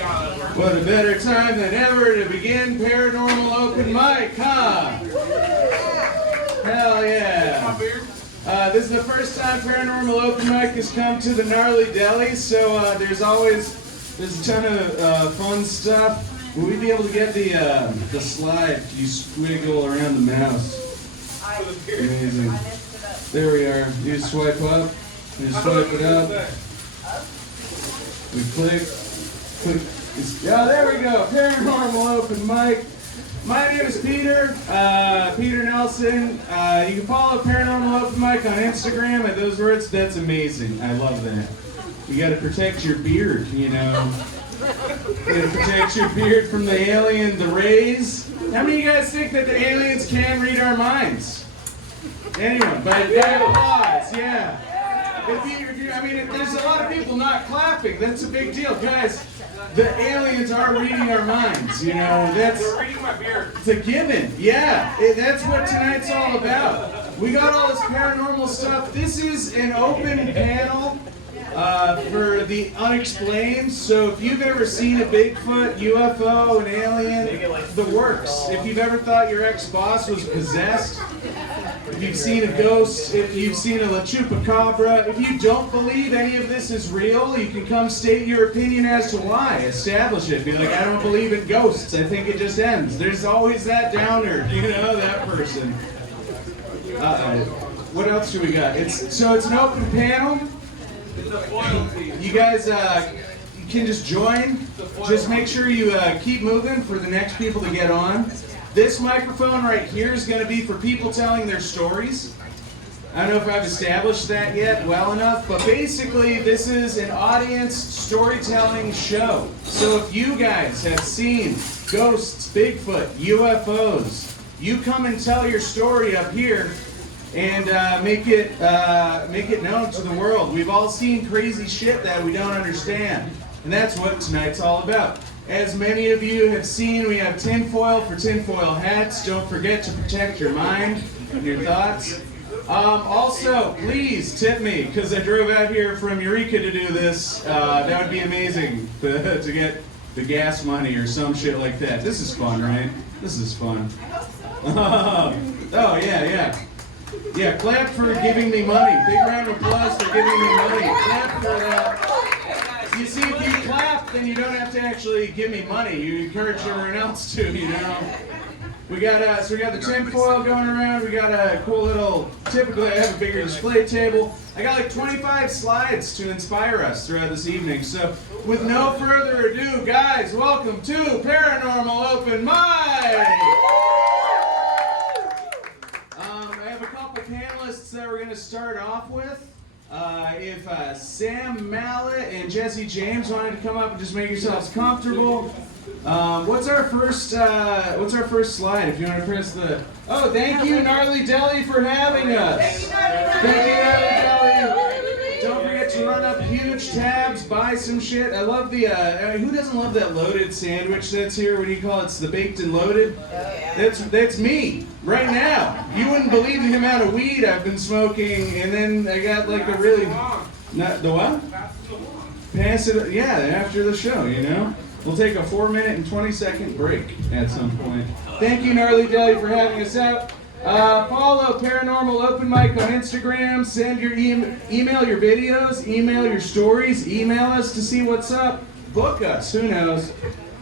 What a better time than ever to begin Paranormal Open Mic, huh? Hell yeah. This is the first time Paranormal Open Mic has come to the Gnarly Deli, so there's a ton of fun stuff. Will we be able to get the slide you squiggle around the mouse? Amazing. There we are. You swipe up. You swipe it up. We click. Yeah, there we go. Paranormal Open Mic. My name is Peter. Peter Nelson. You can follow Paranormal Open Mic on Instagram at those words. That's amazing. I love that. You got to protect your beard, you know. You got to protect your beard from the alien, the rays. How many of you guys think that the aliens can read our minds? Anyone? By applause, yeah. There's a lot of people not clapping. That's a big deal, guys. The aliens are reading our minds, you know. They're reading my beard. It's a given, yeah. That's what tonight's all about. We got all this paranormal stuff. This is an open panel for the unexplained. So if you've ever seen a Bigfoot, UFO, an alien, the works. If you've ever thought your ex-boss was possessed, if you've seen a ghost, if you've seen a La Chupacabra, if you don't believe any of this is real, you can come state your opinion as to why. Establish it. Be like, I don't believe in ghosts. I think it just ends. There's always that downer, you know, that person. What else do we got? It's an open panel. You guys you can just join. Just make sure you keep moving for the next people to get on. This microphone right here is going to be for people telling their stories. I don't know if I've established that yet well enough, but basically this is an audience storytelling show. So if you guys have seen ghosts, Bigfoot, UFOs, you come and tell your story up here and make it known to the world. We've all seen crazy shit that we don't understand, and that's what tonight's all about. As many of you have seen, we have tinfoil for tinfoil hats. Don't forget to protect your mind and your thoughts. Also, please tip me, because I drove out here from Eureka to do this. That would be amazing to get the gas money or some shit like that. This is fun, right? This is fun. Oh, yeah. Yeah, clap for giving me money. Big round of applause for giving me money. Clap for that. You see, if you clap, then you don't have to actually give me money. You encourage everyone else to, you know. We got the tinfoil going around. We got a cool little, typically I have a bigger display table. I got like 25 slides to inspire us throughout this evening. So with no further ado, guys, welcome to Paranormal Open Mic! I have a couple panelists that we're going to start off with. If Sam Mallet and Jesse James wanted to come up and just make yourselves comfortable. What's our first slide? If you want to press the... Oh, thank you, Gnarly Deli, for having us. Thank you, Gnarly Deli. Don't forget to run up huge tabs, buy some shit. I love the... who doesn't love that loaded sandwich that's here? What do you call it? It's the baked and loaded. That's me right now. You wouldn't believe the amount of weed I've been smoking, and then I got like a really... Not the what? Pass it. Yeah, after the show, you know. We'll take a 4-minute and 20-second break at some point. Thank you, Gnarly Deli, for having us out. Follow Paranormal Open Mic on Instagram. Send your email your videos, email your stories, email us to see what's up. Book us, who knows.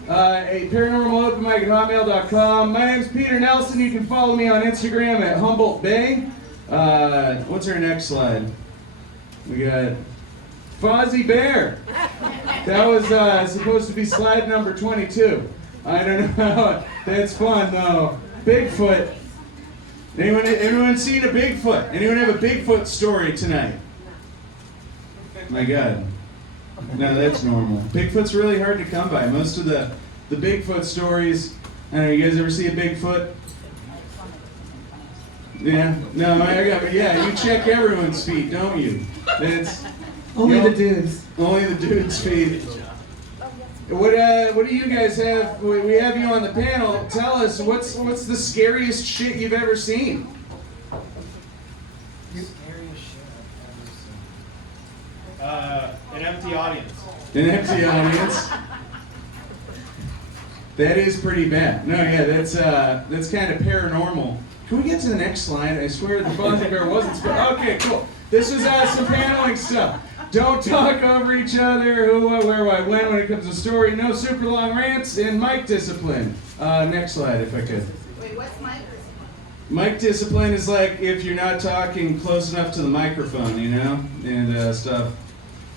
A Paranormal Open Mic at hotmail.com. My name's Peter Nelson. You can follow me on Instagram at Humboldt Bay. What's our next slide? We got Fozzie Bear. That was supposed to be slide number 22. I don't know. That's fun though. Bigfoot. Anyone seen a Bigfoot? Anyone have a Bigfoot story tonight? My God. No, that's normal. Bigfoot's really hard to come by. Most of the Bigfoot stories. I don't know. You guys ever see a Bigfoot? Yeah. No, yeah. You check everyone's feet, don't you? That's only the dudes. Only the dudes' feet. What do you guys have? We have you on the panel. Tell us what's the scariest shit you've ever seen? Scariest shit I've ever seen. An empty audience. An empty audience. That is pretty bad. No, yeah, that's kind of paranormal. Can we get to the next slide? I swear the Fuzzy Bear wasn't okay, cool. This is some paneling stuff. Don't talk over each other, who, what, where, why, when it comes to story. No super long rants, and mic discipline. Next slide, if I could. Wait, what's mic discipline? Mic discipline is like if you're not talking close enough to the microphone, you know, and stuff.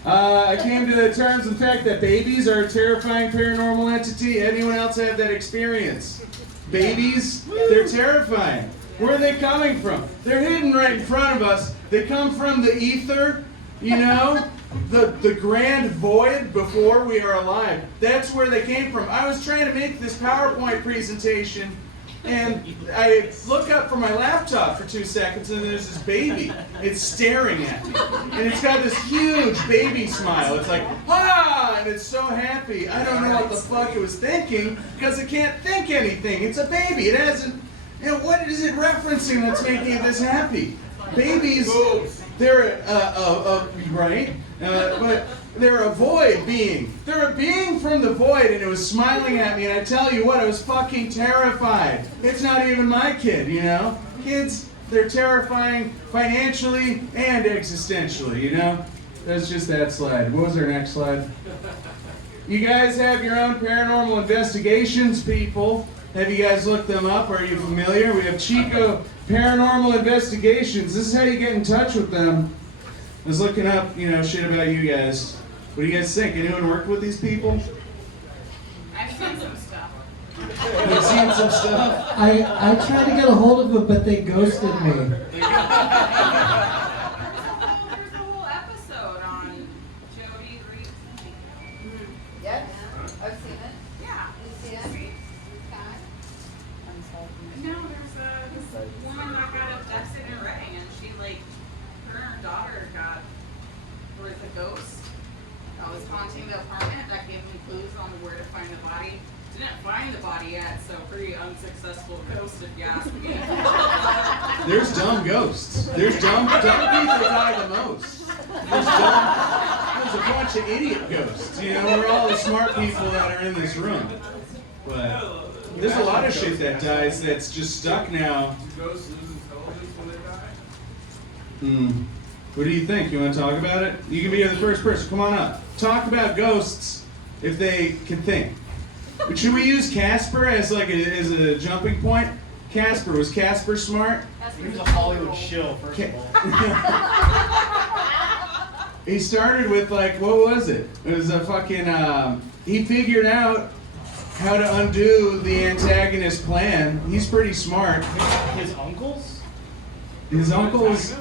I came to the terms of the fact that babies are a terrifying paranormal entity. Anyone else have that experience? Babies, they're terrifying. Where are they coming from? They're hidden right in front of us. They come from the ether, you know, the grand void before we are alive. That's where they came from. I was trying to make this PowerPoint presentation, and I look up from my laptop for 2 seconds, and there's this baby. It's staring at me. And it's got this huge baby smile. It's like, ah! And it's so happy. I don't know what the fuck it was thinking, because it can't think anything. It's a baby. It hasn't, you know, what is it referencing that's making it this happy? Babies, they're, right? But they're a void being. They're a being from the void, and it was smiling at me, and I tell you what, I was fucking terrified. It's not even my kid, you know? Kids, they're terrifying financially and existentially, you know? That's just that slide. What was our next slide? You guys have your own paranormal investigations, people. Have you guys looked them up? Are you familiar? We have Chico Paranormal Investigations. This is how you get in touch with them. I was looking up, you know, shit about you guys. What do you guys think? Anyone worked with these people? I've seen some stuff. You've seen some stuff? I tried to get a hold of them, but they ghosted me. There's a whole episode on Jody Reed's movie. Yes, I've seen it. Yeah. You see it? Okay. No, there's this woman that got abducted in Reading, and she, like, her and her daughter was a ghost that was haunting the apartment that gave them clues on where to find the body. Didn't find the body yet, so pretty unsuccessful ghost if you ask me. There's dumb ghosts. There's dumb people die the most. There's a bunch of idiot ghosts. You know, we're all the smart people that are in this room. But there's a lot of shit that dies that's just stuck now. Do ghosts lose intelligence when they die? What do you think? You want to talk about it? You can be the first person. Come on up. Talk about ghosts if they can think. But should we use Casper as like as a jumping point? Casper, was Casper smart? He was a Hollywood shill, first of all. He started with like, what was it? It was a fucking, he figured out how to undo the antagonist plan. He's pretty smart. His uncles? His uncles,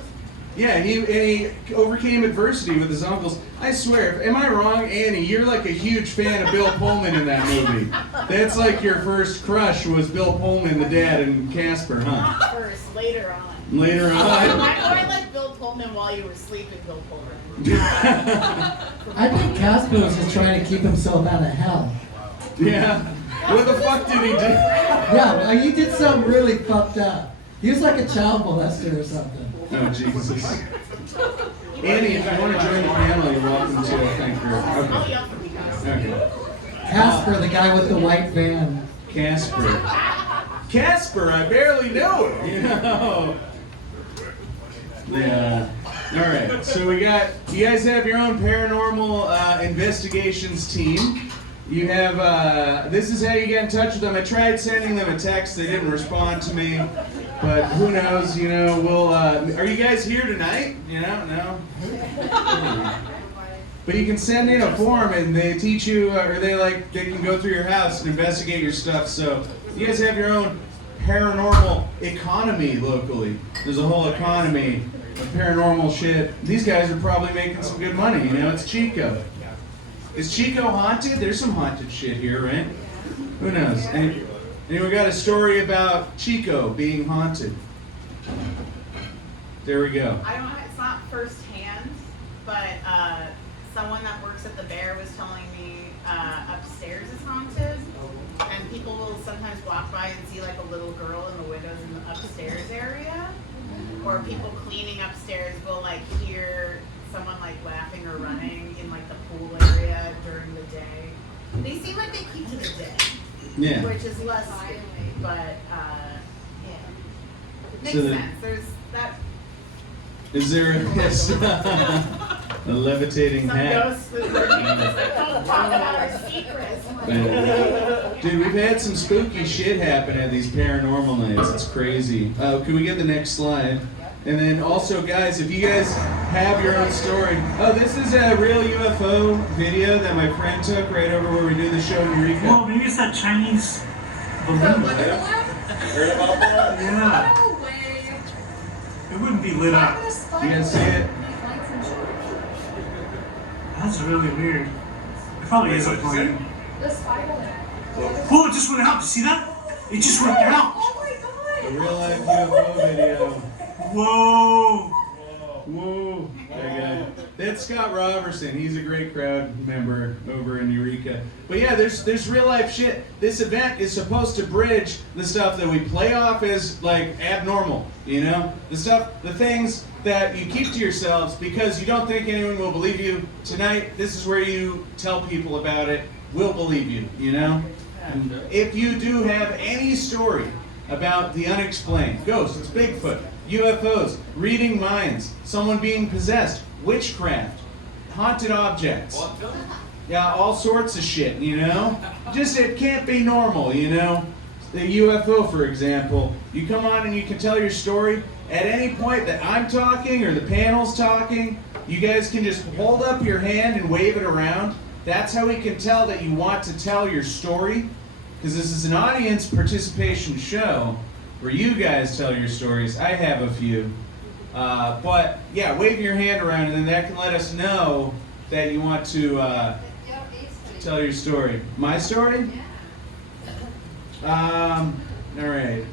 yeah, he overcame adversity with his uncles. I swear, am I wrong, Annie? You're like a huge fan of Bill Pullman in that movie. That's like your first crush was Bill Pullman, the dad, in Casper, huh? Not first, later on. Later on. I like Bill Pullman while you were sleeping, Bill Pullman. I think Casper was just trying to keep himself out of hell. Yeah. What the fuck did he do? Yeah, he did something really fucked up. He was like a child molester or something. Oh, Jesus. Annie, if you want to join the panel, you're welcome to. Thank you. I'll Okay. yell for you guys. Okay. Casper, the guy with the white van. Casper. Casper, I barely know it, you know. Yeah. All right. So you guys have your own paranormal investigations team. You have, this is how you get in touch with them. I tried sending them a text. They didn't respond to me. But who knows, you know, we'll, are you guys here tonight? You know, no? But you can send in a form and they teach you, or they can go through your house and investigate your stuff. So you guys have your own paranormal economy locally. There's a whole economy of paranormal shit. These guys are probably making some good money, you know, it's Chico. Is Chico haunted? There's some haunted shit here, right? Who knows? Anyone got a story about Chico being haunted? There we go. I don't know, it's not firsthand, but someone that works at the Bear was telling me upstairs is haunted, and people will sometimes walk by and see like a little girl in the windows in the upstairs area, or people cleaning upstairs will like hear someone like laughing or running in like the pool area during the day. They seem like they keep to the day. Yeah. which is less scary, but yeah, makes So the- sense. There's that. Is there a levitating Some hat? ghosts that were just like, don't talk about our secrets. Dude, we've had some spooky shit happen at these paranormal nights. It's crazy. Can we get the next slide? And then also, guys, if you guys have your own story. Oh, this is a real UFO video that my friend took right over where we do the show in Eureka. Well, maybe it's that Chinese balloon. Heard about that? Yeah. It wouldn't be lit up. You guys see it? That's really weird. It probably is a plane. Oh, it just went out. Did you see that? It just went out. A real life UFO video. Whoa. Whoa. There you go. That's Scott Robertson. He's a great crowd member over in Eureka. But yeah, there's real life shit. This event is supposed to bridge the stuff that we play off as like abnormal, you know? The things that you keep to yourselves because you don't think anyone will believe you. Tonight, this is where you tell people about it. We'll believe you, you know? And if you do have any story about the unexplained, ghosts, Bigfoot, UFOs, reading minds, someone being possessed, witchcraft, haunted objects. Yeah, all sorts of shit, you know? Just, it can't be normal, you know? The UFO, for example, you come on and you can tell your story. At any point that I'm talking or the panel's talking, you guys can just hold up your hand and wave it around. That's how we can tell that you want to tell your story. Because this is an audience participation show where you guys tell your stories. I have a few. But yeah, wave your hand around and then that can let us know that you want to tell your story. My story? All right.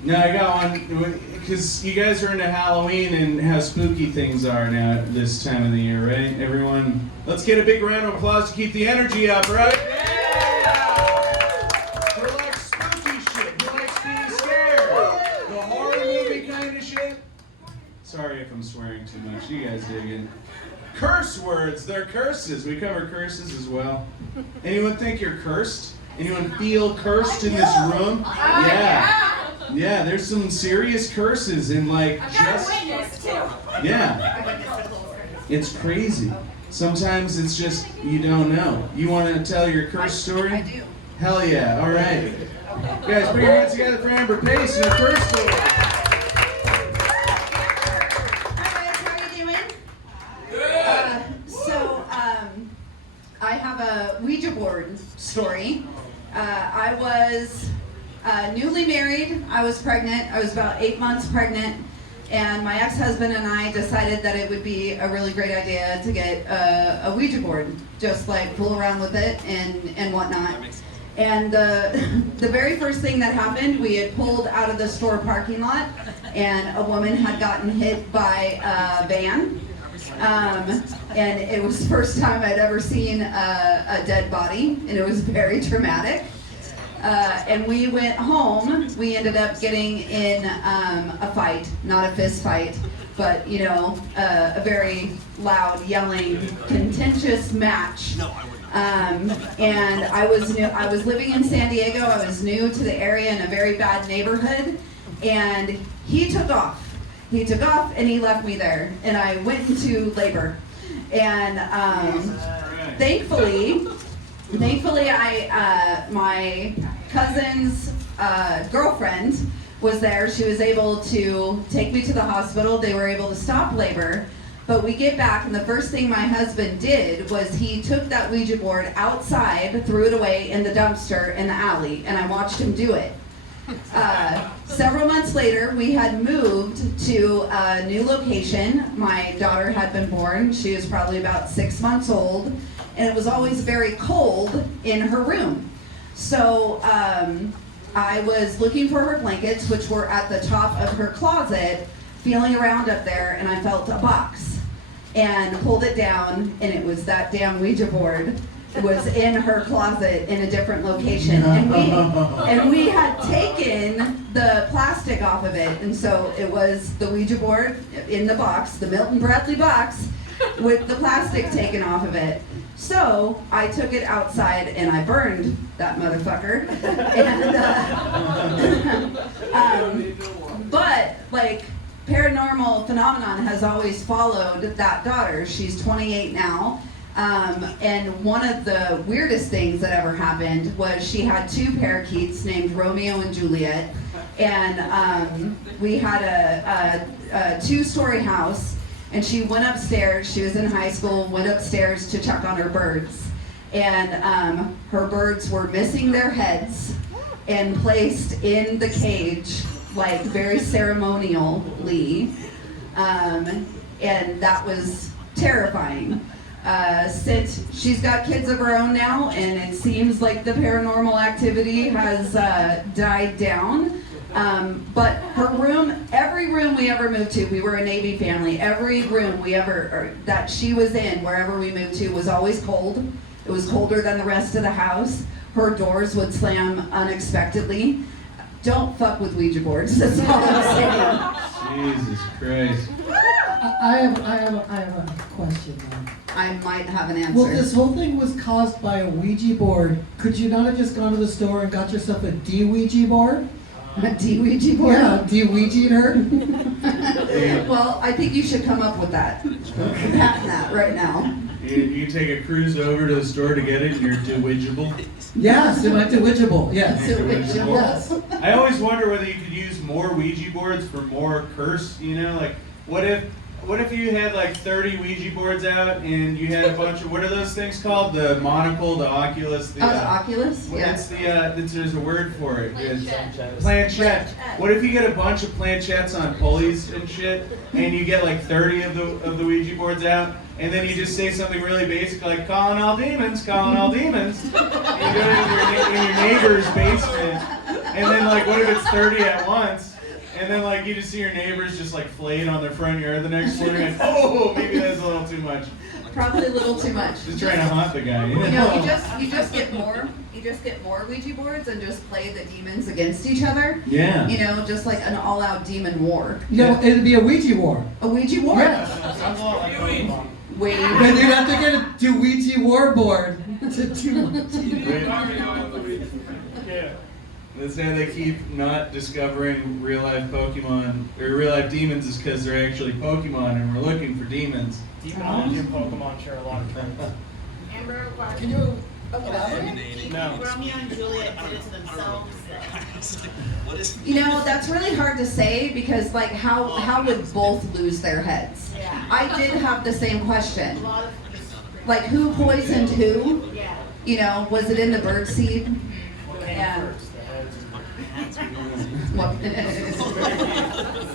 No, I got one, because you guys are into Halloween and how spooky things are now at this time of the year, right? Everyone, let's get a big round of applause to keep the energy up, right? Yeah! Who likes spooky shit? Who likes being scared? The horror movie kind of shit? Sorry if I'm swearing too much. You guys dig it. Curse words, they're curses. We cover curses as well. Anyone think you're cursed? Anyone feel cursed in this room? Yeah. Yeah, there's some serious curses in like just. Yeah. It's crazy. Sometimes it's just you don't know. You want to tell your curse story? I do. Hell yeah! All right, guys, put your hands together for Amber Pace and her curse story. Hi guys, how are you doing? I have a Ouija board story. I was newly married. I was pregnant. I was about 8 months pregnant. And my ex-husband and I decided that it would be a really great idea to get a Ouija board. Just like fool around with it and whatnot. And the very first thing that happened, we had pulled out of the store parking lot and a woman had gotten hit by a van. And it was the first time I'd ever seen a dead body, and it was very traumatic. And we went home. We ended up getting in a fight, not a fist fight, but you know, a very loud, yelling, contentious match. And I was living in San Diego. I was new to the area in a very bad neighborhood, and he took off. He took off and he left me there, and I went into labor. And thankfully, my cousin's girlfriend was there. She was able to take me to the hospital. They were able to stop labor. But we get back, and the first thing my husband did was he took that Ouija board outside, threw it away in the dumpster in the alley, and I watched him do it. Several months later, we had moved to a new location. My daughter had been born. She was probably about 6 months old, and it was always very cold in her room. So I was looking for her blankets, which were at the top of her closet, feeling around up there, and I felt a box and pulled it down, and it was that damn Ouija board. It was in her closet in a different location, and we had taken the plastic off of it, and so it was the Ouija board in the box, the Milton Bradley box, with the plastic taken off of it. So I took it outside and I burned that motherfucker. And, but like paranormal phenomenon has always followed that daughter. She's 28 now. And one of the weirdest things that ever happened was she had 2 parakeets named Romeo and Juliet. And we had a 2-story house. And she went upstairs, she was in high school, went upstairs to check on her birds. And her birds were missing their heads and placed in the cage, like very ceremonially. And that was terrifying. Since she's got kids of her own now, and it seems like the paranormal activity has died down. But her room, every room we ever moved to, we were a Navy family, every room that she was in, wherever we moved to, was always cold. It was colder than the rest of the house. Her doors would slam unexpectedly. Don't fuck with Ouija boards, that's all I'm saying. Jesus Christ. I have a question now. I might have an answer. Well, this whole thing was caused by a Ouija board. Could you not have just gone to the store and got yourself a de-Ouija board? A de-Ouija board? Yeah, de-Ouija'd her. Well, I think you should come up with that. Patent that right now. You take a cruise over to the store to get it, and you're de-Ouijable. Yes, am I de-Ouijable? Yes. De-Ouijable. Yes. I always wonder whether you could use more Ouija boards for more curse, you know? Like, what if you had like 30 Ouija boards out and you had a bunch of, what are those things called? The monocle, the oculus, the... The Oculus? Well, Yeah. there's a word for it. Planchette. What if you get a bunch of planchettes on pulleys and shit, and you get like 30 of the Ouija boards out, and then you just say something really basic like, calling all demons, calling all demons. And you do it in your neighbor's basement, and then like, what if it's 30 at once? And then like you just see your neighbors just like flayed on their front yard the next morning, and oh, maybe that's a little too much. Probably a little too much. Just trying to haunt the guy. You know, you just get more Ouija boards and just play the demons against each other. Yeah. You know, just like an all-out demon war. You know, it'd be a Ouija war. A Ouija war? Yes. Sounds a lot like Pokemon. Wait. And you'd have to get a de-Ouija war board to do Yeah. That's how they keep not discovering real life Pokemon or real life demons, is because they're actually Pokemon and we're looking for demons. Demonology and Pokemon share a lot of things. Amber, why? Can you No. Romeo and Juliet did it to themselves. You know, that's really hard to say because, like, how would both lose their heads? Yeah. I did have the same A question. lot of Like, who poisoned who? yeah. You know, was it in the bird seed? What came Yeah. first? The heads. What?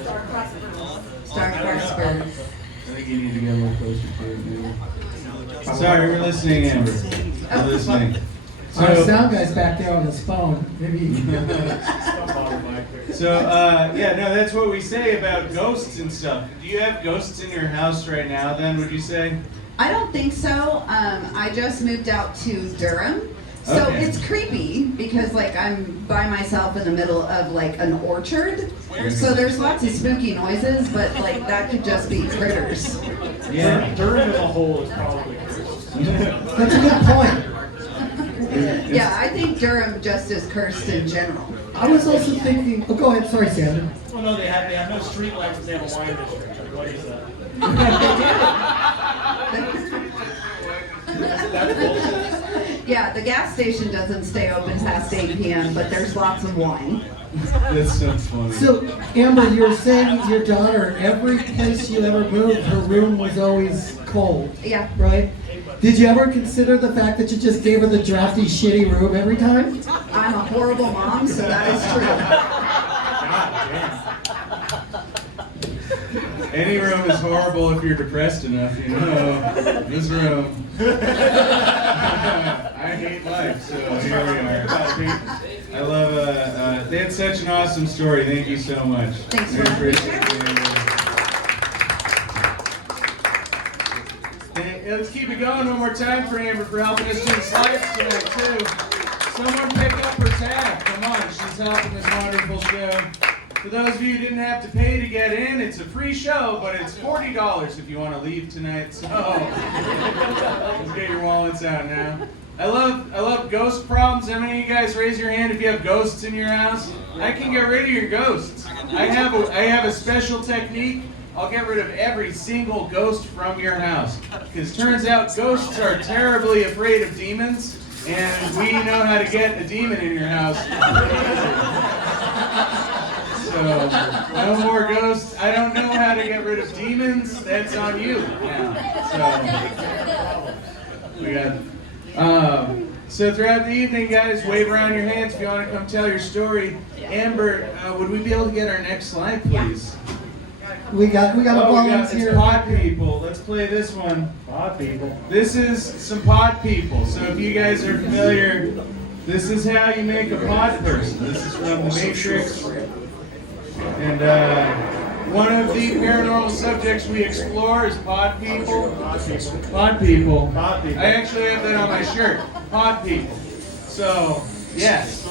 Star-crossed birds. Star-crossed birds. I think you need to get a little closer to it, maybe. Sorry, we're listening, Amber. We're listening. Our So, sound guy's back there on his phone. Maybe. so yeah, no, that's what we say about ghosts and stuff. Do you have ghosts in your house right now then, would you say? I don't think so. I just moved out to Durham. So Okay. it's creepy because like I'm by myself in the middle of like an orchard. So there's lots of spooky noises, but like that could just be critters. Yeah. Durham as a whole is probably cursed. That's a good point. Yeah, I think Durham just is cursed in general. I was also thinking. Oh, go ahead. Sorry, Sam. Well, no, they have no street lights, but they have a wine district. What is that? That's bullshit. Yeah, the gas station doesn't stay open past 8 p.m., but there's lots of wine. That sounds funny. So, Amber, you were saying your daughter, every place you ever moved, her room was always cold, Yeah. right? Did you ever consider the fact that you just gave her the drafty, shitty room every time? I'm a horrible mom, so that is true. Any room is horrible if you're depressed enough, you know. This room. I hate life, so here we are. I love, they had such an awesome story. Thank you so much. Thanks We for having me. appreciate it. Hey, let's keep it going one more time for Amber for helping us do slides tonight, too. Someone pick up her tab. Come on, she's helping this wonderful show. For those of you who didn't have to pay to get in, it's a free show, but it's $40 if you want to leave tonight. So let's get your wallets out now. I love ghost problems. How many of you guys raise your hand if you have ghosts in your house? I can get rid of your ghosts. I have a special technique. I'll get rid of every single ghost from your house. Because turns out ghosts are terribly afraid of demons, and we know how to get a demon in your house. So, no more ghosts. I don't know how to get rid of demons. That's on you now. So, we got. So throughout the evening, guys, wave around your hands if you want to come tell your story. Amber, would we be able to get our next slide, please? We got a volunteer. It's pod people. Let's play this one. Pod people. This is some pod people. So if you guys are familiar, this is how you make a pod person. This is from The Matrix. And one of the paranormal subjects we explore is pod people. Pod people. Pod people. I actually have that on my shirt. Pod people. So, yes.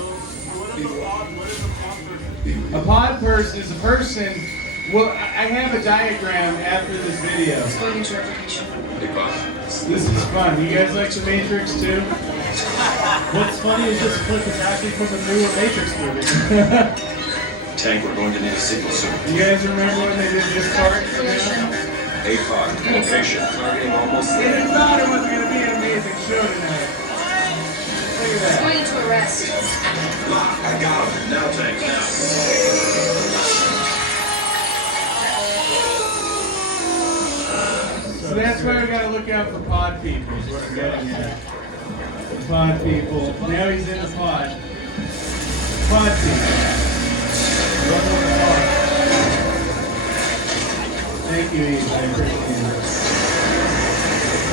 A pod person is a person. Well, I have a diagram after this video. This is fun. You guys like The Matrix too? What's funny is this clip is actually from the newer Matrix movie. Tank, we're going to need a signal soon. You guys remember when they did this part? APOD, location. Targeting almost They there. thought it was going to be an amazing show tonight. Look at that. Going to arrest. Lock, I got him. Now, Tank, now. So that's why we got to look out for pod people. Is what we're getting at. Pod people. Now he's in the pod. Pod people. Welcome to the pod. Thank you, Eve. I appreciate it.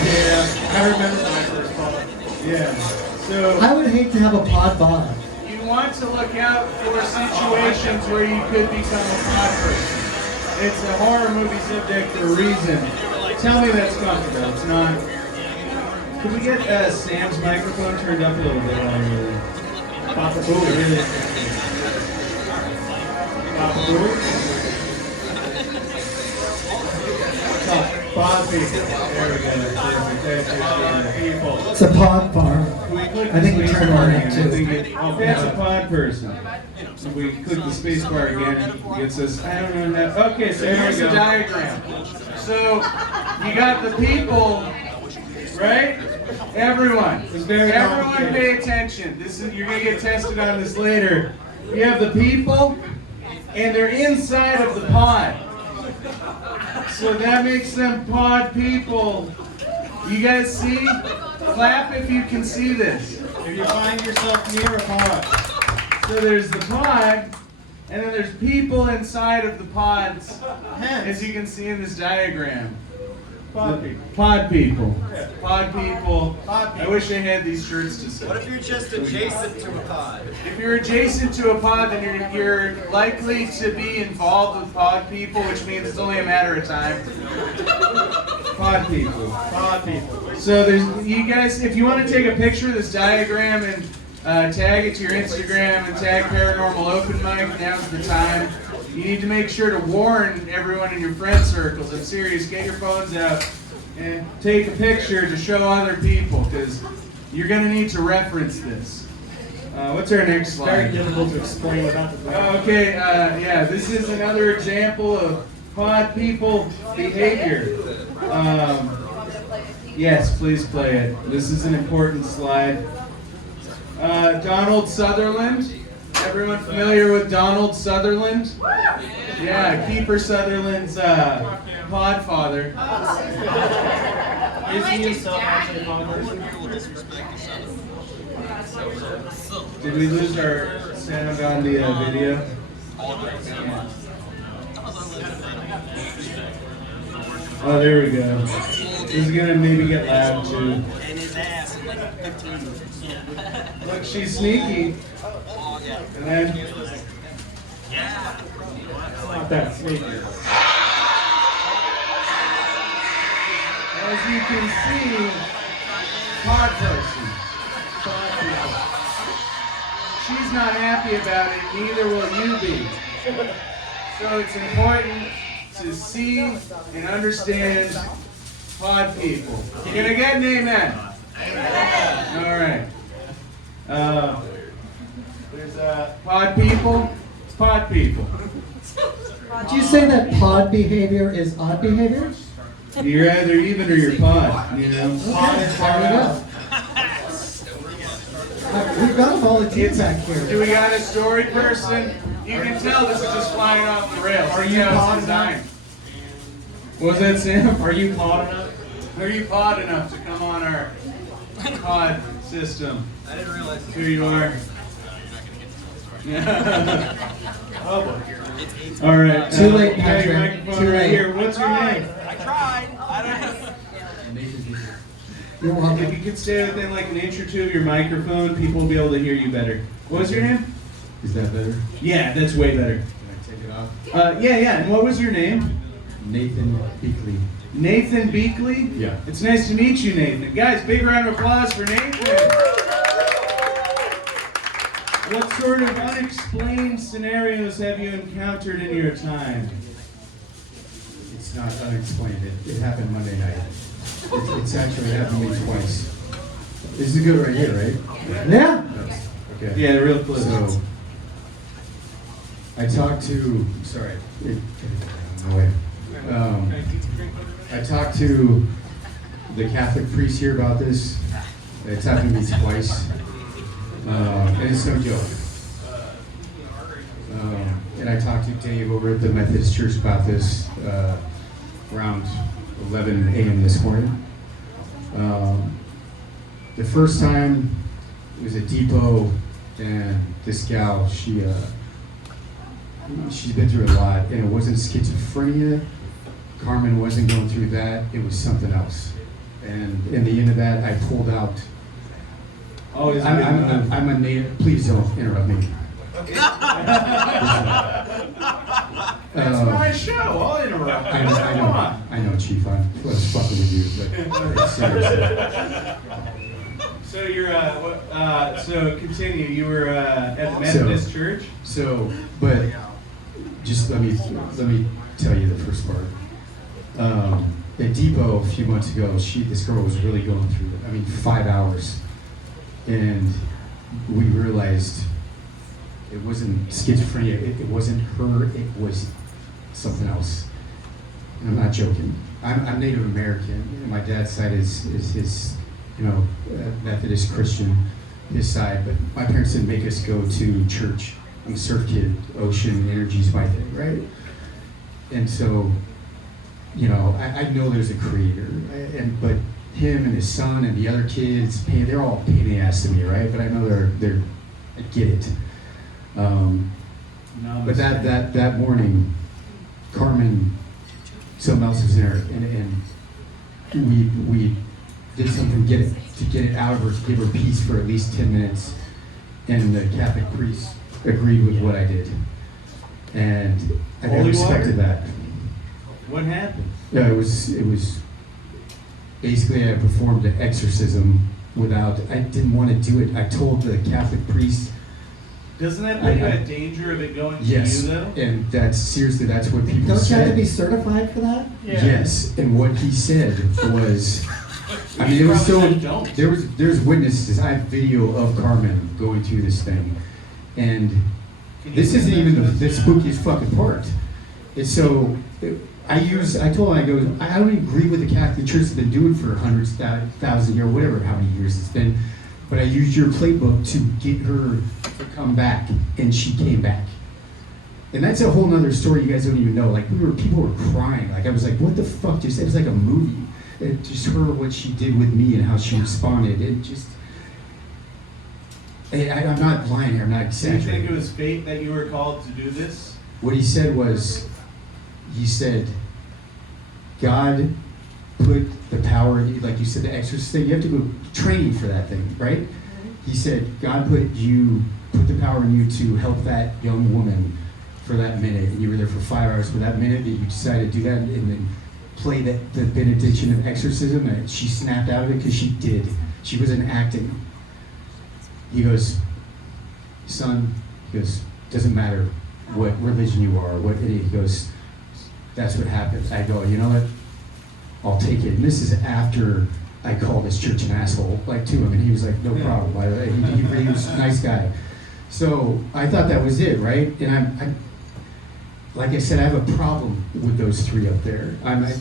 Yeah, I remember my first pod. Yeah. So I would hate to have a pod bod. you want to look out for situations where you could become a pod person. It's a horror movie subject for a reason. Tell me that's comfortable. It's not. Can we get Sam's microphone turned up a little bit while you're there? Papa Oh, really? Papa Boo. Pod people. There we go. Pod people. It's a pod farm. Can we click I think the we space turned bar on again? that I too. think that's a pod person. If we click the space bar again, it gets us. I don't know how. Okay, so here's the diagram. So you got the people, right? Everyone. Everyone pay attention. This is, you're gonna get tested on this later. You have the people, and they're inside of the pod. So that makes them pod people. You guys see? Clap if you can see this. If you find yourself near a pod. So there's the pod, and then there's people inside of the pods, as you can see in this diagram. Pod people. Pod people. Yeah. Pod people. Pod I people. wish I had these shirts to sell. What if you're just adjacent to a pod? If you're adjacent to a pod, then you're likely to be involved with pod people, which means it's only a matter of time. Pod people. Pod people. So there's you guys. If you want to take a picture of this diagram and tag it to your Instagram and tag Paranormal Open Mic, now's the time. You need to make sure to warn everyone in your friend circles. I'm serious. Get your phones out and take a picture to show other people, because you're going to need to reference this. What's our next It's very slide? difficult to explain without the Okay, yeah, this is another example of pod people behavior. Yes, please play it. This is an important slide. Donald Sutherland. Everyone familiar with Donald Sutherland? Yeah, Keeper Sutherland's podfather. Is he himself actually a pod person? Did we lose our sound on the video? Yeah. Oh, there we go. This is gonna maybe get loud too. Look, she's sneaky. And then, It's not that sneaky. as you can see, pod person. She's not happy about it, neither will you be. So it's important to see and understand pod people. Can I get an amen? Amen. All right. There's pod people. It's pod people. Did you say that pod behavior is odd behavior? You're either even or you're pod. You know. Okay, there we go. We've got a volunteer back here. Do we got a story person? You can tell this is just flying off the rails. Are you pod designed? What was that, Sam? Are you pod enough? Are you pod enough to come on our pod system? I didn't realize Here you are. Oh boy. All right. Too late, you got your Patrick. microphone Too right late. here. What's your name? I tried. I don't know. You're If welcome. you could stay within like an inch or two of your microphone, people will be able to hear you better. What was your name? Is that better? Yeah, that's way better. Can I take it off? Yeah. And what was your name? Nathan Beakley. Nathan Beakley? Yeah. It's nice to meet you, Nathan. Guys, big round of applause for Nathan. What sort of unexplained scenarios have you encountered in your time? It's not unexplained. It happened Monday night. It's actually happened to me twice. This is good right here, right? Yeah. Okay. Yeah, real close. So, I talked to, sorry, no way. I talked to the Catholic priest here about this. It's happened to me twice. And it's no joke. And I talked to Dave over at the Methodist Church about this around 11 a.m. this morning. The first time it was at Depot, and this gal, she's been through a lot, and it wasn't schizophrenia. Carmen wasn't going through that. It was something else. And in the end of that, I pulled out. Oh, is I'm a native. Please don't interrupt me. That's my show. I'll interrupt. I know, Chief. I was fucking with you, but seriously. So you're so continue. You were at the Methodist Church. So, but just let me tell you the first part. At Depot a few months ago, this girl was really going through it. I mean, 5 hours, and we realized it wasn't schizophrenia. It wasn't her. It was something else. And I'm not joking. I'm Native American, and my dad's side is his, Methodist Christian, his side. But my parents didn't make us go to church. I'm a surf kid. Ocean energy's my thing, right? And so, I know there's a creator, but him and his son and the other kids, they're all pain in the ass to me, right? But I know they're I get it. But that morning, Carmen, something else was in her, and we did something to get it out of her, to give her peace for at least 10 minutes, and the Catholic priest agreed with what I did, and I never expected that. What happened? Yeah, it was basically I performed an exorcism without. I didn't want to do it. I told the Catholic priest. Doesn't that put you at danger of it going to you though? And that's what people Don't said. you have to be certified for that? Yeah. Yes, and what he said was, I mean, it was so. There's witnesses. I have video of Carmen going through this thing, and this isn't even the spookiest fucking part. It's so. I told him, I don't agree with the Catholic Church has been doing for hundreds, thousand years, whatever, how many years it's been. But I used your playbook to get her to come back, and she came back. And that's a whole nother story you guys don't even know. Like people were crying. Like I was like, what the fuck? It was like a movie. It just her what she did with me and how she responded. It just. I'm not lying here. I'm not Do you exaggerating. think it was fate that you were called to do this? What he said was, he said, God put the power, like you said, the exorcist thing, you have to go training for that thing, right? He said, God put the power in you to help that young woman for that minute, and you were there for 5 hours. For that minute that you decided to do that and then play the benediction of exorcism, and she snapped out of it because she did. She wasn't acting. He goes, son, doesn't matter. what religion you are, what, and he goes, that's what happened. I go, you know what? I'll take it. And this is after I called his church an asshole, like to him, and he was like, no problem. He was a nice guy. So I thought that was it, right? And I'm like I said, I have a problem with those three up there.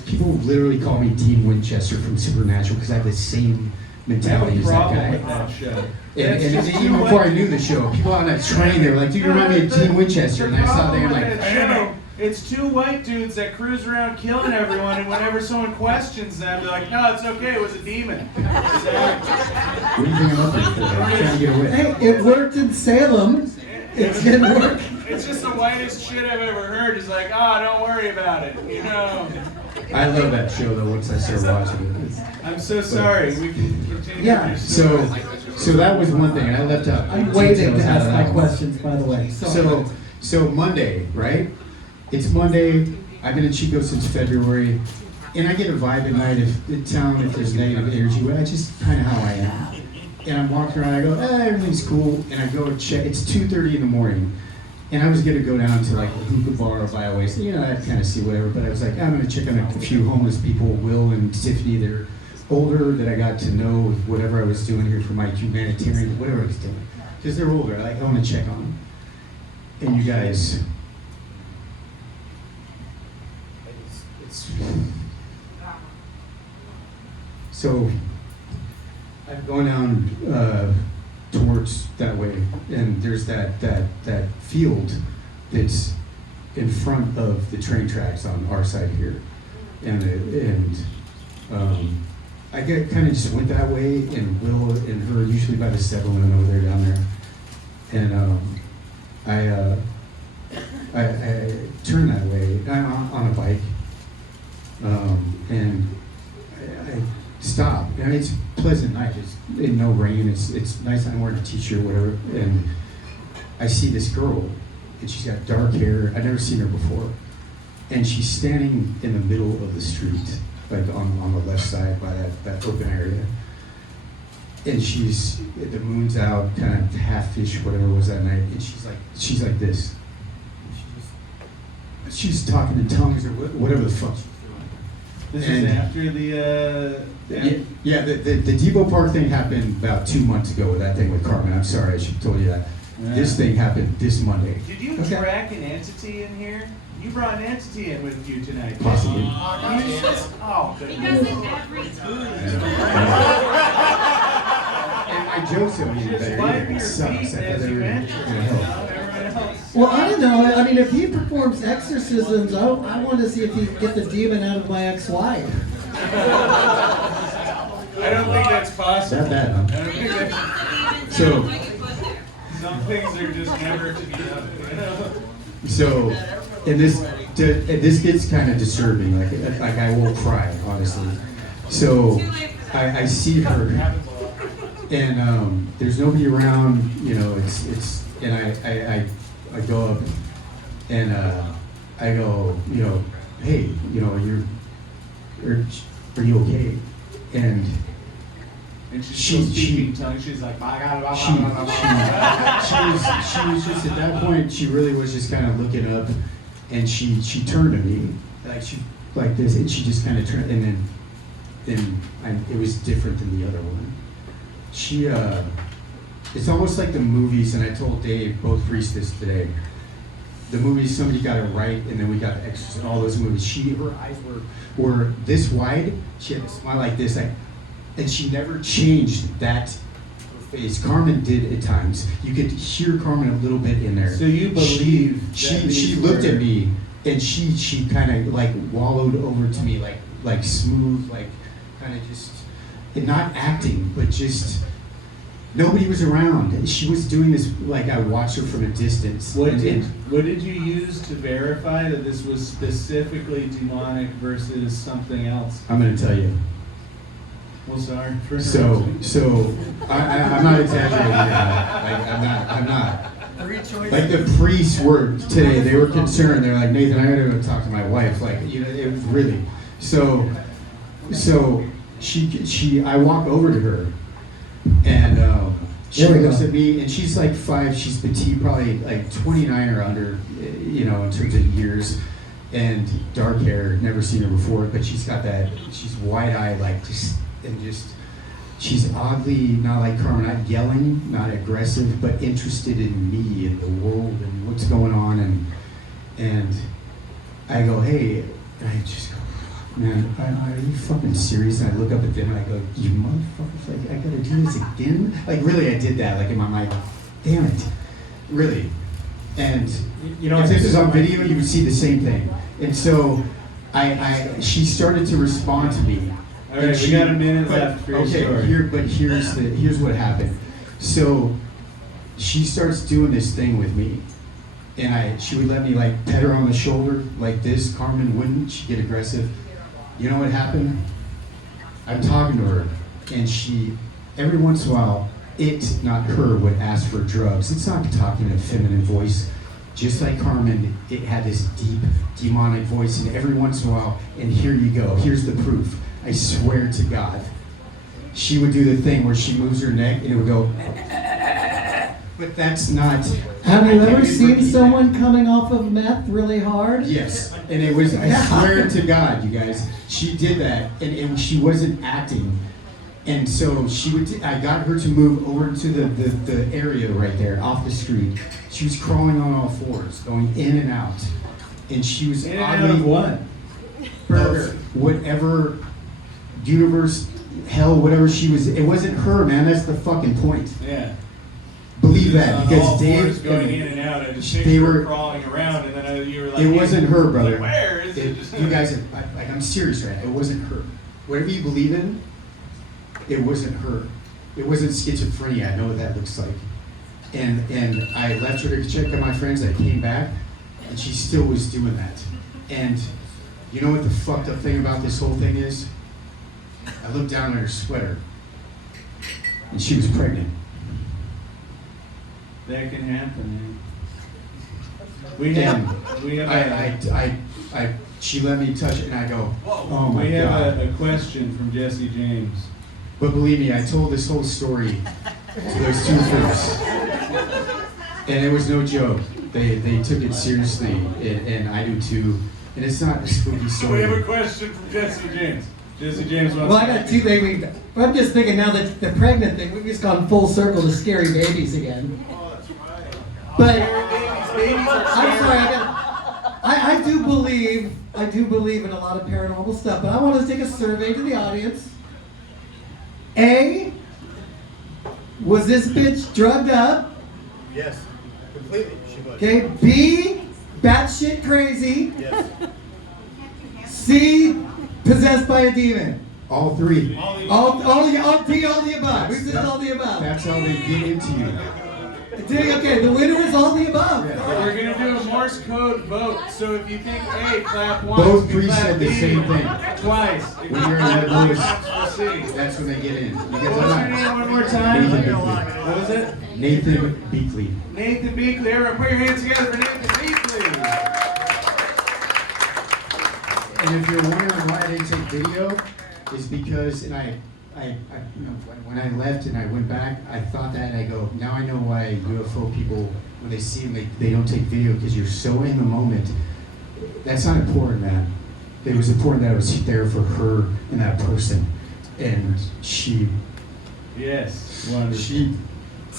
People literally call me Dean Winchester from Supernatural because I have the same mentality as that guy. With that show. And even before I knew the show, people on that train, they were like, dude, you remind me of Dean Winchester. And I saw there, I'm like, it's two white dudes that cruise around killing everyone, and whenever someone questions them, they're like, no, it's okay, it was a demon. what do you think I'm up there for? I'm trying to get away. Hey, it worked in Salem. It didn't work. It's just the whitest shit I've ever heard. It's like, oh, don't worry about it, you know. I love that show though. Once I started watching it, I'm so sorry. We can continue. Yeah. so that was one thing, and I left out. I'm waiting to details out ask of my that one. questions, by the way. So Monday, right? It's Monday. I've been in Chico since February, and I get a vibe at night if there's negative energy. Well, that's just kind of how I am. And I'm walking around. I go, everything's cool, and I go check. It's 2:30 in the morning. And I was gonna go down to like a hookah bar by Oasis, you know, I'd kind of see whatever, but I was like, I'm gonna check on a few homeless people, Will and Tiffany, they're older, that I got to know with whatever I was doing here for my humanitarian, whatever I was doing. Because they're older, I wanna check on them. And you guys, so I'm going down towards that way, and there's that field that's in front of the train tracks on our side here, and I kind of just went that way, and Will and her usually by the 7-Eleven over there down there, and I turned that way on a bike, and I stopped. I mean, it's a pleasant night. It's in no rain. It's nice. I'm wearing a t-shirt, whatever. And I see this girl, and she's got dark hair. I've never seen her before. And she's standing in the middle of the street, like on the left side by that open area. And the moon's out, kind of half-ish, whatever it was that night. And she's like this. She's talking in tongues or whatever the fuck. This is after the. Yeah, the Depot Park thing happened about 2 months ago with that thing with Carmen. I'm sorry, I should have told you that. Yeah. This thing happened this Monday. Did you track an entity in here? You brought an entity in with you tonight. Possibly. Oh, He does it every time. And I joked to him Just better wipe either. your It sucks. feet I thought as they you were enter. gonna help. Everyone else. Well, I don't know. I mean, if he performs exorcisms, I want to see if he can get the demon out of my ex-wife. I don't think that's possible. Not bad, I huh? don't think that's, So, some things are just never to be done. You know? so, and this gets kind of disturbing. Like I will cry, honestly. So, I see her, and there's nobody around. You know, it's, and I go up, and I go, you know, hey, you know, are you okay? And she's still speaking tongue. She's like, she was just at that point, she really was just kind of looking up, and she turned to me like this, and she just kind of turned, and then it was different than the other one. It's almost like the movies, and I told Dave, both priests this today. The movies, somebody got it right, and then we got The Exorcist and all those movies. Her eyes were this wide. She had a smile like this, and she never changed that face. Carmen did at times. You could hear Carmen a little bit in there. So you believe she looked at me, and she kind of like wallowed over to me, like smooth, like kind of just not acting, but just. Nobody was around. She was doing this like I watched her from a distance. What did you use to verify that this was specifically demonic versus something else? I'm going to tell you. Well, sorry. So I'm not exaggerating here. I'm not. Like the priests were today. They were concerned. They're like, Nathan, I gotta go talk to my wife. Like, you know, it was really. So she I walk over to her. And She There we looks go. at me, and she's like 5. She's petite, probably like 29 or under, you know, in terms of years, and dark hair. Never seen her before, but she's got that. She's wide-eyed, like just. She's oddly not like Carmen, not yelling, not aggressive, but interested in me and the world and what's going on. And I go, hey, and I just go, man, are you fucking serious? And I look up at them and I go, you motherfuckers, like, I gotta do this again? Like, really, I did that, like, in my mind, damn it, really. And You know, if this it's is on video, you would see the same thing. And so, she started to respond to me. All right, we got a minute left for your story. Here's what happened. So, she starts doing this thing with me. And she would let me like pet her on the shoulder like this. Carmen wouldn't. She'd get aggressive. You know what happened? I'm talking to her, and she, every once in a while, not her, would ask for drugs. It's not talking in a feminine voice. Just like Carmen, it had this deep, demonic voice, and every once in a while, and here you go. Here's the proof. I swear to God. She would do the thing where she moves her neck, and it would go, but that's not. Have you I can't ever even seen repeat someone coming off of meth really hard? Yes, and it was, I swear to God, you guys, she did that, and she wasn't acting. And so I got her to move over to the area right there, off the street. She was crawling on all fours, going in and out. And she was In and out of what? Burger. Whatever, universe, hell, whatever she was, it wasn't her, man, that's the fucking point. Yeah. Believe that, On all because fours Dave, going in and out. I just they picture were- her crawling around, and then you were like, it wasn't her, brother. Like, where is it? You guys, I'm serious right now. It wasn't her. Whatever you believe in, it wasn't her. It wasn't schizophrenia. I know what that looks like. And I left her to check on my friends. I came back, and she still was doing that. And you know what the fucked up thing about this whole thing is? I looked down at her sweater, and she was pregnant. That can happen, man. She let me touch it, and I go, oh my We have God. a question from Jesse James. But believe me, I told this whole story to those two folks. And it was no joke. They took it seriously, and I do too. And it's not a spooky We story. have a question from Jesse James. Jesse James wants Well, I got two things. I'm just thinking now that the pregnant thing, we've just gone full circle to scary babies again. But I'm sorry, I do believe in a lot of paranormal stuff, but I want to take a survey to the audience. A, was this bitch drugged up? Yes, completely. She was. Okay. B, batshit crazy. Yes. C, possessed by a demon. All three. All D, all the above. Who says all the above? That's how they get into you. Okay, the winner is all the above. We're gonna do a Morse code vote. So if you think A, clap once. Both if you three clap said the B, same thing. Twice. If When you you're in that clap voice, once, we'll see. that's when they get in. You What get was your name one more time? Nathan Beakley. What was it? Nathan Beakley. Nathan Beakley. Everyone put your hands together for Nathan Beakley. And if you're wondering why I didn't take video, is because, and I you know, when I left and I went back, I thought that, and I go, now I know why UFO people, when they see them, they don't take video, because you're so in the moment. That's not important, man. It was important that I was there for her and that person, and she. Yes. Wonderful.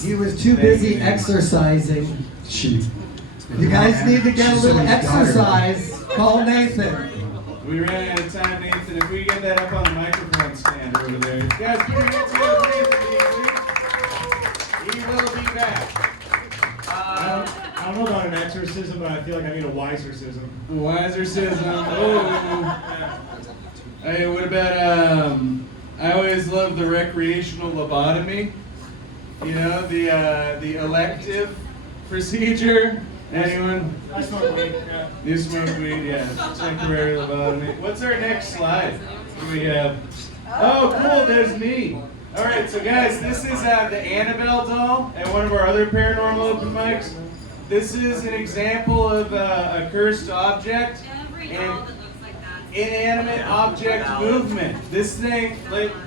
He was too busy exercising. She. You guys need to get a She's little somebody's daughter. exercise. Call Nathan. We ran out of time, Nathan. If we get that up on the microphone stand over there. Guys, put your hands together for Nathan Beakley. He will be back. I don't know about an exorcism, but I feel like I need a wisercism. Wisercism. Oh. Hey, what about I always love the recreational lobotomy. You know, the elective procedure. Anyone? I smoke weed. Yeah. You smoke weed, yeah. Temporary lobotomy. What's our next slide? What do we have? Oh, cool, there's me. All right, so guys, this is the Annabelle doll at one of our other paranormal open mics. This is an example of a cursed object and inanimate object movement. This thing,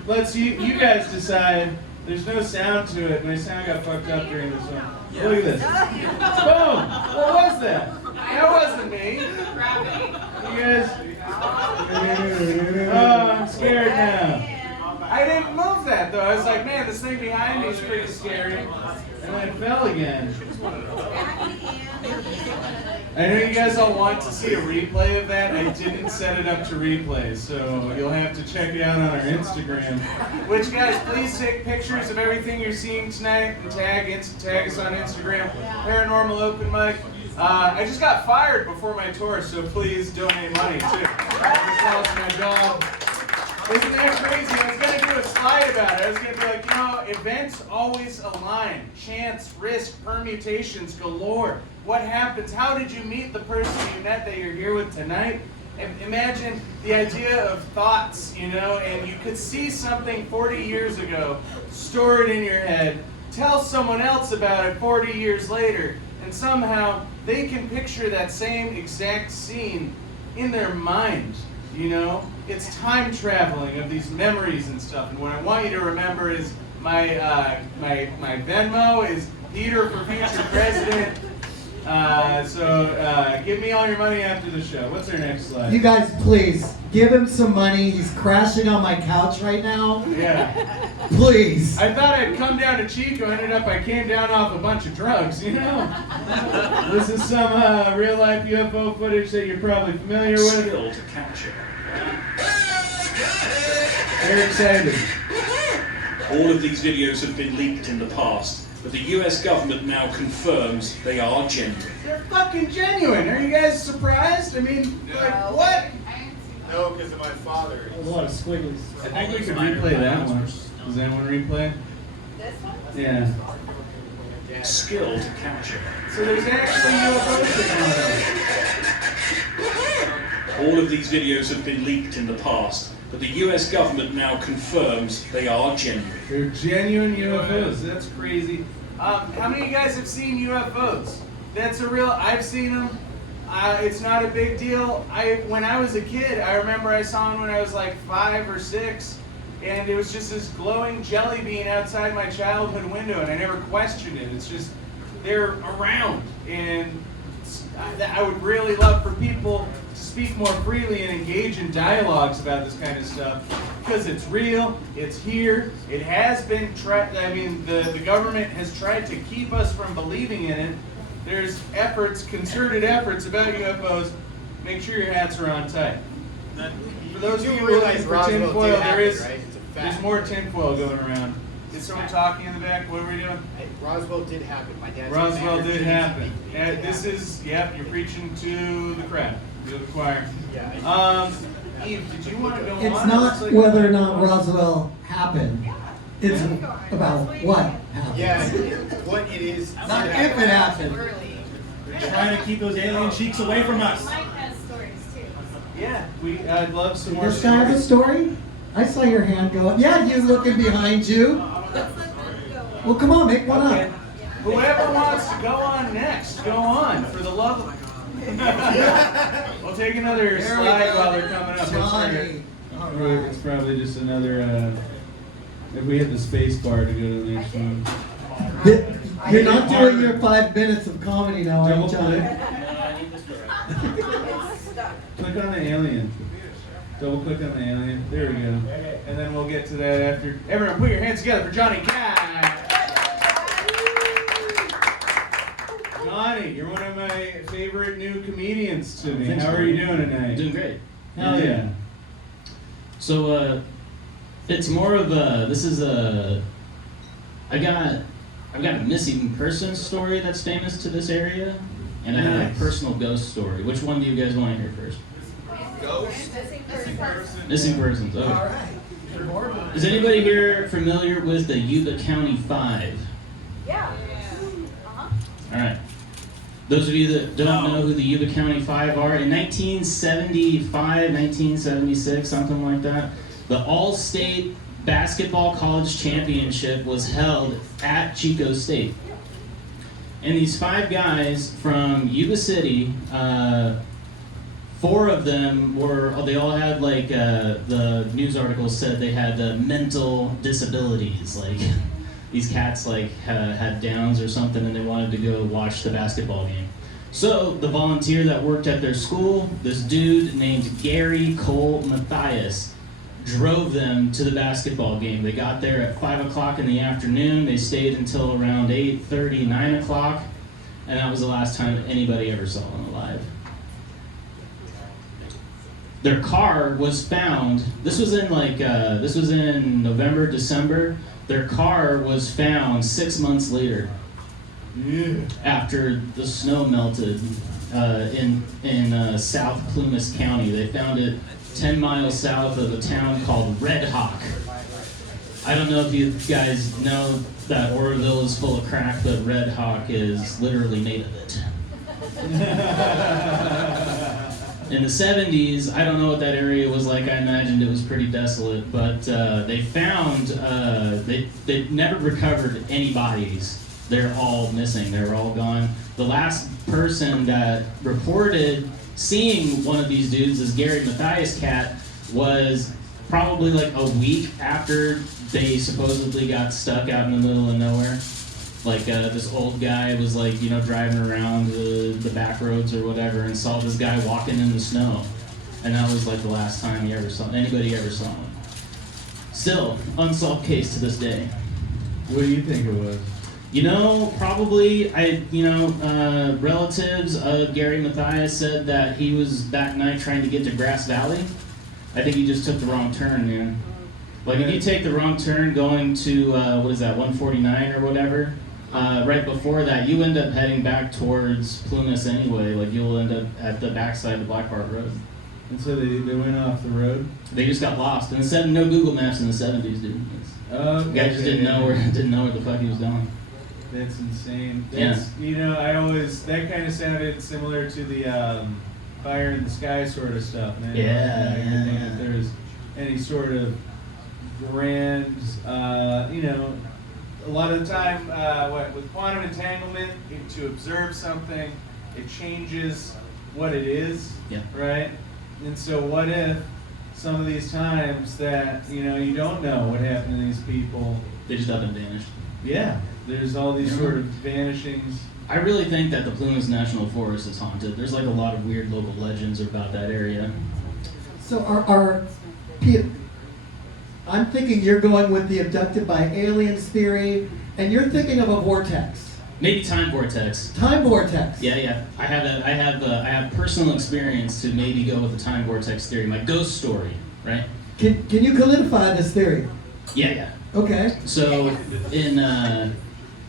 let's you guys decide There's no sound to it. My sound got fucked up during this one. Look at this. Boom! What was that? That wasn't me. You guys. Oh, I'm scared now. I didn't move that though. I was like, man, this thing behind me is pretty scary. And then it fell again. I know you guys all want to see a replay of that. I didn't set it up to replay, so you'll have to check it out on our Instagram. Which, guys, please take pictures of everything you're seeing tonight and tag us on Instagram. Paranormal Open Mic. I just got fired before my tour, so please donate money too. I just lost my job. Isn't that crazy? I was going to do a slide about it. I was going to be like, events always align. Chance, risk, permutations galore. What happens? How did you meet the person you met that you're here with tonight? Imagine the idea of thoughts, and you could see something 40 years ago, store it in your head, tell someone else about it 40 years later, and somehow they can picture that same exact scene in their mind. It's time traveling of these memories and stuff. And what I want you to remember is my Venmo is Peter for Future President. So give me all your money after the show. What's our next slide? You guys, please give him some money. He's crashing on my couch right now. Yeah. Please. I thought I'd come down to Chico. Ended up I came down off a bunch of drugs. This is some real life UFO footage that you're probably familiar with. Skill to capture. Very excited. All of these videos have been leaked in the past, but the US government now confirms they are genuine. They're fucking genuine. Are you guys surprised? I mean, like, what? No, because of my father. A lot of squigglies. I think we could replay that one. Does anyone replay? This one? Yeah. Skill to capture. So there's actually UFO technology. All of these videos have been leaked in the past, but the US government now confirms they are genuine. They're genuine UFOs. That's crazy. How many of you guys have seen UFOs? That's a real. I've seen them. It's not a big deal. When I was a kid, I remember I saw one when I was like 5 or 6, and it was just this glowing jelly bean outside my childhood window, and I never questioned it. It's just they're around, and I would really love for people to speak more freely and engage in dialogues about this kind of stuff, because it's real, it's here, it has been tried. I mean, the government has tried to keep us from believing in it. There's efforts, concerted efforts about UFOs. Make sure your hats are on tight. For those of you looking for tinfoil, there's more tinfoil going around. Is someone talking in the back? What are we doing? Roswell did happen. My dad. Roswell did happen. And this is, you're preaching to the crowd, to the choir. Yeah. Eve, did you want to go on? It's not whether or not Roswell happened. It's about what happened. Yeah. What it is. Not if it happened. They're trying to keep those alien cheeks away from us. Mike has stories too. Yeah, I'd love some more This guy have a stories. story? I saw your hand go up. Yeah, you looking behind you. Well, come on, make one Okay. up. Whoever wants to go on next, go on, for the love of... We'll take another There we slide go. while they're coming up. Johnny. All right. It's probably just another, if we hit the space bar to go to the next one. You're not doing your 5 minutes of comedy now, are you, Double Johnny? click. Click on the alien. Double click on the alien. There we go. And then we'll get to that after. Everyone put your hands together for Johnny Cash. Johnny, you're one of my favorite new comedians to me. Thanks, How are man. you doing tonight? Doing great. Hell yeah. So, it's more of a, I've got a missing person story that's famous to this area, and I have Nice. a personal ghost story. Which one do you guys want to hear first? Missing persons. Okay. All right. Is anybody here familiar with the Yuba County 5? Yeah. All right. Those of you that don't know who the Yuba County 5 are, in 1975, 1976, something like that, the All-State Basketball College Championship was held at Chico State. And these 5 guys from Yuba City 4 of them they all had like, the news articles said they had mental disabilities. Like, these cats like had Downs or something and they wanted to go watch the basketball game. So the volunteer that worked at their school, this dude named Gary Cole Matthias, drove them to the basketball game. They got there at 5 o'clock in the afternoon. They stayed until around 8:30, 9 o'clock, and that was the last time anybody ever saw them alive. Their car was found. This was in November, December. Their car was found 6 months later. Yeah. After the snow melted in South Plumas County. They found it 10 miles south of a town called Red Hawk. I don't know if you guys know that Oroville is full of crack, but Red Hawk is literally made of it. In the 70s, I don't know what that area was like. I imagined it was pretty desolate, but they found, they never recovered any bodies. They're all missing. They were all gone. The last person that reported seeing one of these dudes, this Gary Matthias cat, was probably like a week after they supposedly got stuck out in the middle of nowhere. Like this old guy was like, driving around the back roads or whatever and saw this guy walking in the snow. And that was like the last time anybody ever saw him. Still, unsolved case to this day. What do you think it was? Probably, relatives of Gary Matthias said that he was that night trying to get to Grass Valley. I think he just took the wrong turn, man. Like, if you take the wrong turn going to, 149 or whatever, right before that, you end up heading back towards Plumas anyway. Like, you'll end up at the backside of Black Park Road. And so they went off the road? They just got lost. And it said no Google Maps in the 70s, dude. The guy just didn't know where the fuck he was going. That's insane. Yeah. That kind of sounded similar to the fire in the sky sort of stuff, man. Yeah. I didn't think that there's any sort of grand, a lot of the time, with quantum entanglement, to observe something, it changes what it is, right? And so what if some of these times that, you don't know what happened to these people. They just up and vanished. Yeah. There's all these sort of vanishings. I really think that the Plumas National Forest is haunted. There's like a lot of weird local legends about that area. So I'm thinking you're going with the abducted by aliens theory, and you're thinking of a vortex. Maybe time vortex. Time vortex. Yeah. I have personal experience to maybe go with the time vortex theory. My ghost story, right? Can you solidify this theory? Yeah. Okay. So in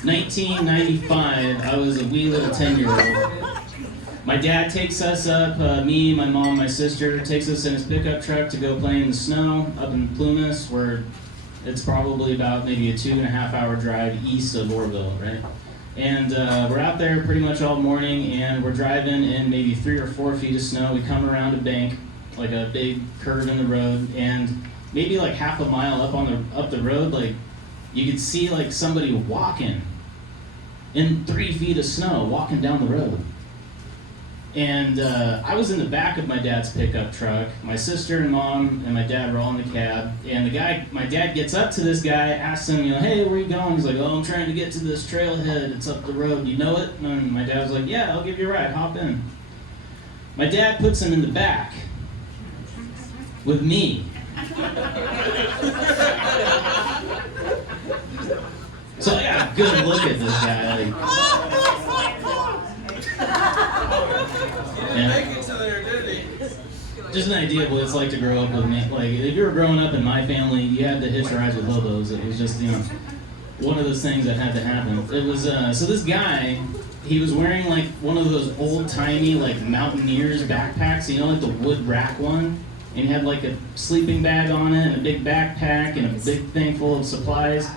1995, I was a wee little 10-year-old. My dad takes us up, me, my mom, my sister, takes us in his pickup truck to go play in the snow up in Plumas, where it's probably about maybe a 2.5 hour drive east of Oroville, right? And we're out there pretty much all morning, and we're driving in maybe 3 or 4 feet of snow. We come around a bank, like a big curve in the road, and maybe like half a mile up the road, like you could see like somebody walking in 3 feet of snow, walking down the road. And I was in the back of my dad's pickup truck. My sister and mom and my dad were all in the cab. And my dad gets up to this guy, asks him, hey, where are you going? He's like, oh, I'm trying to get to this trailhead. It's up the road. You know it? And my dad was like, yeah, I'll give you a ride. Hop in. My dad puts him in the back with me. So I got a good look at this guy. Just an idea of what it's like to grow up with me. Like, if you were growing up in my family, you had to hitch rides with hobos. It was just, one of those things that had to happen. It was, so this guy, he was wearing like one of those old-timey like mountaineers backpacks, like the wood rack one. And he had like a sleeping bag on it and a big backpack and a big thing full of supplies.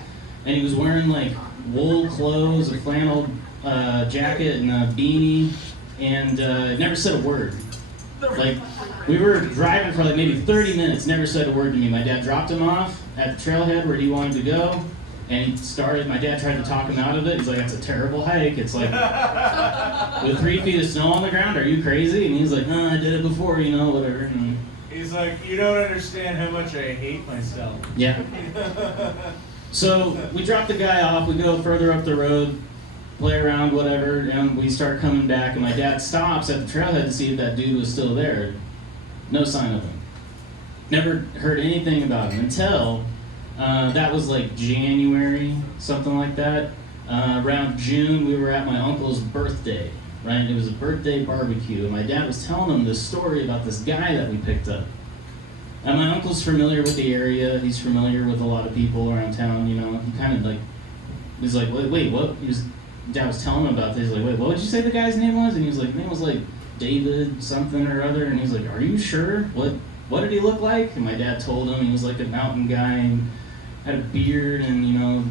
And he was wearing like wool clothes, a flannel jacket and a beanie, and never said a word. Like, we were driving for like maybe 30 minutes, never said a word to me. My dad dropped him off at the trailhead where he wanted to go, And my dad tried to talk him out of it. He's like, that's a terrible hike. It's like, with 3 feet of snow on the ground, are you crazy? And he's like, no, I did it before, whatever. And He's like, you don't understand how much I hate myself. yeah. So we drop the guy off, we go further up the road, play around, whatever, and we start coming back, and my dad stops at the trailhead to see if that dude was still there. No sign of him. Never heard anything about him until that was like January, something like that. Around June, we were at my uncle's birthday, right? It was a birthday barbecue, and my dad was telling him this story about this guy that we picked up. And my uncle's familiar with the area. He's familiar with a lot of people around town, He kind of like, he's like, wait, what? Dad was telling him about this. He's like, wait, what did you say the guy's name was? And he was like, his name was like David something or other. And he's like, are you sure? What did he look like? And my dad told him he was like a mountain guy and had a beard, and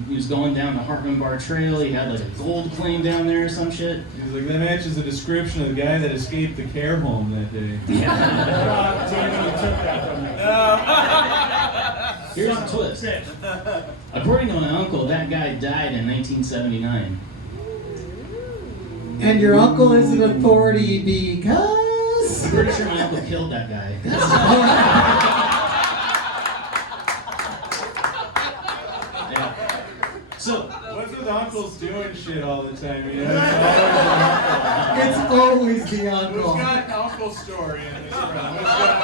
he was going down the Hartman Bar Trail. He had like a gold claim down there or some shit. He's like, that matches the description of the guy that escaped the care home that day. God damn it, you took that from me. Here's the twist. According to my uncle, that guy died in 1979. And your uncle is an authority because... I'm pretty sure my uncle killed that guy. Yeah. So, what's with uncles doing shit all the time, It's always the uncle. Who's got an uncle story in this room? Who's got an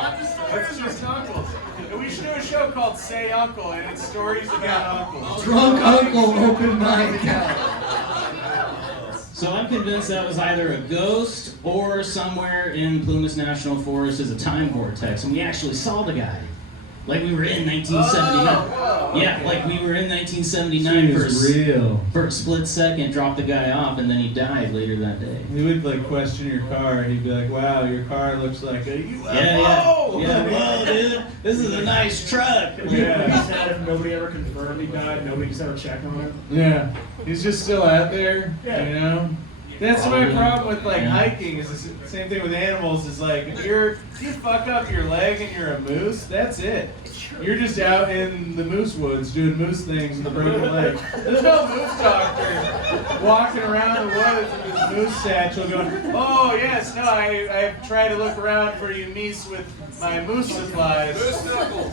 uncle story? It's just uncles. And we should do a show called Say Uncle, and it's stories about uncles. Drunk uncle, open mic. So I'm convinced that was either a ghost or somewhere in Plumas National Forest is a time vortex, and we actually saw the guy. Like we were in 1979. Yeah, like we were in 1979 for a split second, dropped the guy off, and then he died later that day. He would like question your car. He'd be like, "Wow, your car looks like a UFO." Yeah. Whoa, dude, this is a nice truck. Yeah. He said if nobody ever confirmed he died, nobody just ever checked on him. Yeah, he's just still out there. Yeah. That's my problem with like hiking. Is the same thing with animals. Is like if you fuck up your leg and you're a moose, that's it. You're just out in the moose woods doing moose things with a broken leg. There's no moose doctor walking around the woods with his moose satchel going, "Oh yes, no, I try to look around for you meese with my moose supplies."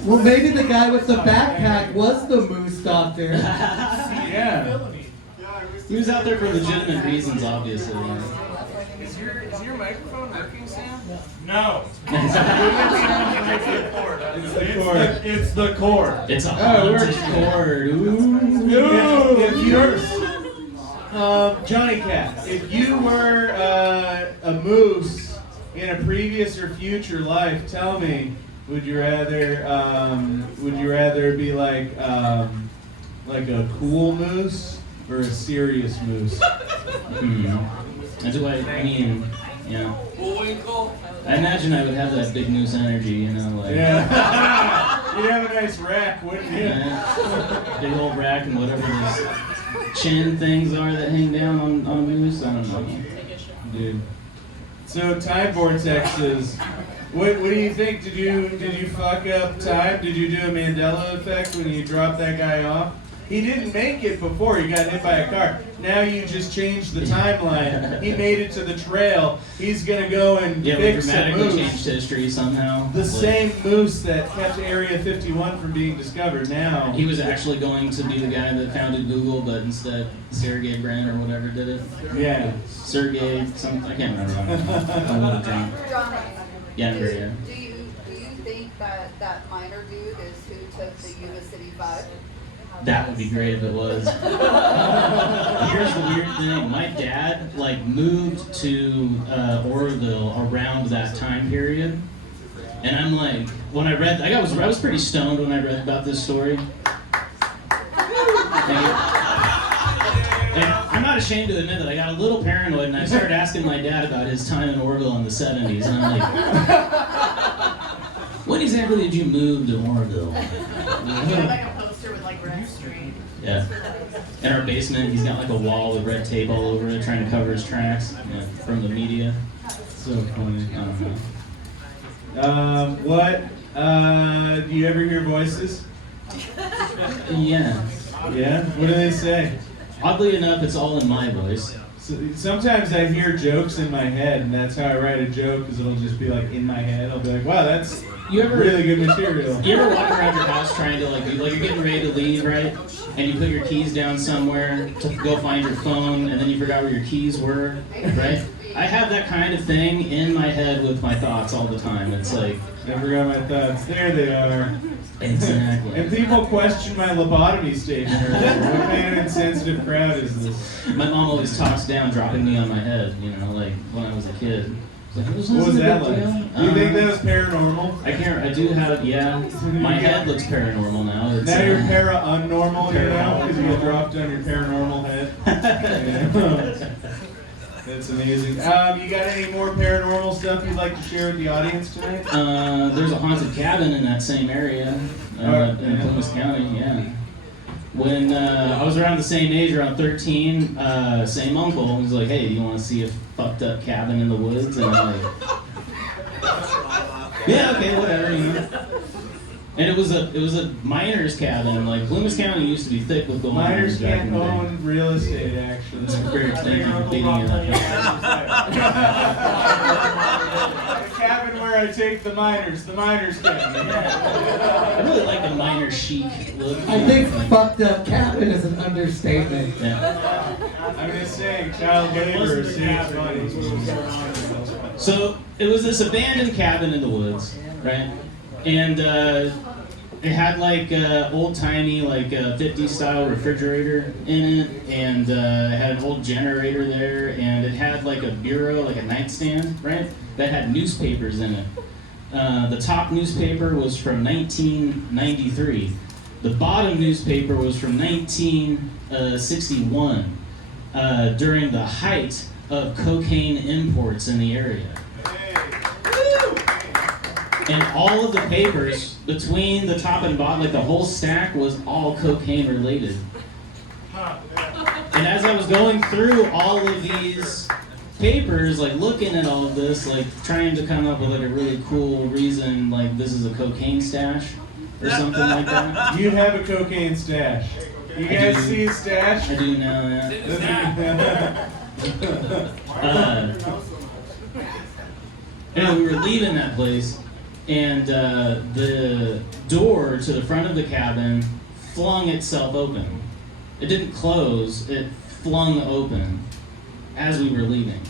Well, maybe the guy with the backpack was the moose doctor. Yeah. He was out there for legitimate reasons, obviously. Is your microphone working, Sam? No. It's the cord. It's the cord. It's a haunted cord. If you're Johnny Cat, if you were a moose in a previous or future life, tell me, would you rather be like a cool moose or a serious moose? I imagine I would have that big moose energy, like. Yeah. You'd have a nice rack, wouldn't you? Yeah. Big old rack and whatever those chin things are that hang down on a moose. I don't know. Dude. So time vortexes. What do you think? Did you fuck up time? Did you do a Mandela effect when you dropped that guy off? He didn't make it before he got hit by a car. Now you just changed the timeline. He made it to the trail. He's gonna go and fix we a dramatically moose. changed history somehow. The same moose that kept Area 51 from being discovered. Now he was actually going to be the guy that founded Google, but instead Sergey Brin or whatever did it. Yeah. Sergey, something I can't remember. I'm a little drunk. Younger, yeah. Do you think that minor dude is who took the Yuba City 5? That would be great if it was. Here's the weird thing. My dad moved to Oroville around that time period. And I'm like, when I read, I was pretty stoned when I read about this story. And I'm not ashamed to admit that I got a little paranoid and I started asking my dad about his time in Oroville in the 70s. And I'm like, when exactly did you move to Oroville? Yeah. In our basement, he's got a wall with red tape all over it, trying to cover his tracks from the media. So funny. What? Do you ever hear voices? Yeah. Yeah? What do they say? Oddly enough, it's all in my voice. So, sometimes I hear jokes in my head, and that's how I write a joke, because it'll just be like in my head. I'll be like, wow, that's really good material. You ever walk around your house trying to like you're getting ready to leave, right? And you put your keys down somewhere to go find your phone, and then you forgot where your keys were, right? I have that kind of thing in my head with my thoughts all the time. It's like, I forgot my thoughts. There they are. Exactly. And people question my lobotomy statement earlier. What kind of insensitive crowd is this? My mom always talks down, dropping me on my head, you know, like when I was a kid. What was that like? Do you think that was paranormal? I do have, yeah. My head looks paranormal now. It's, now you're para-unnormal, you know, because you get dropped on your paranormal head. That's amazing. You got any more paranormal stuff you'd like to share with the audience tonight? There's a haunted cabin in that same area, in Plymouth County, yeah. When I was around the same age, around 13, same uncle was like, hey, do you want to see a fucked up cabin in the woods? And I'm like, yeah, okay, whatever, you know. And it was a miner's cabin. Like Plymouth County used to be thick with gold miners back in can't the day. own real estate, actually. Very thank you for beating it up. The cabin where I take the miners cabin. I really like the miner chic look. I think fucked up cabin is an understatement. Yeah. I'm just saying, child labor saves money. So it was this abandoned cabin in the woods, right? And it had like old-timey, like 50s style refrigerator in it, and it had an old generator there, and it had like a bureau, like a nightstand, right? That had newspapers in it. The top newspaper was from 1993. The bottom newspaper was from 1961, during the height of cocaine imports in the area. And all of the papers between the top and bottom, like the whole stack, was all cocaine related. And as I was going through all of these papers, like looking at all of this, like trying to come up with like a really cool reason, like this is a cocaine stash or something like that. You have a cocaine stash. You guys see a stash? I do now, yeah. And we were leaving that place, and the door to the front of the cabin flung itself open. It didn't close, it flung open as we were leaving.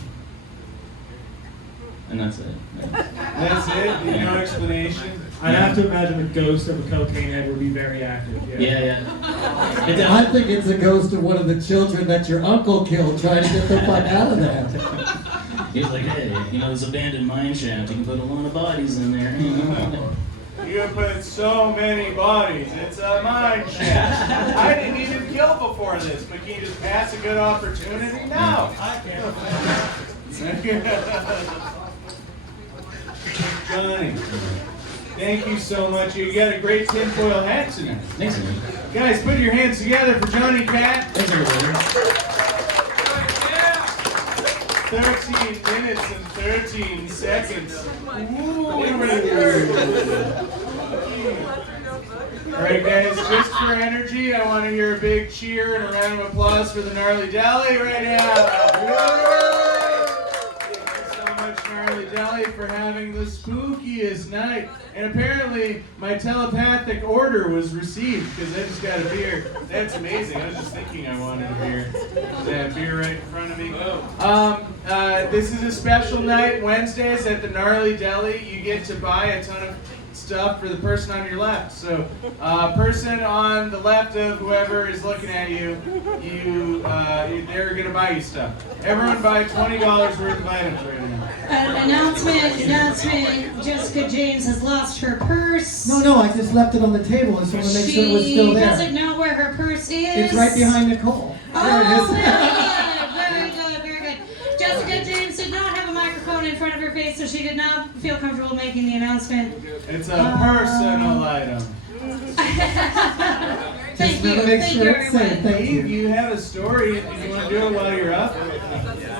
And that's it. That's it? No explanation? I'd have to imagine the ghost of a cocaine head would be very active. Yeah. I think it's a ghost of one of the children that your uncle killed trying to get the fuck out of there. He was like, hey, you know, this abandoned mine shaft, you can put a lot of bodies in there. You put so many bodies. It's a mine shaft. I didn't even kill before this, but can you just pass a good opportunity? No. I can't. Johnny, thank you so much. You got a great tinfoil hat tonight. Thanks, man. Guys, put your hands together for Johnny Cat. Thanks, everybody. 13 minutes and 13 seconds. Alright guys, just for energy, I want to hear a big cheer and a round of applause for the Gnarly Deli right now. Thank you so much, Gnarly Deli, for having the spookiest night. And apparently, my telepathic order was received because I just got a beer. That's amazing. I was just thinking I wanted a beer. I have beer right in front of me. This is a special night. Wednesdays at the Gnarly Deli, you get to buy a ton of stuff for the person on your left. So, person on the left of whoever is looking at you, they're gonna buy you stuff. Everyone buy $20 worth of items right now. Announcement, Jessica James has lost her purse. No, I just left it on the table. I just want to make sure it was still there. She doesn't know where her purse is. It's right behind Nicole. There it is. Very good. Jessica James did not have a microphone in front of her face, so she did not feel comfortable making the announcement. It's a personal item. Thank you. Thank you, Thank you. You have a story. If you want to do it while you're up,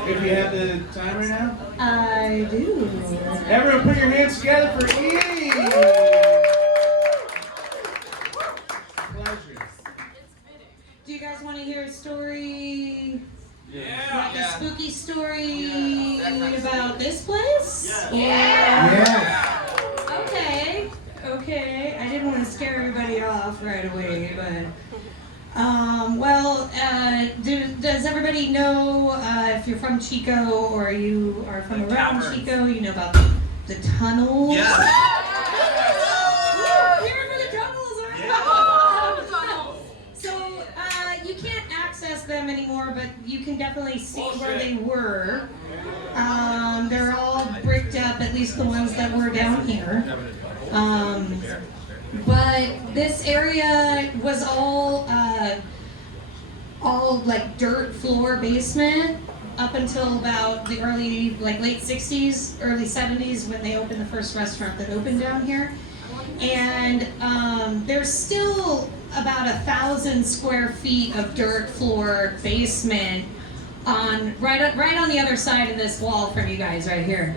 if you have the time right now. I do. Everyone, put your hands together for Edie. Do you guys want to hear a story? Yeah. Like a spooky story about this place? Yes. Okay. I didn't want to scare everybody off right away, but does everybody know if you're from Chico or you are from around Chico? You know about the tunnels? Yes. You remember the tunnels? So you can't access them anymore, but you can definitely see where they were. They're all bricked up, at least the ones that were down here. But this area was all like dirt floor basement up until about the early, late 60s, early 70s when they opened the first restaurant that opened down here. And there's still about 1,000 square feet of dirt floor basement right on the other side of this wall from you guys right here.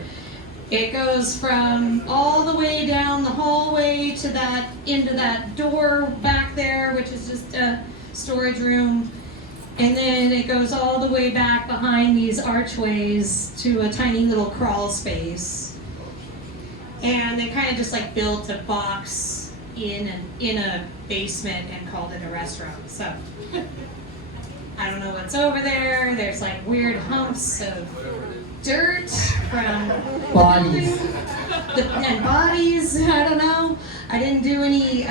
It goes from all the way down the hallway to into that door back there, which is just a storage room. And then it goes all the way back behind these archways to a tiny little crawl space. And they kind of just built a box in a basement and called it a restaurant. So I don't know what's over there. There's weird humps of dirt from Bodies. and bodies. I don't know. I didn't do any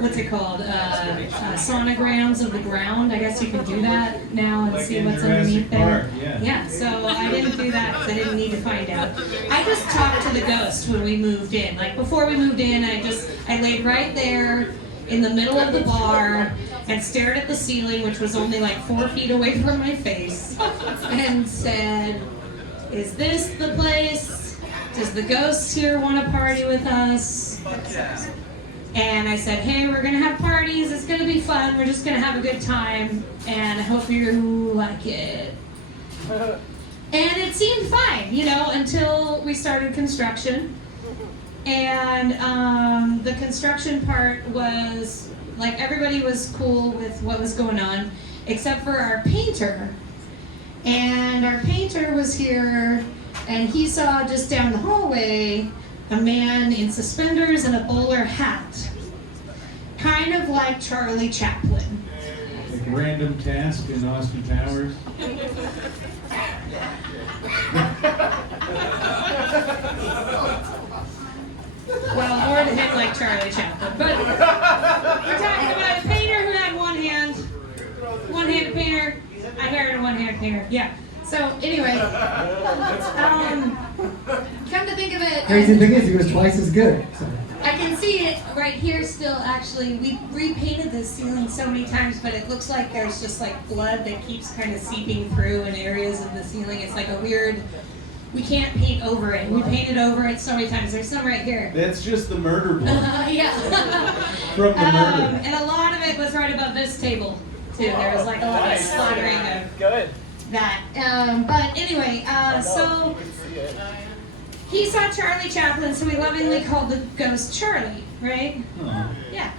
what's it called? Sonograms of the ground. I guess you can do that now and see what's underneath there. Yeah, so I didn't do that because I didn't need to find out. I just talked to the ghost when we moved in. Before we moved in, I laid right there in the middle of the bar and stared at the ceiling, which was only 4 feet away from my face, and said, "Is this the place? Does the ghost here want to party with us?" And I said, "Hey, we're going to have parties. It's going to be fun. We're just going to have a good time. And I hope you like it." And it seemed fine, until we started construction. And the construction part was, everybody was cool with what was going on, except for our painter. And our painter was here, and he saw just down the hallway a man in suspenders and a bowler hat, kind of like Charlie Chaplin. Random task in Austin Powers. Well, more to him like Charlie Chaplin. But we're talking about a painter who had one hand, one-handed painter, a hair and a one-handed painter. Yeah. So anyway, come to think of it, Crazy thing is, he was twice as good. So. I can see it right here still. Actually, we repainted this ceiling so many times, but it looks like there's just blood that keeps kind of seeping through in areas of the ceiling. It's a weird. We can't paint over it. We painted over it so many times. There's some right here. That's just the murder blood. Yeah. From the murder. And a lot of it was right above this table too. There was a lot of slaughtering of that. But anyway, so he saw Charlie Chaplin, so we lovingly called the ghost Charlie, right? Yeah.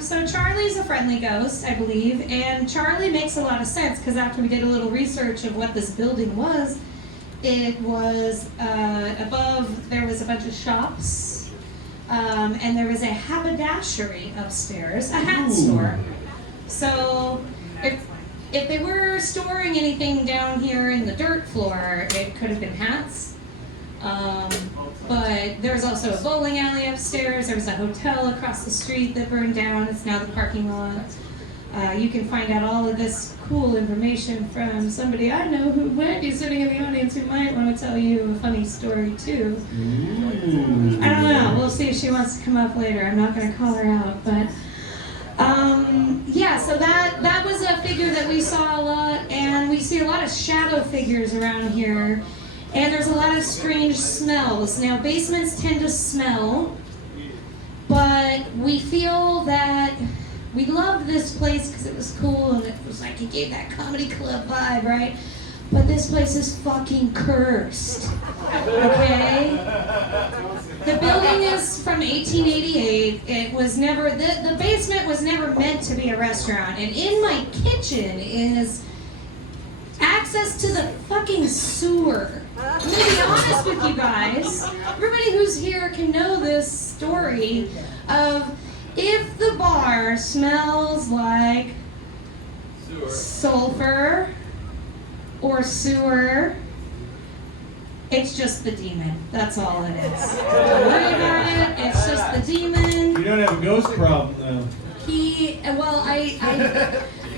So Charlie's a friendly ghost, I believe, and Charlie makes a lot of sense because after we did a little research of what this building was, it was above, there was a bunch of shops, and there was a haberdashery upstairs, a hat store. So if they were storing anything down here in the dirt floor, it could have been hats. But there was also a bowling alley upstairs. There was a hotel across the street that burned down. It's now the parking lot. You can find out all of this cool information from somebody I know who might be sitting in the audience who might want to tell you a funny story too. I don't know. We'll see if she wants to come up later. I'm not going to call her out, but yeah. So that was a figure that we saw a lot, and we see a lot of shadow figures around here. And there's a lot of strange smells. Now, basements tend to smell, but we feel that we loved this place because it was cool and it was it gave that comedy club vibe, right? but this place is fucking cursed. Okay? The building is from 1888. It was never, the basement was never meant to be a restaurant. And in my kitchen is access to the fucking sewer. I'm gonna be honest with you guys. Everybody who's here can know this story of if the bar smells like sulfur or sewer, it's just the demon. That's all it is. Don't worry about it. It's just the demon. You don't have a ghost problem, though.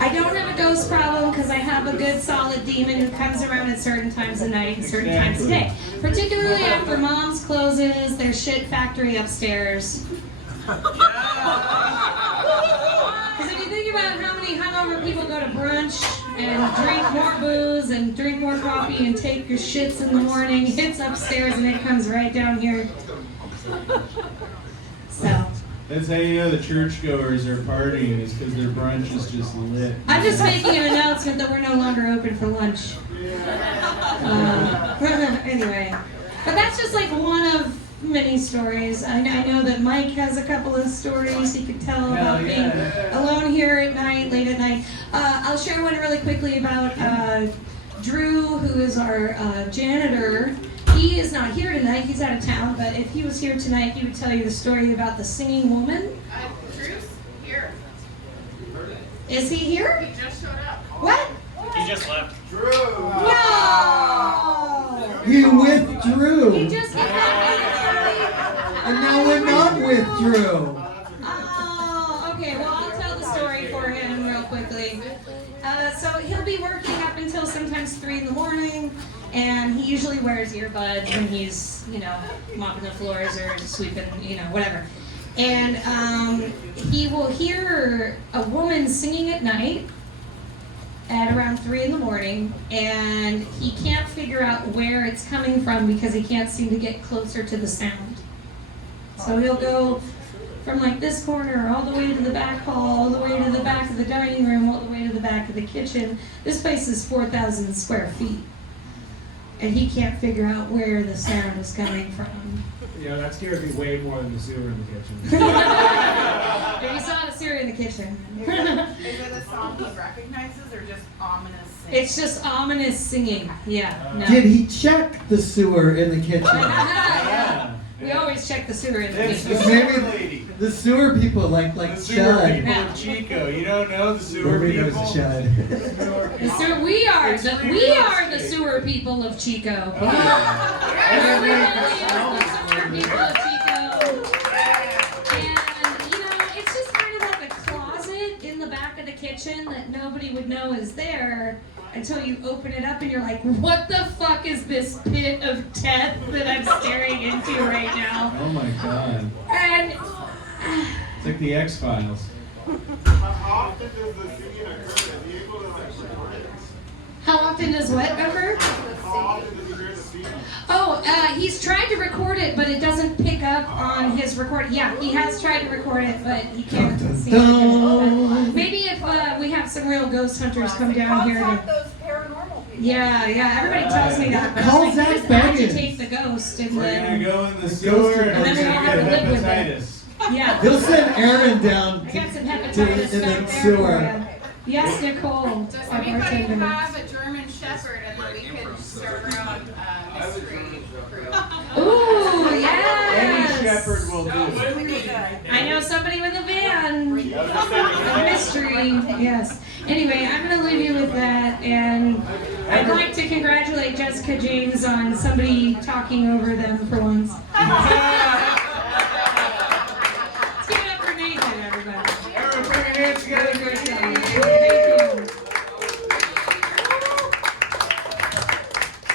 I don't have a ghost problem because I have a good solid demon who comes around at certain times of night and certain times of day. Particularly after Mom's closes their shit factory upstairs. Because if you think about how many hungover people go to brunch and drink more booze and drink more coffee and take your shits in the morning, it's upstairs and it comes right down here. So. That's how you know the churchgoers are partying, is because their brunch is just lit. I'm just making an announcement that we're no longer open for lunch. Anyway, but that's just like one of many stories. I know that Mike has a couple of stories he could tell about being alone here at night, late at night. I'll share one really quickly about Drew, who is our janitor. He is not here tonight, he's out of town, but if he was here tonight, he would tell you the story about the singing woman. Drew's here. Is he here? He just showed up. What? He just left. No! He withdrew. He just came back. And now we're not with Drew. Oh, okay, well, I'll tell the story for him real quickly. So he'll be working up until sometimes 3 in the morning. And he usually wears earbuds when he's, mopping the floors or sweeping, whatever. And he will hear a woman singing at night at around 3 in the morning, and he can't figure out where it's coming from because he can't seem to get closer to the sound. So he'll go from like this corner all the way to the back hall, all the way to the back of the dining room, all the way to the back of the kitchen. This place is 4,000 square feet. And he can't figure out where the sound is coming from. That scares me way more than the sewer in the kitchen. If you saw the sewer in the kitchen. Is it a song he recognizes or just ominous singing? It's just ominous singing. Yeah. No. Did he check the sewer in the kitchen? Yeah. We always check the sewer in the kitchen. Maybe the sewer people like the sewer Chud. people of Chico. You don't know the sewer Nobody people? knows Chud. We are the sewer people of Chico. Everybody is the sewer people of Chico. And it's just kind of like a closet in the back of the kitchen that nobody would know is there until you open it up and you're like, what the fuck is this pit of death that I'm staring into right now? Oh my god. And It's like the X-Files. How often does the singing occur? Is he able to record it? how often does what occur? How often does he hear the singing? Oh, he's tried to record it, but it doesn't pick up on his record. Yeah, he has tried to record it, but he can't see it. Maybe if we have some real ghost hunters come down here. Contact those paranormal people. Yeah, everybody tells me that. But Call I'm Zach like, just have to Baggins. take the ghost and We're then. gonna go in the sewer and And then we're we all gonna have to get live with it. hepatitis. Yeah. He'll send Aaron down I got some to hepatitis in back the there. sewer. for you. Yes, Nicole. Does our anybody bartender. have a German Shepherd and then we can serve around mystery crew? Ooh, Any yes. shepherd will do. I know somebody with a van. A mystery, yes. Anyway, I'm going to leave you with that, and I'd like to congratulate Jessica James on somebody talking over them for once. Let's give it up for Nathan, everybody. Everyone put your hands together. Great job. Thank you.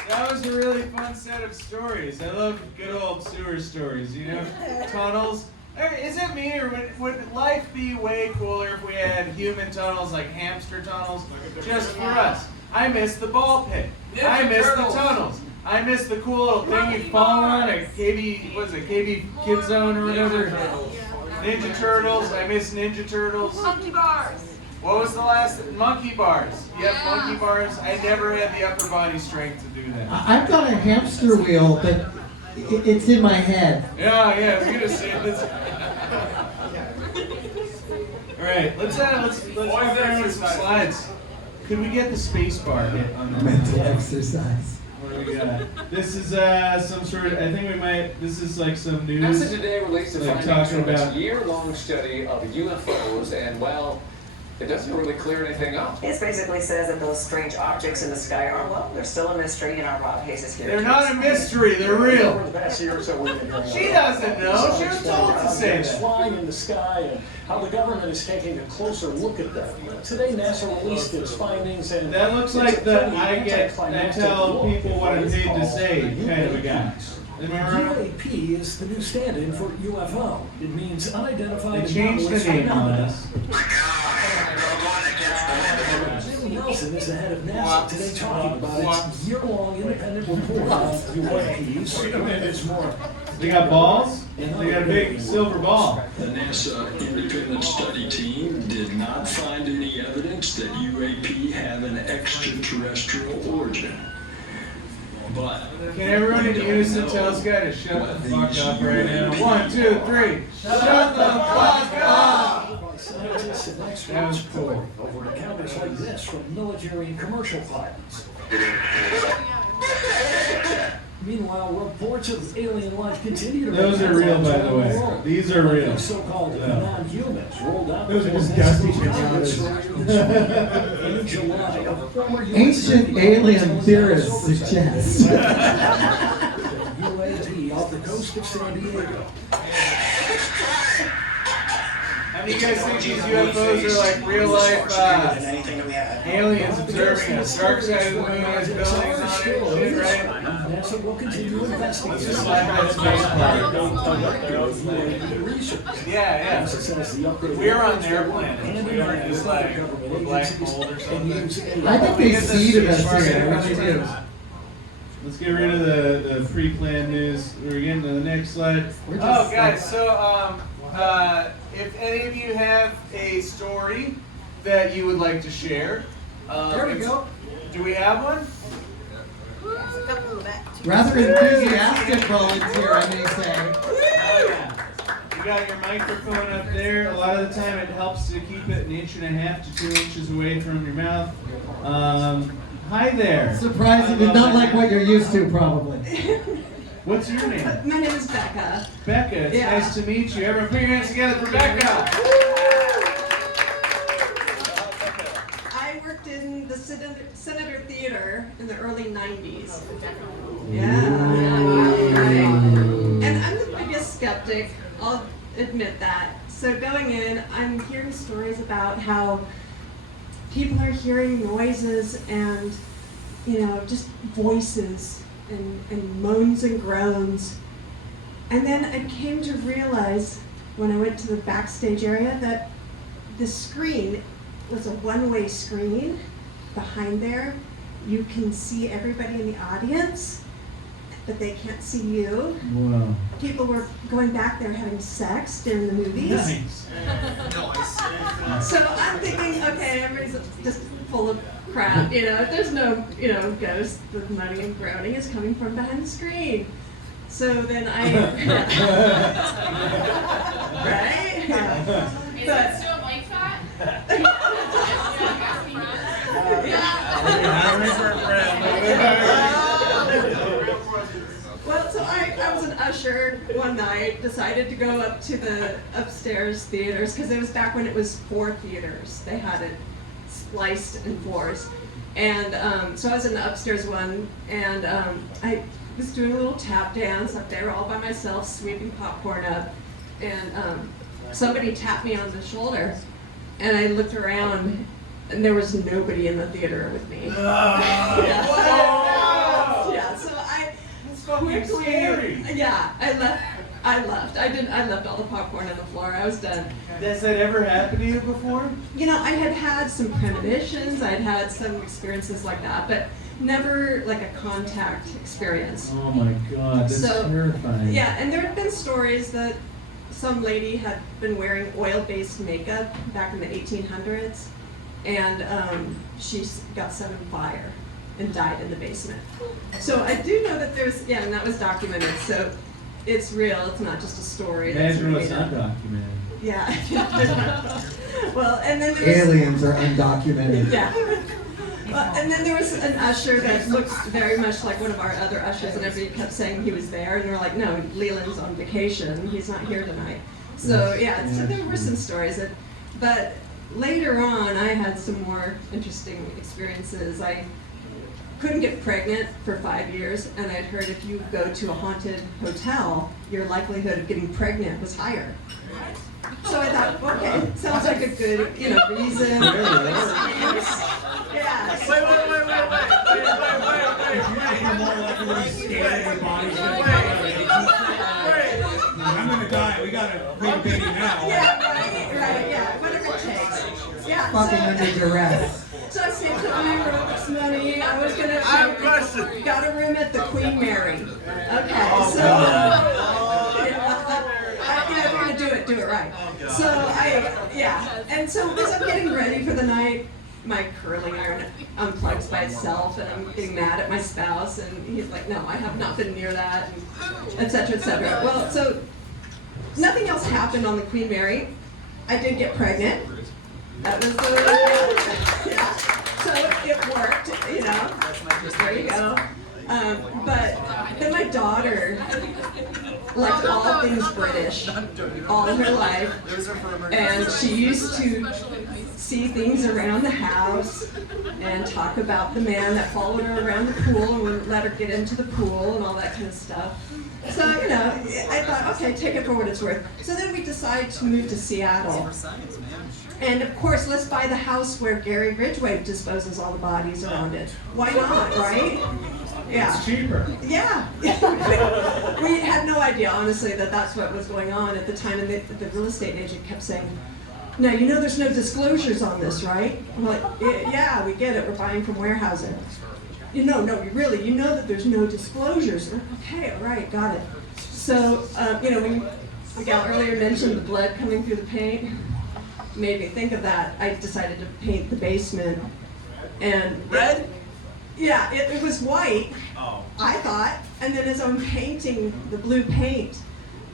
That was a really fun set of stories. I love good old sewer stories, Tunnels. Is it me, or would life be way cooler if we had human tunnels, like hamster tunnels, just for us? I miss the ball pit. I miss the tunnels. I miss the cool little thing you fall on at KB Kid Zone or whatever. Ninja Turtles. I miss Ninja Turtles. Monkey bars. What was the last? Monkey bars. Yep, monkey bars. I never had the upper body strength to do that. I've got a hamster wheel, but it's in my head. Yeah, I was gonna say this. All right, let's walk around with some slides. Could we get the space bar hit on the Mental exercise. What do we got? This is some sort of. I think we might. This is like some news. NASA today released the like findings from its about year-long study of UFOs, and well, it doesn't really clear anything up. It basically says that those strange objects in the sky are, well, they're still a mystery, and our Rob Hayes is here. They're not a mystery. They're real. She doesn't know. She was told to say that. Flying in the sky, and how the government is taking a closer look at them. Today, NASA released its findings, and that looks like the I tell people what I'm paid to say kind of a guy. UAP is the new stand-in for UFO. It means unidentified. They changed the name on us. Jim Nelson is the head of NASA today talking about its year-long independent report on UAPs. It's more. They got balls? They got a big silver ball. The NASA independent study team did not find any evidence that UAP have an extraterrestrial origin. But can everyone in unison tell this guy to shut the fuck up right now? 1, 2, 3. Shut the fuck up! Scientists and experts poring over encounters like this from military and commercial pilots. Meanwhile, reports of alien life continue to. Those are real, by the way. These are real. So-called non-humans rolled out. Those are just dusty bananas. In July, a former Ancient alien theorists suggest. UAP off the coast of San Diego. How many of you guys think these UFOs are like real life aliens observing us? Dark side of the moon has buildings on it and shit, right? NASA will continue investigating. Let's just slap that space bar. Yeah. We're on their planet. We aren't just like a black mold or something. I think they seeded us here. What do you do? Let's get rid of the pre-planned news. We're getting to the next slide. Oh, guys, so if any of you have a story that you would like to share, there we go. Do we have one? Rather enthusiastic volunteer, I may say. Oh, yeah. You got your microphone up there. A lot of the time it helps to keep it 1.5 to 2 inches away from your mouth. Hi there. Surprising, did not like what you're used to, probably. What's your name? My name is Becca. Becca, it's nice to meet you. Everyone put your hands together for Becca. I worked in the Senator Theater in the early 90s. Yeah. And I'm the biggest skeptic, I'll admit that. So going in, I'm hearing stories about how people are hearing noises and, just voices and moans and groans. And then I came to realize when I went to the backstage area that the screen was a one-way screen. Behind there, you can see everybody in the audience, but they can't see you. Wow. People were going back there having sex during the movies. Nice. So I'm thinking, okay, everybody's just full of crap, there's no, ghost, the moaning and groaning is coming from behind the screen. So then I, right? Is it still like that? Well, so I was an usher one night, decided to go up to the upstairs theaters, because it was back when it was 4 theaters. They had it spliced in 4s. And so I was in the upstairs one, and I was doing a little tap dance up there all by myself, sweeping popcorn up. And somebody tapped me on the shoulder, and I looked around, and there was nobody in the theater with me. Yeah, so I quickly, I left. I left all the popcorn on the floor. I was done. Has that ever happened to you before? I had had some premonitions. I'd had some experiences like that, but never like a contact experience. Oh my God, that's terrifying. Yeah, and there had been stories that some lady had been wearing oil-based makeup back in the 1800s, and she got set on fire and died in the basement. So I do know that there's, and that was documented, so it's real, it's not just a story. Imagine what's undocumented. Yeah. Well, and then there was, Aliens are undocumented. yeah. Well, and then there was an usher that looked very much like one of our other ushers, and everybody kept saying he was there, and we're like, no, Leland's on vacation, he's not here tonight. So yeah, so there were some stories, but later on I had some more interesting experiences. I couldn't get pregnant for 5 years, and I'd heard if you go to a haunted hotel, your likelihood of getting pregnant was higher. So I thought, okay, sounds like a good, reason. Yeah. I'm gonna die. We gotta make a baby now. Yeah, right, yeah, whatever it takes. Yeah. Fucking under duress. So I saved up my room's money. I was gonna. I have a question. Got a room at the Queen Mary. Okay, so. If you're gonna do it right. So and so as I'm getting ready for the night, my curling iron unplugs by itself, and I'm getting mad at my spouse, and he's like, no, I have not been near that, and et cetera, et cetera. Well, so nothing else happened on the Queen Mary. I did get pregnant. That was so it worked, there you go. But then my daughter liked all things British all her life, and she used to see things around the house and talk about the man that followed her around the pool and wouldn't let her get into the pool and all that kind of stuff. So, I thought, okay, take it for what it's worth. So then we decided to move to Seattle. And of course, let's buy the house where Gary Ridgway disposes all the bodies around it. Why not, right? Yeah. It's cheaper. Yeah. We had no idea, honestly, that that's what was going on at the time. And the real estate agent kept saying, now, there's no disclosures on this, right? I'm like, yeah, we get it. We're buying from Weyerhaeuser. No, really, that there's no disclosures. Okay, all right, got it. So, when the gal earlier mentioned the blood coming through the paint, made me think of that. I decided to paint the basement. And red? Yeah, it was white, I thought. And then as I'm painting the blue paint,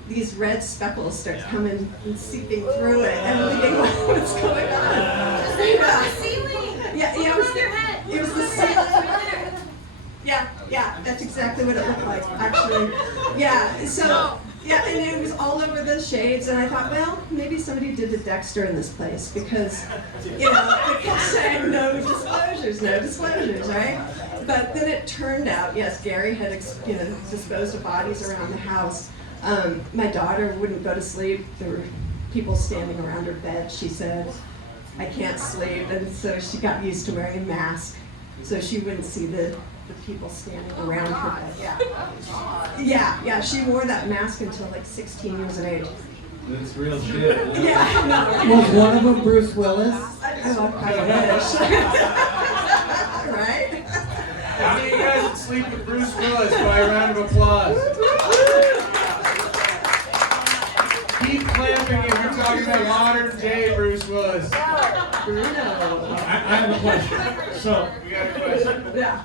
these red speckles start coming and seeping through it. And I'm thinking, what's going on? The ceiling! Yeah, it was the ceiling. Yeah, that's exactly what it looked like, actually. Yeah, so, and it was all over the shades, and I thought, well, maybe somebody did the Dexter in this place, because, they kept saying no disclosures, right? But then it turned out, yes, Gary had, disposed of bodies around the house. My daughter wouldn't go to sleep. There were people standing around her bed, she said. I can't sleep, and so she got used to wearing a mask, so she wouldn't see the people standing around her bed. Yeah, she wore that mask until like 16 years of age. That's real shit. Yeah. Was one of them Bruce Willis? I wish. Right? How many of you guys would sleep with Bruce Willis? By a round of applause. Keep clapping if you're talking about modern day Bruce Willis. I have a question. So, We got a question. Yeah.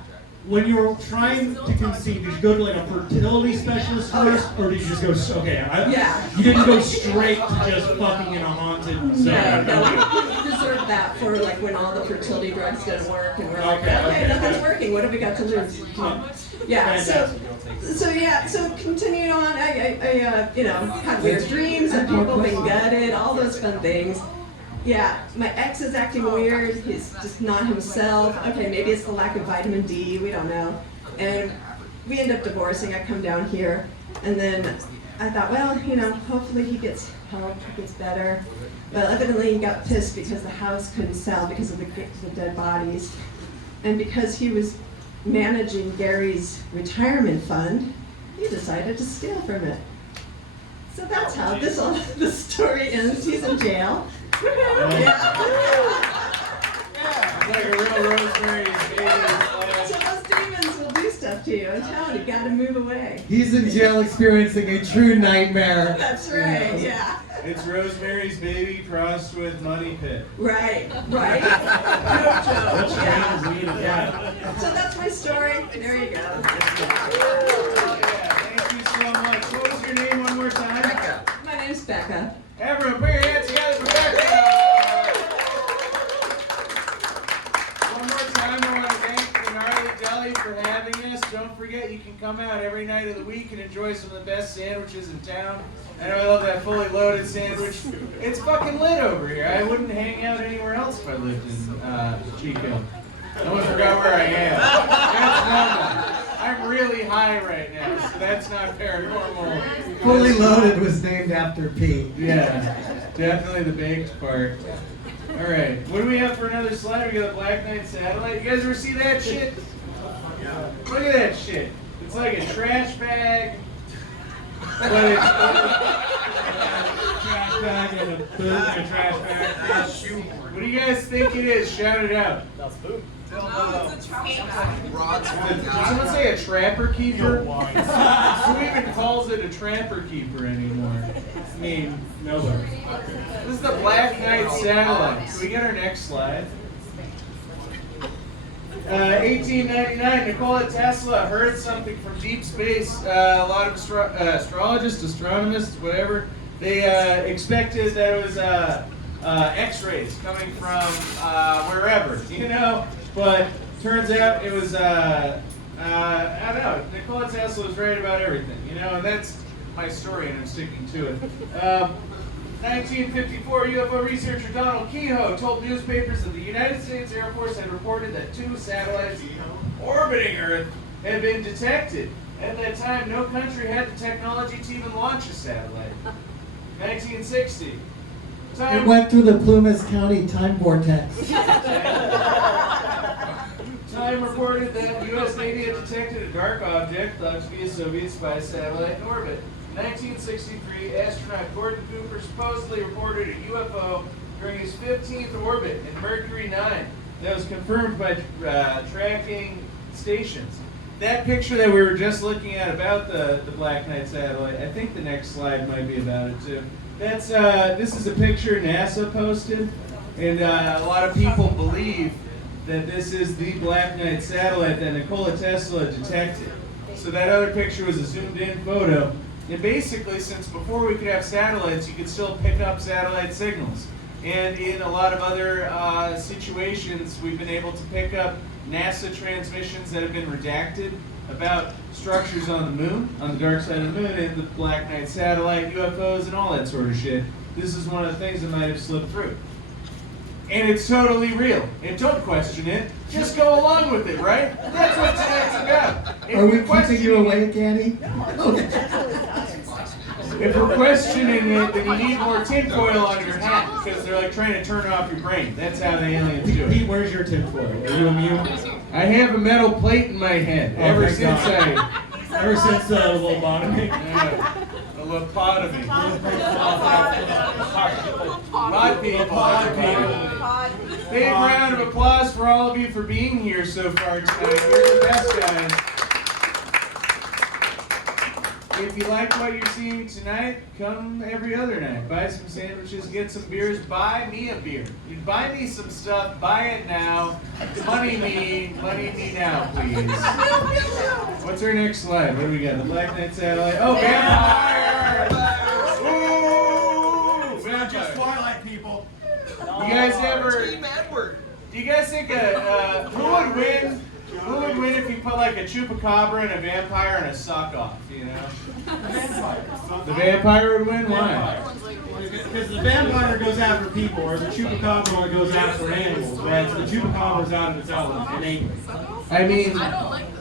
when you were trying to conceive, did you go to like a fertility specialist first, or did you just go? You didn't go straight to just fucking in a haunted zone. No, we deserved that for like when all the fertility drugs didn't work, and we're like, okay, nothing's working. What have we got to lose? Yeah. So continuing on, I had weird dreams and people being gutted, all those fun things. Yeah, my ex is acting weird. He's just not himself. Okay, maybe it's the lack of vitamin D. We don't know. And we end up divorcing. I come down here, and then I thought, well, hopefully he gets help, he gets better. But evidently he got pissed because the house couldn't sell because of the dead bodies, and because he was managing Gary's retirement fund, he decided to steal from it. So that's how the story ends. He's in jail. It's like a real Rosemary's Baby. So those demons will do stuff to you. I'm telling you, gotta move away. He's in jail experiencing a true nightmare. That's right, yeah. It's Rosemary's Baby crossed with Money Pit. Right, right. What strain is needed? Yeah. So that's my story. There you go. Thank you so much. What was your name one more time? Becca. My name's Becca. Everyone, put your hands together for Becca. One more time, I want to thank the Gnarly Deli for having us. Don't forget, you can come out every night of the week and enjoy some of the best sandwiches in town. I know I love that fully loaded sandwich. It's fucking lit over here. I wouldn't hang out anywhere else if I lived in Chico. I almost forgot where I am. That's normal. I'm really high right now, so that's not paranormal. Fully Loaded was named after Pete. Yeah, definitely the baked part. All right, what do we have for another slide? We got a Black Knight satellite. You guys ever see that shit? Look at that shit. It's like a trash bag, but it's trash bag and a boot and a trash bag. What do you guys think it is? Shout it out. That's food. Did someone say a trapper keeper? Who even calls it a trapper keeper anymore? I mean, nobody. This is the Black Knight satellite. Can we get our next slide? 1899, Nikola Tesla heard something from deep space. A lot of astrologists, astronomers, whatever, they expected that it was X-rays coming from wherever, you know? But turns out it was, I don't know, Nikola Tesla was right about everything, you know? And that's my story, and I'm sticking to it. 1954, UFO researcher Donald Kehoe told newspapers that the United States Air Force had reported that 2 satellites orbiting Earth had been detected. At that time, no country had the technology to even launch a satellite. 1960. It went through the Plumas County time vortex. Time reported that the U.S. Navy had detected a dark object thought to be a Soviet spy satellite in orbit. 1963, astronaut Gordon Cooper supposedly reported a UFO during his 15th orbit in Mercury 9 that was confirmed by tracking stations. That picture that we were just looking at about the Black Knight satellite, I think the next slide might be about it too. That's this is a picture NASA posted, and a lot of people believe that this is the Black Knight satellite that Nikola Tesla detected. So that other picture was a zoomed-in photo. And basically, since before we could have satellites, you could still pick up satellite signals. And in a lot of other situations, we've been able to pick up NASA transmissions that have been redacted about structures on the moon, on the dark side of the moon, and the Black Knight satellite, UFOs, and all that sort of shit. This is one of the things that might have slipped through. And it's totally real. And don't question it. Just go along with it, right? That's what tonight's about. Are we keeping you awake, Annie? If we're questioning it, then you need more tinfoil on your hat because they're like trying to turn off your brain. That's how the aliens do it. Pete, where's your tinfoil? Are you immune? I have a metal plate in my head ever since the lobotomy. Yeah, the lobotomy. Pod people. Big round of applause for all of you for being here so far tonight. You're the best guys. If you like what you're seeing tonight, come every other night. Buy some sandwiches, get some beers, buy me a beer. You buy me some stuff, buy it now. Money me now, please. What's our next slide? What do we got? The Black Knight satellite. Oh, vampire! Ooh! Not just Twilight people. You guys ever? Do you guys think who would win? Who would win if you put like a chupacabra and a vampire and a suck off? You know? The vampire would win. Why? Because the vampire goes after people, or the chupacabra goes after animals, right? So the chupacabra's out of its element, innately. I mean,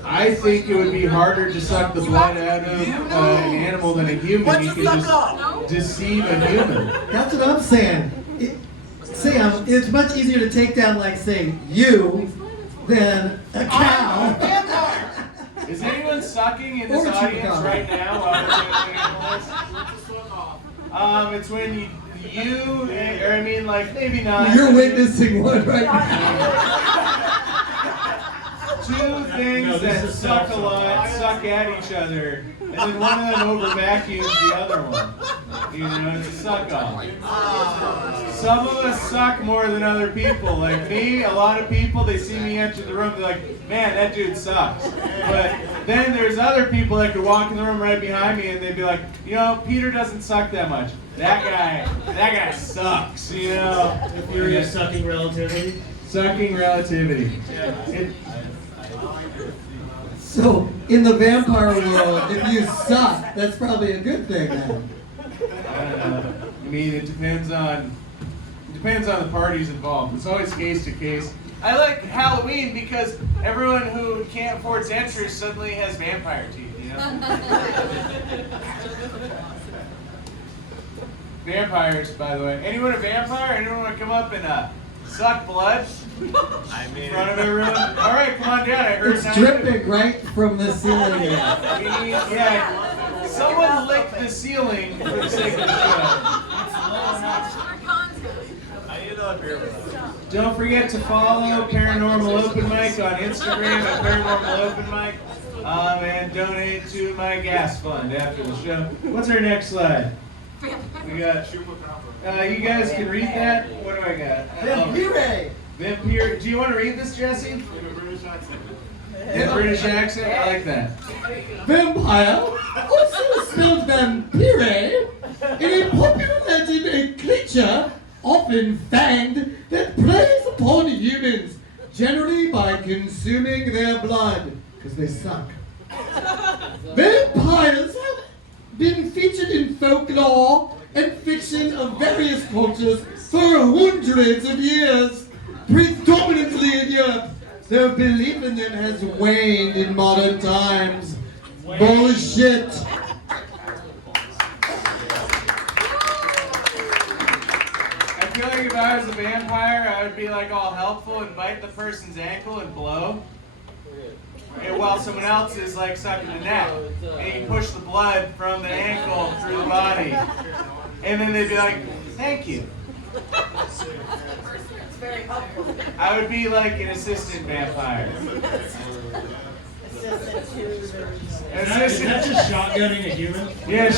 I think it would be harder to suck the blood out of an animal than a human. You can just deceive a human. That's what I'm saying. Sam, it's much easier to take down, like, say, you than a cow. Is anyone sucking in this audience right now while we're doing this? It's when you, or I mean, like, maybe not. You're witnessing one right now. Two things that suck a lot, suck at each other, and then one of them over vacuums the other one. You know, it's a suck off. Some of us suck more than other people. Like me, a lot of people, they see me enter the room, they're like, man, that dude sucks. But then there's other people that could walk in the room right behind me and they'd be like, you know, Peter doesn't suck that much. That guy sucks, you know. The theory of sucking relativity. Sucking relativity. So, in the vampire world, if you suck, that's probably a good thing then. I mean, it depends on the parties involved. It's always case to case. I like Halloween because everyone who can't afford dentures suddenly has vampire teeth, you know? Vampires, by the way. Anyone a vampire? Anyone want to come up and suck blood? In front of everyone? All right, come on down. I heard It's dripping right from the ceiling. Yeah. Someone licked the ceiling for the sake of the show. Don't forget to follow Paranormal Open Mic on Instagram at Paranormal Open Mic. And donate to my gas fund after the show. What's our next slide? We got. You guys can read that. What do I got? Vampire. Vampire. Do you want to read this, Jesse? In a British accent. In a British accent? I like that. Vampire, also spelled vampire, is a popular legend, a creature, often fanged, that preys upon humans, generally by consuming their blood, because they suck. Vampires have been featured in folklore and fiction of various cultures for hundreds of years, predominantly in Europe. Their belief in them has waned in modern times. Bullshit. I feel like if I was a vampire, I would be like all helpful and bite the person's ankle and blow. And while someone else is like sucking the neck. And you push the blood from the ankle through the body. And then they'd be like, thank you. I would be like an assistant vampire. Is that just shotgunning a human? Yeah, that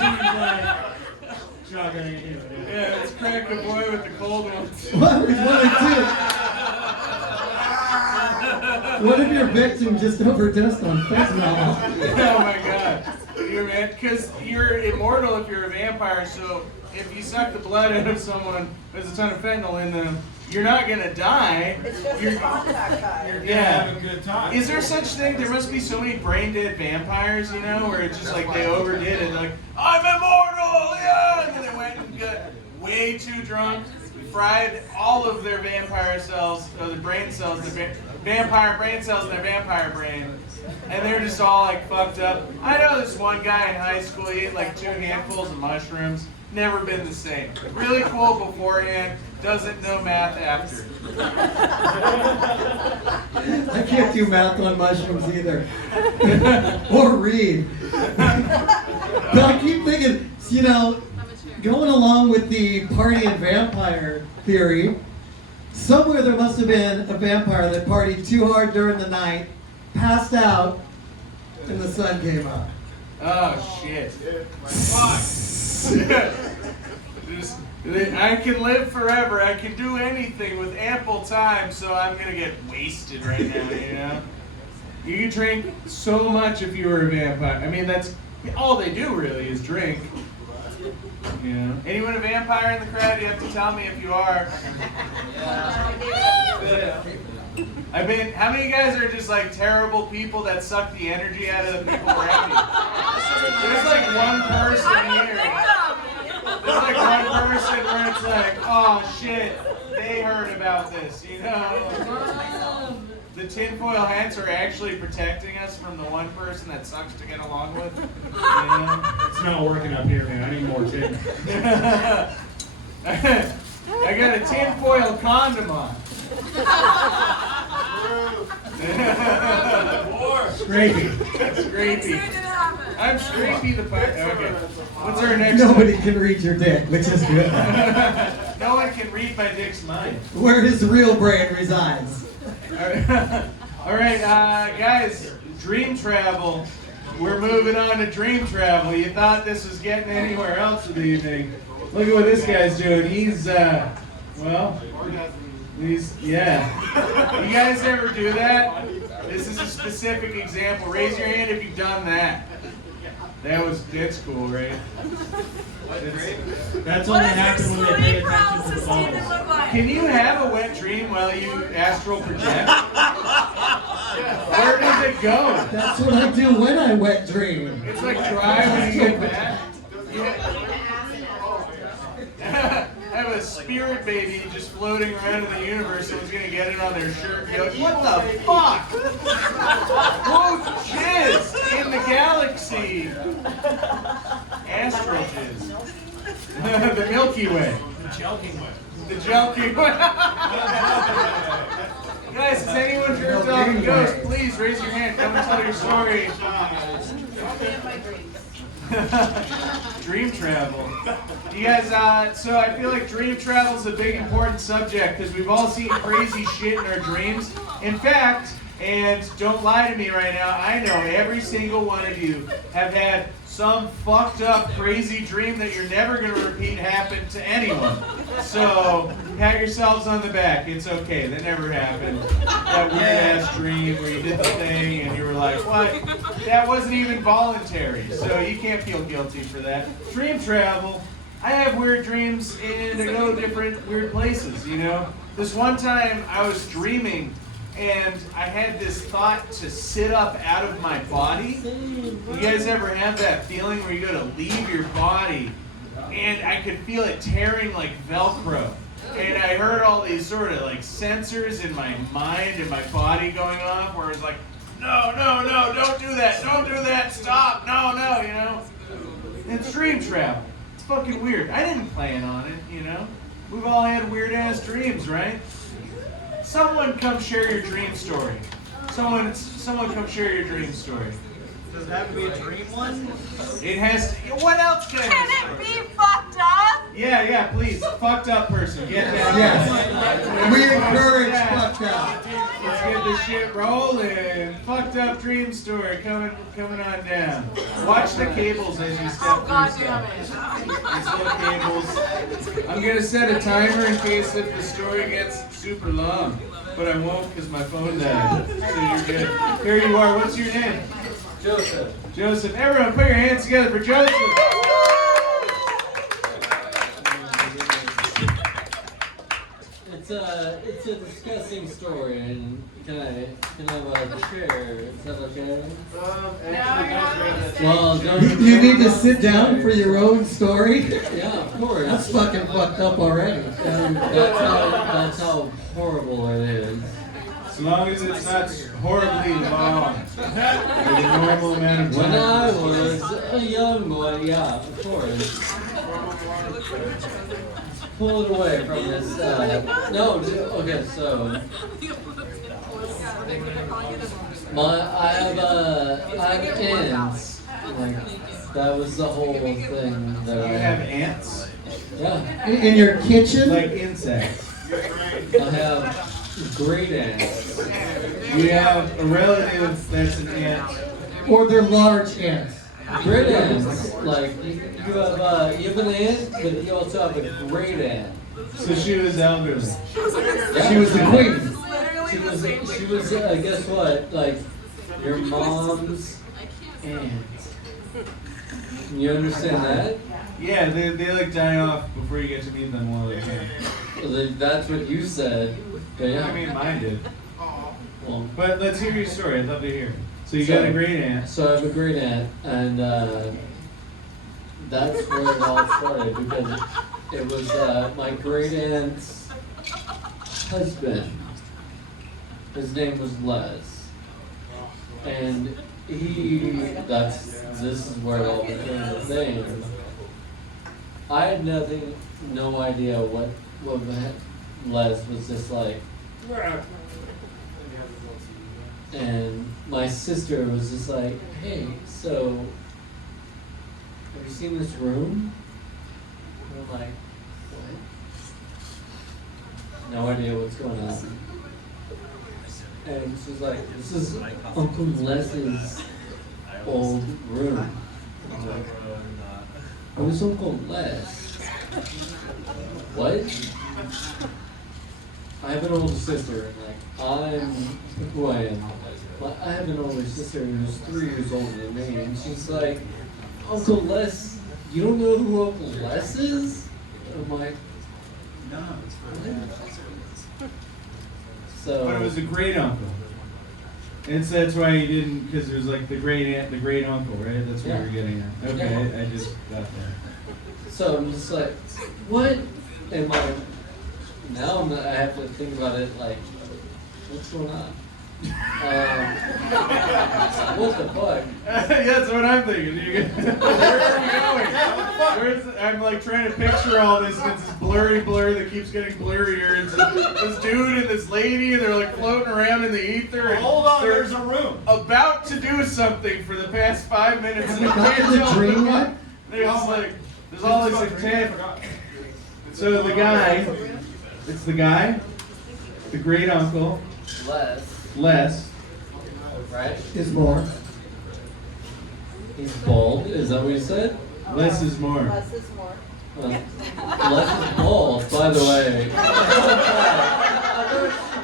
seems like shotgunning a human. Yeah, let's crack a boy with the cold ones. What if your victim just overdosed on fentanyl? Oh my god. Because you're immortal if you're a vampire, so if you suck the blood out of someone, there's a ton of fentanyl in them, you're not gonna die. It's just a contact high. You're gonna have a good time. Is there such thing? There must be so many brain dead vampires, you know, where it's just like they overdid it. They're like, I'm immortal, yeah! And then they went and got way too drunk, fried all of their vampire cells, or their brain cells, their vampire brain cells in their vampire brain. And they're just all like fucked up. I know this one guy in high school, he ate like 2 handfuls of mushrooms. Never been the same. Really cool beforehand, doesn't know math after. I can't do math on mushrooms either. Or read. But I keep thinking, you know, going along with the party and vampire theory, somewhere there must have been a vampire that partied too hard during the night, passed out, and the sun came up. Oh shit. I can live forever. I can do anything with ample time, so I'm gonna get wasted right now, you know? You can drink so much if you were a vampire. I mean, that's all they do really is drink. You know? Anyone a vampire in the crowd? You have to tell me if you are. How many of you guys are just like terrible people that suck the energy out of the people around you? There's like one person here. There's like one person where it's like, oh shit, they heard about this, you know? The tinfoil hats are actually protecting us from the one person that sucks to get along with. You know? It's not working up here, man. I need more tin. I got a tinfoil condom on. Scrapey. Scrapey. I'm Scrapey the pirate. Okay. What's our next Nobody can read your dick, which is good. No one can read my dick's mind. Where his real brain resides. All right, guys, dream travel. we're moving on to dream travel. You thought this was getting anywhere else with the evening. Look at what this guy's doing. He's, yeah. You guys ever do that? This is a specific example. Raise your hand if you've done that. That's cool, right? That's only happened when they pay attention to the balls. Can you have a wet dream while you astral project? Where does it go? That's what I do when I wet dream. It's like dry when you get back. I have a spirit baby just floating around in the universe. Someone's gonna get it on their shirt and be like, what the fuck? Whoa, jizz in the galaxy. Astral jizz. The Milky Way. The Jelking Way. The Jelking Way. Guys, has anyone jerked off a ghost? Please raise your hand. Come and tell your story. Dream travel. You guys, so I feel like dream travel is a big important subject because we've all seen crazy shit in our dreams. In fact, and don't lie to me right now, I know every single one of you have had some fucked up crazy dream that you're never going to repeat happen to anyone. So pat yourselves on the back. It's okay. That never happened. That weird ass dream where you did the thing and you were like, what? That wasn't even voluntary. So you can't feel guilty for that. Dream travel. I have weird dreams and I go to different weird places, you know? This one time I was dreaming and I had this thought to sit up out of my body. You guys ever have that feeling where you go to leave your body and I could feel it tearing like Velcro? And I heard all these sort of like sensors in my mind and my body going off where it's like, no, don't do that, stop, no, you know? It's dream travel. It's fucking weird. I didn't plan on it, you know? We've all had weird ass dreams, right? Someone come share your dream story. Someone come share your dream story. Does it have to be a dream one? It has to. What else can it be fucked up? Yeah, please. Fucked up person. Get down. Yes. We encourage fucked up. Let's get this shit rolling. Fucked up dream story coming on down. Watch the cables as you step through stuff. These little cables. I'm gonna set a timer in case if the story gets super long, but I won't because my phone died. So you're good. Here you are. What's your name? Joseph. Joseph. Everyone, put your hands together for Joseph. It's a disgusting story, and can I have a chair? Is that okay? Well, you need to sit down for your own story? Yeah, of course. That's fucking fucked up already. That's how horrible it is. As long as it's not horribly long. The normal amount of time. When I was a young boy, yeah, of course. Pull it away from this. No, okay, so. I have ants. Like, that was the whole thing that I have ants? Yeah. In your kitchen? Like insects. I have great ants. You have a relative that's an ant. Or they're large ants. Great ants. Like, you have an ant, but you also have a great ant. So she was elderly. Yeah. She was the queen. She was guess what? Like, your mom's aunt. You understand that? Yeah, they like die off before you get to meet them while they can. Well, that's what you said. But yeah. I mean, mine did. Well, but let's hear your story. I'd love to hear. So you got a great aunt. So I have a great aunt, and that's where it all started because it was my great aunt's husband. His name was Les, and this is where it all became a thing. I had no idea what Les was just like. And my sister was just like, hey, so, have you seen this room? And I'm like, what? No idea what's going on. And she's like, this is Uncle Les's old room. I'm like, I was Uncle Les. What? I have an older sister, and like, I'm who I am. But I have an older sister who's 3 years older than me, and she's like, Uncle Les, you don't know who Uncle Les is? I'm like, no. So. But it was a great uncle. That's why you didn't, because there's like the great aunt, the great uncle, right? That's what you're getting at. Okay, Yeah. I just got that. So I'm just like, what am I? Now I have to think about it like, what's going on? What the fuck? That's what I'm thinking. Where are we going? I'm like trying to picture all this, and it's this blurry blur that keeps getting blurrier. It's this dude and this lady, and they're like floating around in the ether. And hold on, they're there's a room. About to do something for the past 5 minutes. Have And we I got can't to the tell dream what. yet? They're just like, there's all this intent. So the guy, it's the guy, the great uncle, Les. Right? Is more. He's bald. Is that what you said? Less is more. Less is more. Les is bald, by the way.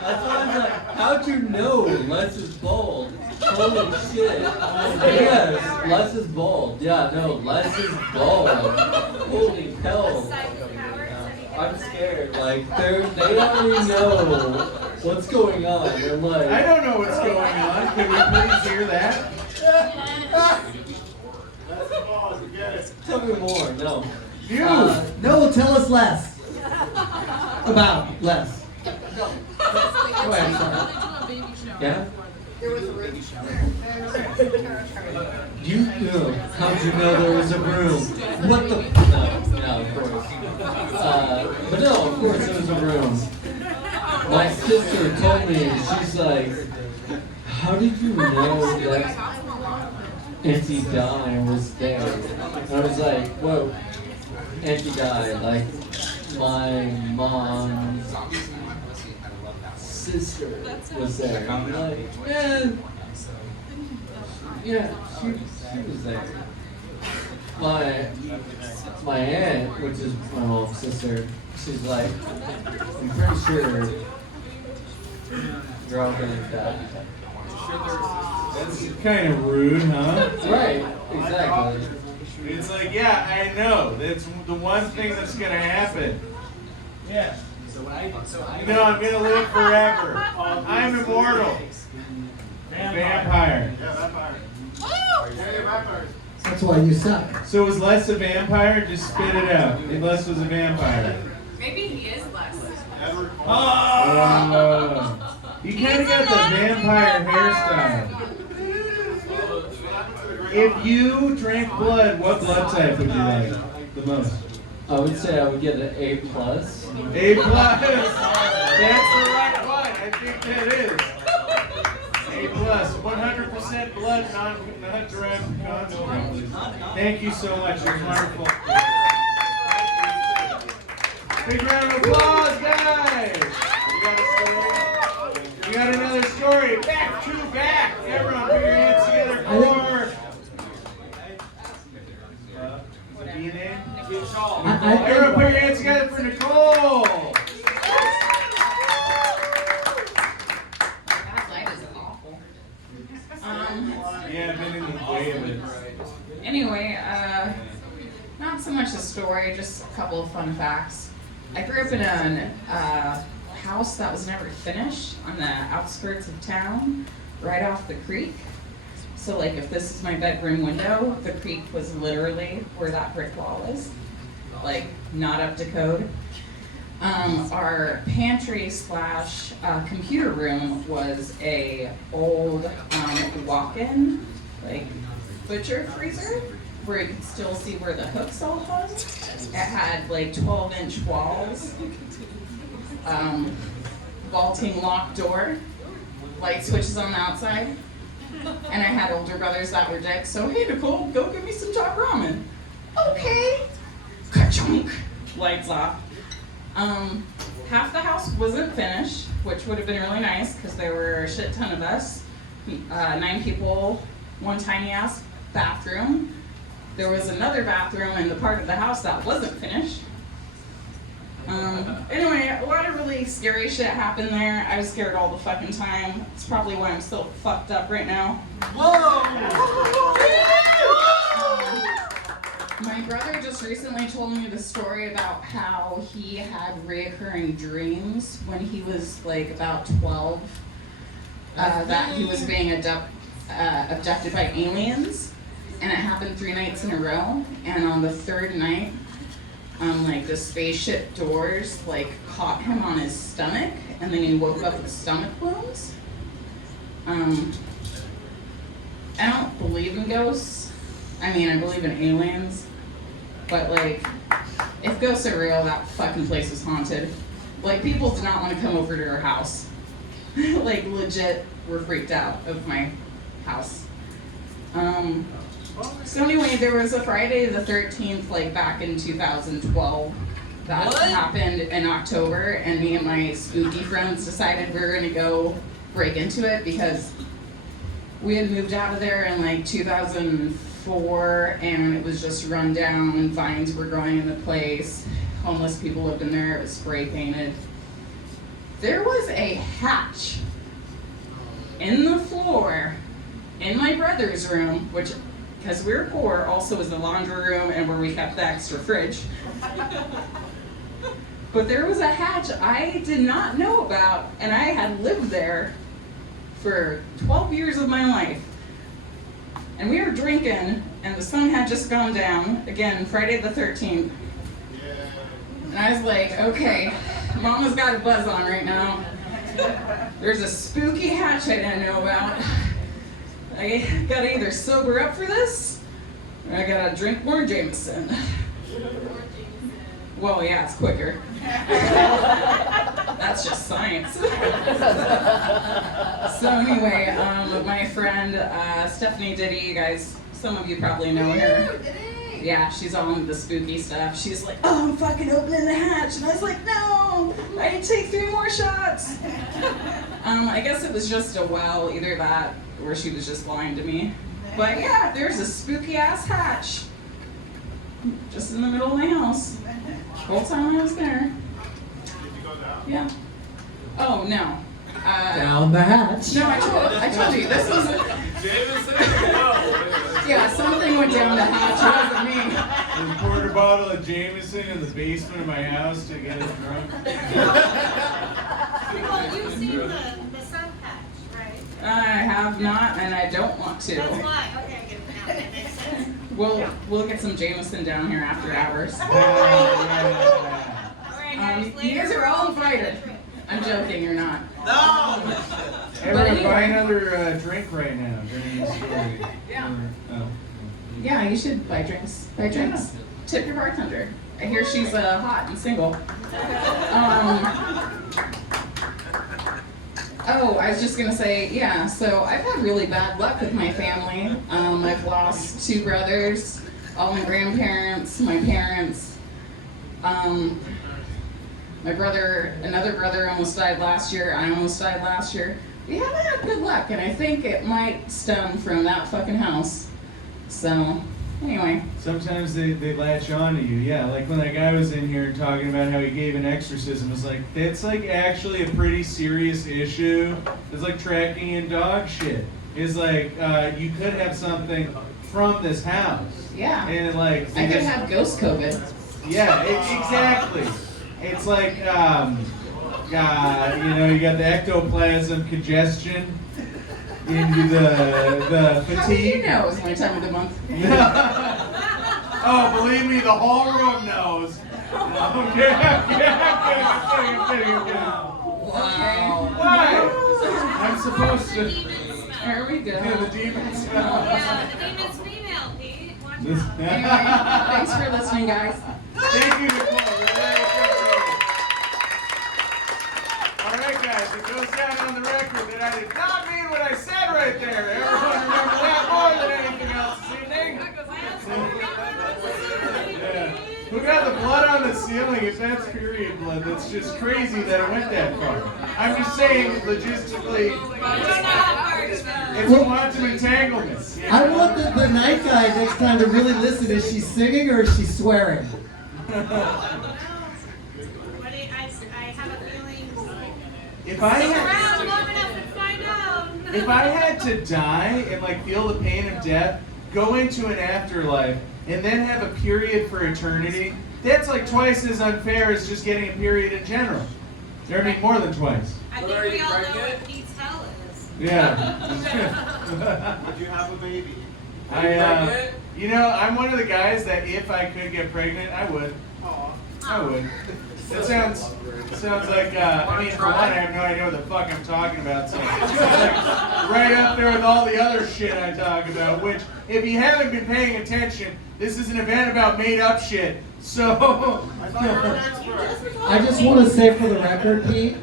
That's why I'm like, how'd you know Les is bald? Holy shit. Yes, Les is bald. Yeah, no, Les is bald. Holy hell. I'm scared. Like, they already know what's going on. I'm like, I don't know what's going on. Can we please hear that? Tell me more. No. You. No, tell us less. About less. Go ahead, sorry. Yeah? There was a room. You know. How'd you know there was a room? What the? No, of course. But no, of course there was a room. My sister told me, she's like, how did you know that Auntie Di was there? And I was like, whoa, Auntie Di, like my mom's sister was there. I'm like, yeah, she was there. My aunt, which is my mom's sister, she's like, I'm pretty sure you're all gonna die. That's kind of rude, huh? Right, exactly. It's like, yeah, I know. That's the one thing that's gonna happen. Yeah. No, I'm gonna live forever. I'm immortal. Vampire. Yeah, vampire. Yeah, vampire. That's why you suck. So was Les a vampire? Just spit it out. If Les was a vampire. Maybe he is less. You kind of got the vampire hairstyle. If you drank blood, what blood type would you like the most? I would say I would get an A+. A+. That's the right one. I think that is. A+. 100% blood, non-derived from concentrate. Thank you so much. It was wonderful. Big round of applause, guys. You got a story? You got another story? Back to back. Everyone, put your hands together for. What's your name? Nicole. Everyone, put your hands together for Nicole. Yeah, I've been in the way of it. Anyway, not so much a story, just a couple of fun facts. I grew up in a house that was never finished on the outskirts of town, right off the creek. So like if this is my bedroom window, the creek was literally where that brick wall is. Like not up to code. Our pantry slash computer room was a old walk-in like butcher freezer where you could still see where the hooks all hung. It had like 12-inch walls, vaulting locked door, light switches on the outside. And I had older brothers that were dicks, so hey Nicole, go give me some top ramen. Okay. Ka-chunk. Lights off. Half the house wasn't finished, which would have been really nice because there were a shit ton of us. 9 people, one tiny ass bathroom. There was another bathroom in the part of the house that wasn't finished. Anyway, a lot of really scary shit happened there. I was scared all the fucking time. It's probably why I'm still fucked up right now. Whoa! My brother just recently told me the story about how he had reoccurring dreams when he was like about 12, that he was being abducted by aliens, and it happened 3 nights in a row. And on the third night, like the spaceship doors like caught him on his stomach, and then he woke up with stomach wounds. I don't believe in ghosts. I mean, I believe in aliens, but like, if ghosts are real, that fucking place is haunted. Like, people did not want to come over to our house. Like, legit, were freaked out of my house. So anyway, there was a Friday the 13th, like back in 2012, that happened in October, and me and my spooky friends decided we were gonna go break into it because we had moved out of there in like 2004, and it was just run down, and vines were growing in the place. Homeless people lived in there, it was spray painted. There was a hatch in the floor in my brother's room, which, because we were poor, also was the laundry room and where we kept the extra fridge. But there was a hatch I did not know about, and I had lived there for 12 years of my life. And we were drinking, and the sun had just gone down, again, Friday the 13th. And I was like, okay, Mama's got a buzz on right now. There's a spooky hatch I didn't know about. I gotta either sober up for this, or I gotta drink more Jameson. Well, yeah, it's quicker. That's just science. So anyway, my friend Stephanie Diddy, you guys, some of you probably know her. Yeah, she's all into the spooky stuff. She's like, oh, I'm fucking opening the hatch. And I was like, no, I need to take 3 more shots. I guess it was just a well, either that or she was just lying to me. But yeah, there's a spooky ass hatch just in the middle of my house. The whole time I was there. Yeah. Oh, no. Down the hatch. No, I told you, this was yeah, something went down the hatch, it wasn't me. We poured a bottle of Jameson in the basement of my house to get us drunk. Well, you've seen the sun patch, right? I have not, and I don't want to. That's why. Okay, I get it now. That makes sense. We'll get some Jameson down here after hours. You guys are all invited. I'm joking, you're not. No! Hey, we're gonna buy another drink right now during the story. Yeah. Yeah, you should buy drinks. Buy drinks. Tip your bartender. I hear she's hot and single. Oh, I was just gonna say, yeah, so I've had really bad luck with my family. I've lost 2 brothers, all my grandparents, my parents. My brother, another brother almost died last year. I almost died last year. We haven't had good luck, and I think it might stem from that fucking house. So, anyway. Sometimes they latch on to you, yeah. Like when that guy was in here talking about how he gave an exorcism, it's like, that's like actually a pretty serious issue. It's like tracking in dog shit. It's like, you could have something from this house. Yeah. And like... I could have ghost COVID. Yeah, exactly. It's like, you know, you got the ectoplasm congestion into the fatigue. How do you know it's my time of the month? Oh, believe me, the whole room knows. I'm kidding. Wow. Why? I'm supposed to. There we go. Yeah, the demon smell. Yeah, the demon's female, Pete. Watch out. Anyway, thanks for listening, guys. Thank you, Nicole. We really appreciate it. All right, guys, it goes down on the record that I did not mean what I said right there. Everyone remember that more than anything else this evening? Yeah. Who got the blood on the ceiling, if that's period blood, that's just crazy that it went that far. I'm just saying, logistically, it's quantum entanglements. You know? I want the night guy next time to really listen. Is she singing or is she swearing? I have a feeling. If I Stick had, around long enough and find out. if I had to die and like feel the pain of death, go into an afterlife, and then have a period for eternity, that's like twice as unfair as just getting a period in general. I mean, more than twice. I think we all know what Pete's hell is. Yeah. Would you have a baby? You know, I'm one of the guys that if I could get pregnant, I would. I would. It sounds like, I mean, for one, I have no idea what the fuck I'm talking about, so it's like right up there with all the other shit I talk about, which, if you haven't been paying attention, this is an event about made up shit, so... I just want to say for the record, Pete,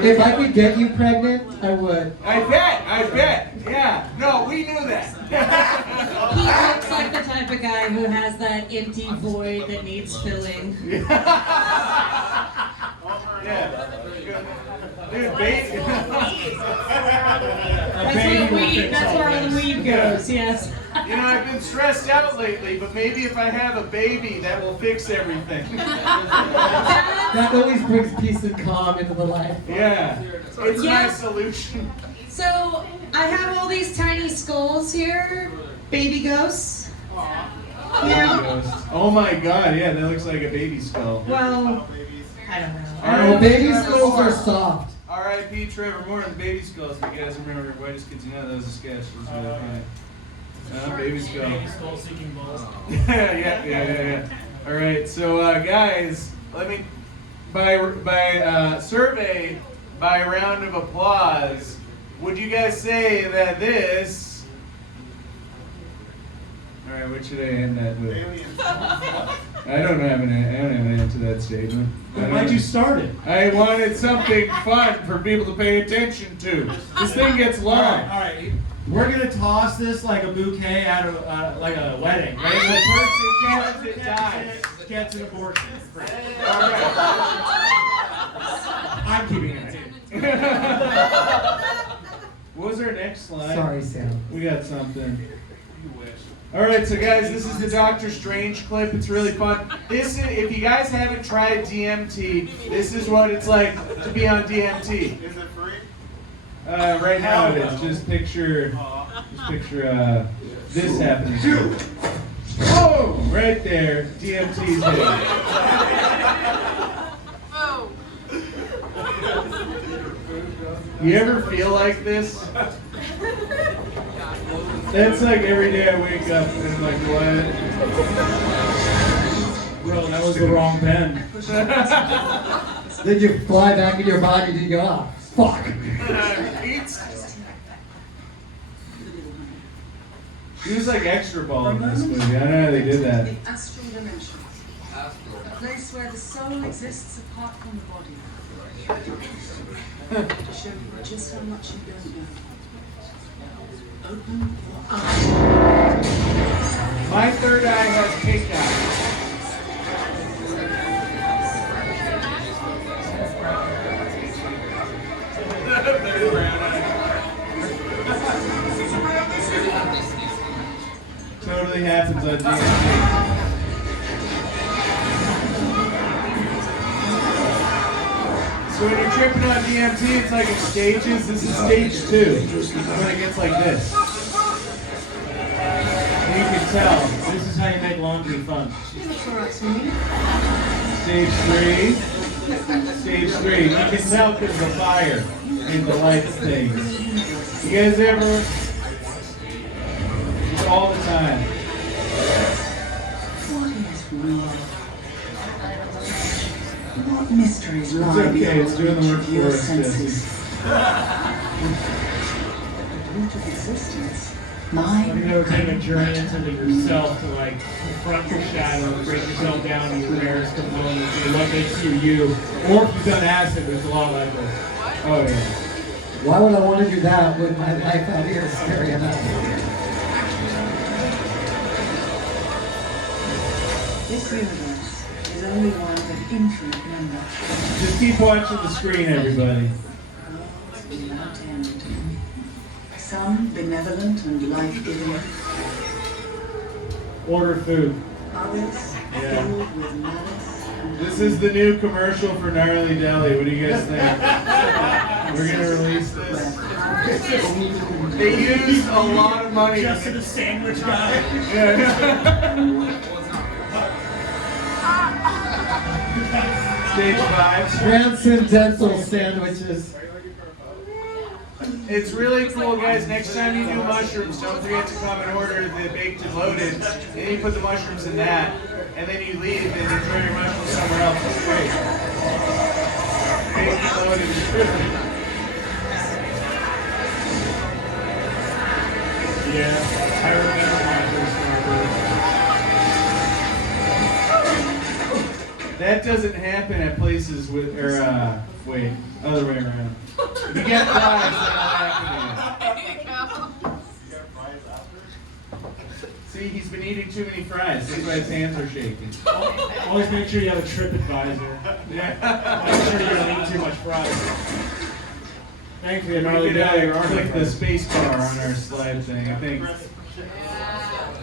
if I could get you pregnant, I would. I bet, yeah. No, we knew that. He looks like the type of guy who has that empty void that needs filling. Yeah. Dude, baby. That's where the weed goes, yes. You know, I've been stressed out lately, but maybe if I have a baby, that will fix everything. That always brings peace and calm into the life. Yeah. It's my Yeah. solution. So, I have all these tiny skulls here, baby ghosts. Yeah. Oh my god, yeah, that looks like a baby skull. Well, I don't know. Oh, baby skulls are soft. R.I.P. Trevor Morton's baby skulls. If you guys remember Whitest Kids You Know, that was a sketch. It was really funny. Baby skull. Baby skull seeking balls. yeah. All right, so guys, let me by survey, by round of applause, would you guys say that this? All right, what should I end that with? I don't have an answer to that statement. Why'd you start it? I wanted something fun for people to pay attention to. This thing gets long. All right. We're gonna toss this like a bouquet out of like a wedding. Right? The person counts it dies. Gets an abortion. All right. I'm keeping it. What was our next slide? Sorry, Sam. We got something. All right, so guys, this is the Doctor Strange clip. It's really fun. This is, if you guys haven't tried DMT, this is what it's like to be on DMT. Is it free? Right now it is. Just picture this happening. Oh, right there, DMT's hit. You ever feel like this? That's like every day I wake up and I'm like, what? Bro, that was the wrong pen. Then you fly back in your body and you go, oh, fuck. He was like extra ball in this movie. I don't know how they did that. The astral dimension. A place where the soul exists apart from the body. To show you just how much you don't know. Open your eyes. My third eye has pink eye. Totally happens on DMT. So when you're tripping on DMT, it's like in stages. This is stage 2. When it gets like this. And you can tell. This is how you make laundry fun. Stage 3. Stage 3. You can tell because of the fire and the light things. You guys ever? It's all the time. What is real? What mysteries lie It's okay. It's doing the work beyond for your us, senses? Jesse. The root of existence. You never take a journey into yourself to like confront your shadow, break yourself down to your rarest components, and what makes you you. Or if you've done acid, there's a lot like this. Oh yeah. Why would I want to do that when my life out here is scary enough? This universe is is only one of infinite number. Just keep watching the screen, everybody. Without end. Some benevolent and life-giving, Order food. others Yeah. filled with malice. This is the new commercial for Gnarly Deli. What do you guys think? We're gonna release this. They used a lot of money. Just to the sandwich guy. Stage 5. Transcendental sandwiches. It's really cool, guys. Next time you do mushrooms, don't forget to come and order the baked and loaded. And then you put the mushrooms in that, and then you leave and enjoy your mushrooms somewhere else. It's great. Baked and loaded is terrific. Yeah, I remember my first That doesn't happen at places with, wait, other way around. If you get fries, that'll happen to you. See, he's been eating too many fries. That's why his hands are shaking. Always make sure you have a TripAdvisor. Yeah. Make sure you don't eat too much fries. Thankfully, We Gnarly could Deli are click the space bar on our slide thing, I think.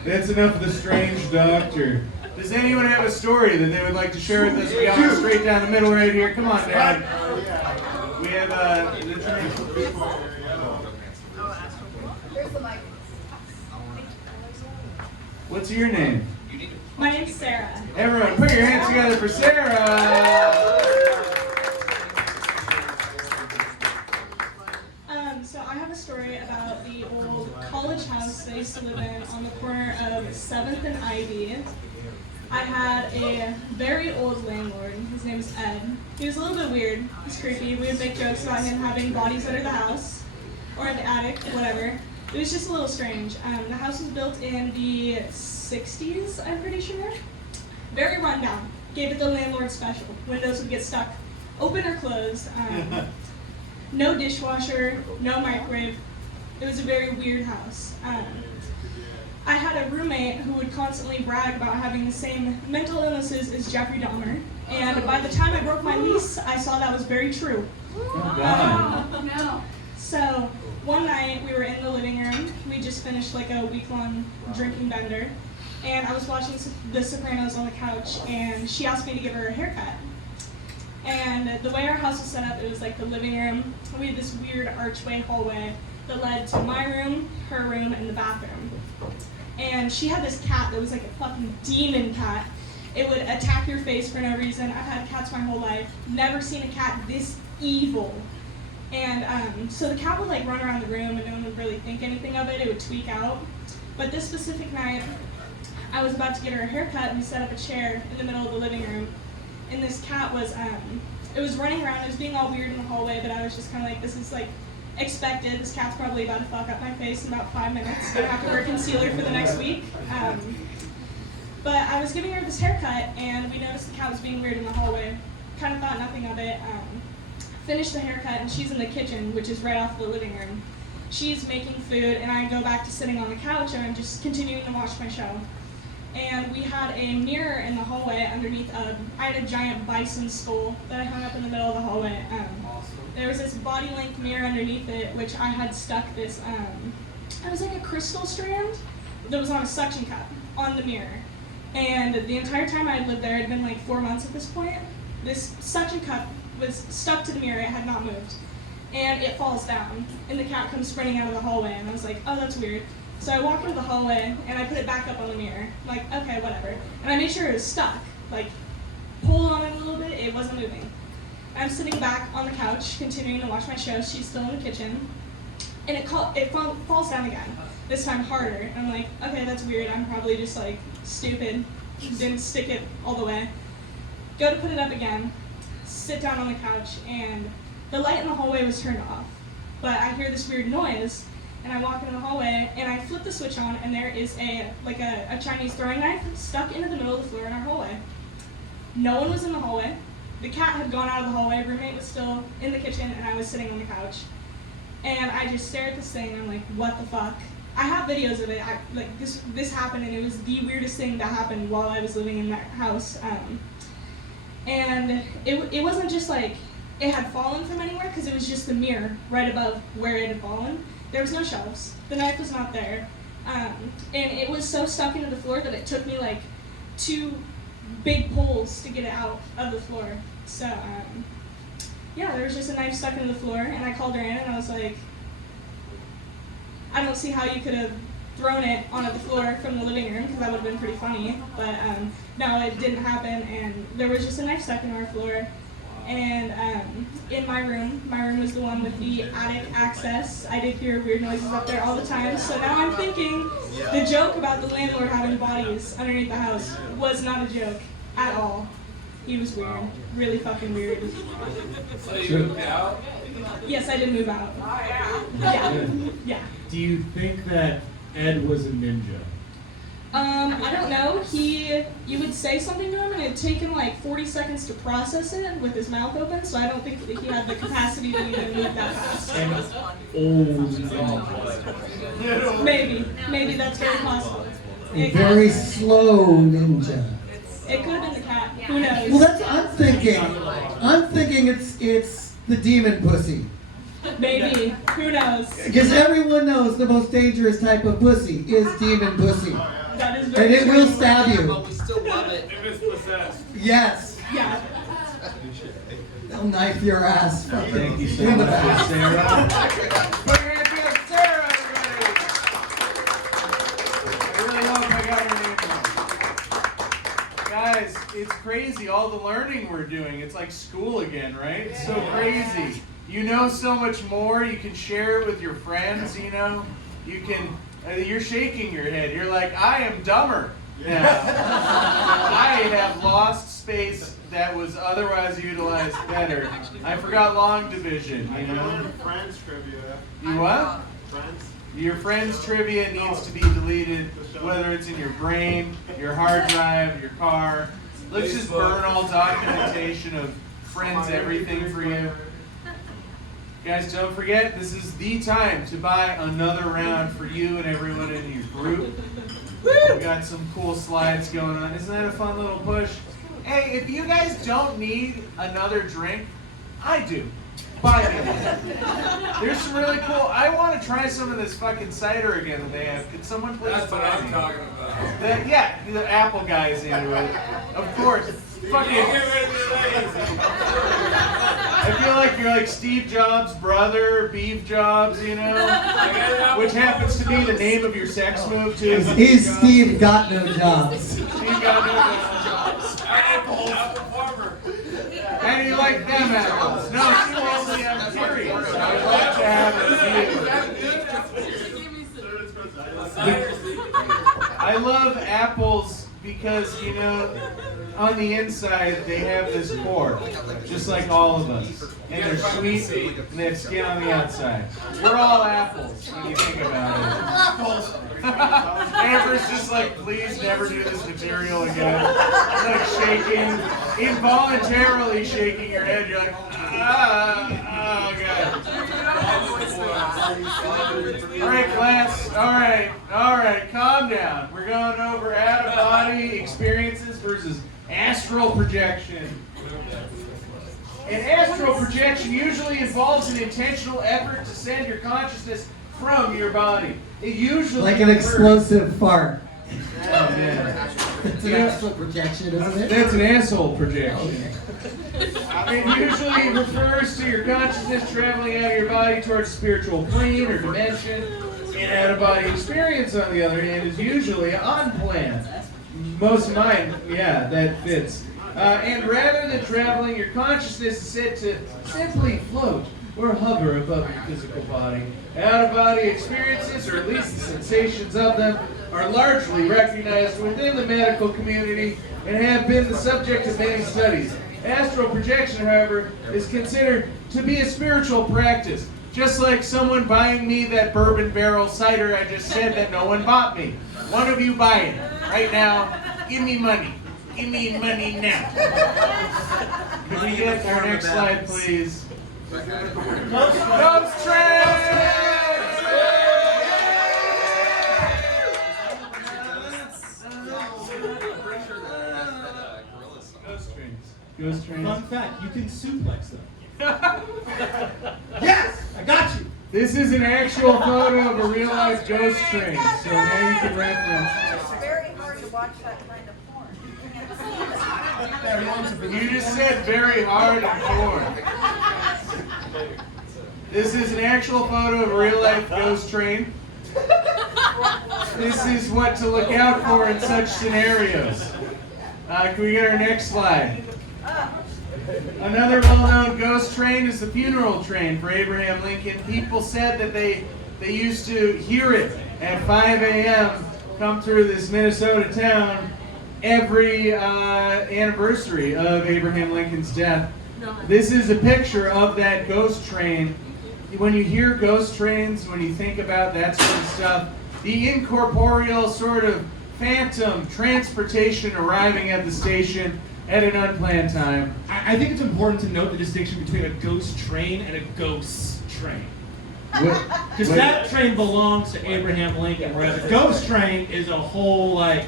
That's enough of the strange doctor. Does anyone have a story that they would like to share with us? We got one straight down the middle right here. Come on, Dad. We have Here's the mic. what's your name? My name's Sarah. Everyone, put your hands together for Sarah. So I have a story about the old college house that I used to live in on the corner of 7th and Ivy. I had a very old landlord. His name was Ed. He was a little bit weird. He's creepy. We would make jokes about him having bodies under the house or in the attic, whatever. It was just a little strange. The house was built in the 60s, I'm pretty sure. Very rundown. Gave it the landlord special. Windows would get stuck open or closed. No dishwasher, no microwave. It was a very weird house. I had a roommate who would constantly brag about having the same mental illnesses as Jeffrey Dahmer. And by the time I broke my lease, I saw that was very true. Oh, God. No. So one night we were in the living room. We just finished like a week-long drinking bender. And I was watching The Sopranos on the couch, and she asked me to give her a haircut. And the way our house was set up, it was like the living room. We had this weird archway hallway that led to my room, her room, and the bathroom. And she had this cat that was like a fucking demon cat. It would attack your face for no reason. I've had cats my whole life. Never seen a cat this evil. And so the cat would like run around the room and no one would really think anything of it. It would tweak out. But this specific night, I was about to get her a haircut and we set up a chair in the middle of the living room. And this cat was, it was running around. It was being all weird in the hallway, but I was just kind of like, this is like expected. This cat's probably about to fuck up my face in about 5 minutes. Gonna have to wear concealer for the next week. But I was giving her this haircut, and we noticed the cat was being weird in the hallway. Kind of thought nothing of it. Finished the haircut, and she's in the kitchen, which is right off the living room. She's making food, and I go back to sitting on the couch, and I'm just continuing to watch my show. And we had a mirror in the hallway underneath I had a giant bison skull that I hung up in the middle of the hallway. There was this body length mirror underneath it, which I had stuck this, it was like a crystal strand that was on a suction cup on the mirror. And the entire time I had lived there, it had been like 4 months at this point, this suction cup was stuck to the mirror, it had not moved. And it falls down, and the cat comes sprinting out of the hallway, and I was like, oh, that's weird. So I walk into the hallway, and I put it back up on the mirror. I'm like, okay, whatever. And I made sure it was stuck. Like, pulled on it a little bit, it wasn't moving. I'm sitting back on the couch, continuing to watch my show. She's still in the kitchen. And it falls down again, this time harder. And I'm like, okay, that's weird. I'm probably just, like, stupid. Didn't stick it all the way. Go to put it up again, sit down on the couch, and the light in the hallway was turned off. But I hear this weird noise, and I walk into the hallway, and I flip the switch on, and there is a Chinese throwing knife stuck into the middle of the floor in our hallway. No one was in the hallway. The cat had gone out of the hallway. Roommate was still in the kitchen, and I was sitting on the couch. And I just stare at this thing, and I'm like, what the fuck? I have videos of it. This happened, and it was the weirdest thing that happened while I was living in that house. and it wasn't just like it had fallen from anywhere, because it was just the mirror right above where it had fallen. There was no shelves. The knife was not there. And it was so stuck into the floor that it took me like 2 big pulls to get it out of the floor. So, yeah, there was just a knife stuck into the floor, and I called her in, and I was like, I don't see how you could have thrown it onto the floor from the living room, because that would have been pretty funny. But no, it didn't happen, and there was just a knife stuck in our floor. And in my room was the one with the attic access. I did hear weird noises up there all the time. So now I'm thinking the joke about the landlord having bodies underneath the house was not a joke at all. He was weird, really fucking weird. So you moved out? Yes, I did move out. Yeah, yeah. Do you think that Ed was a ninja? I don't know. You would say something to him, and it'd take him like 40 seconds to process it with his mouth open. So I don't think that he had the capacity to even move that fast. An old ninja. Maybe that's very possible. A very slow ninja. It could have been the cat. Who knows? Well, that's I'm thinking. I'm thinking it's the demon pussy. Maybe. Who knows? Because everyone knows the most dangerous type of pussy is demon pussy. That is very And it true. will stab you. But we still love it. If it's possessed. Yes. Yeah. They'll knife your ass. Thank you so In the much, back. Sarah. Put your hands together, Sarah, everybody. I really hope I got her name right. Guys, it's crazy, all the learning we're doing. It's like school again, right? It's so crazy. You know so much more. You can share it with your friends, you know. You can, you're shaking your head. You're like, I am dumber now. I have lost space that was otherwise utilized better. I forgot long division, you know. Friends trivia. You what? Friends. Your friends trivia needs to be deleted, whether it's in your brain, your hard drive, your car. Let's just burn all documentation of friends everything for you. Guys, don't forget, this is the time to buy another round for you and everyone in your group. We got some cool slides going on. Isn't that a fun little push? Hey, if you guys don't need another drink, I do. Buy me one. There's some really cool. I want to try some of this fucking cider again that they have. Could someone please That's what buy I'm me? talking about. Yeah, the Apple guy's into it. Of course. Fucking. Get rid of the ladies. I feel like you're like Steve Jobs' brother, Beef Jobs, you know? Which happens to be the name of your sex move, too. He's Steve Got No Jobs. Steve Got No Jobs. Apple farmer. And you like them apples. No, seriously, I'm curious. I would like to have a view. I love apples because, you know, on the inside they have this core, just like all of us. And they're sweet and they have skin on the outside. We're all apples when you think about it. Apples. Amber's just like, please never do this material again. You're like shaking, involuntarily shaking your head. You're like, oh god. All right, class. All right, calm down. We're going over out-of-body experiences versus astral projection. And astral projection usually involves an intentional effort to send your consciousness from your body. It usually Like an explosive fart. Oh, yeah. It's an astral projection, isn't it? That's an asshole projection. It usually refers to your consciousness traveling out of your body towards a spiritual plane or dimension. An out-of-body experience, on the other hand, is usually unplanned. Most of mine, yeah, that fits. And rather than traveling, your consciousness is said to simply float or hover above your physical body. Out-of-body experiences, or at least the sensations of them, are largely recognized within the medical community and have been the subject of many studies. Astral projection, however, is considered to be a spiritual practice, just like someone buying me that bourbon barrel cider I just said that no one bought me. One of you buy it right now. Give me money. Give me money now. Can we get our next slide, please? Ghost train! Ghost trains. Ghost trains. Fun fact, you can suplex them. Yes! I got you! This is an actual photo of a real life ghost train, so now you can reference. It's very hard to watch that kind of porn. You can't see You just said very hard and porn. This is an actual photo of a real life ghost train. This is what to look out for in such scenarios. Can we get our next slide? Another well-known ghost train is the funeral train for Abraham Lincoln. People said that they used to hear it at 5 a.m. come through this Minnesota town every anniversary of Abraham Lincoln's death. This is a picture of that ghost train. When you hear ghost trains, when you think about that sort of stuff, the incorporeal sort of phantom transportation arriving at the station at an unplanned time. I think it's important to note the distinction between a ghost train and a ghost train. Because that train belongs to Abraham Lincoln, whereas a ghost train is a whole, like,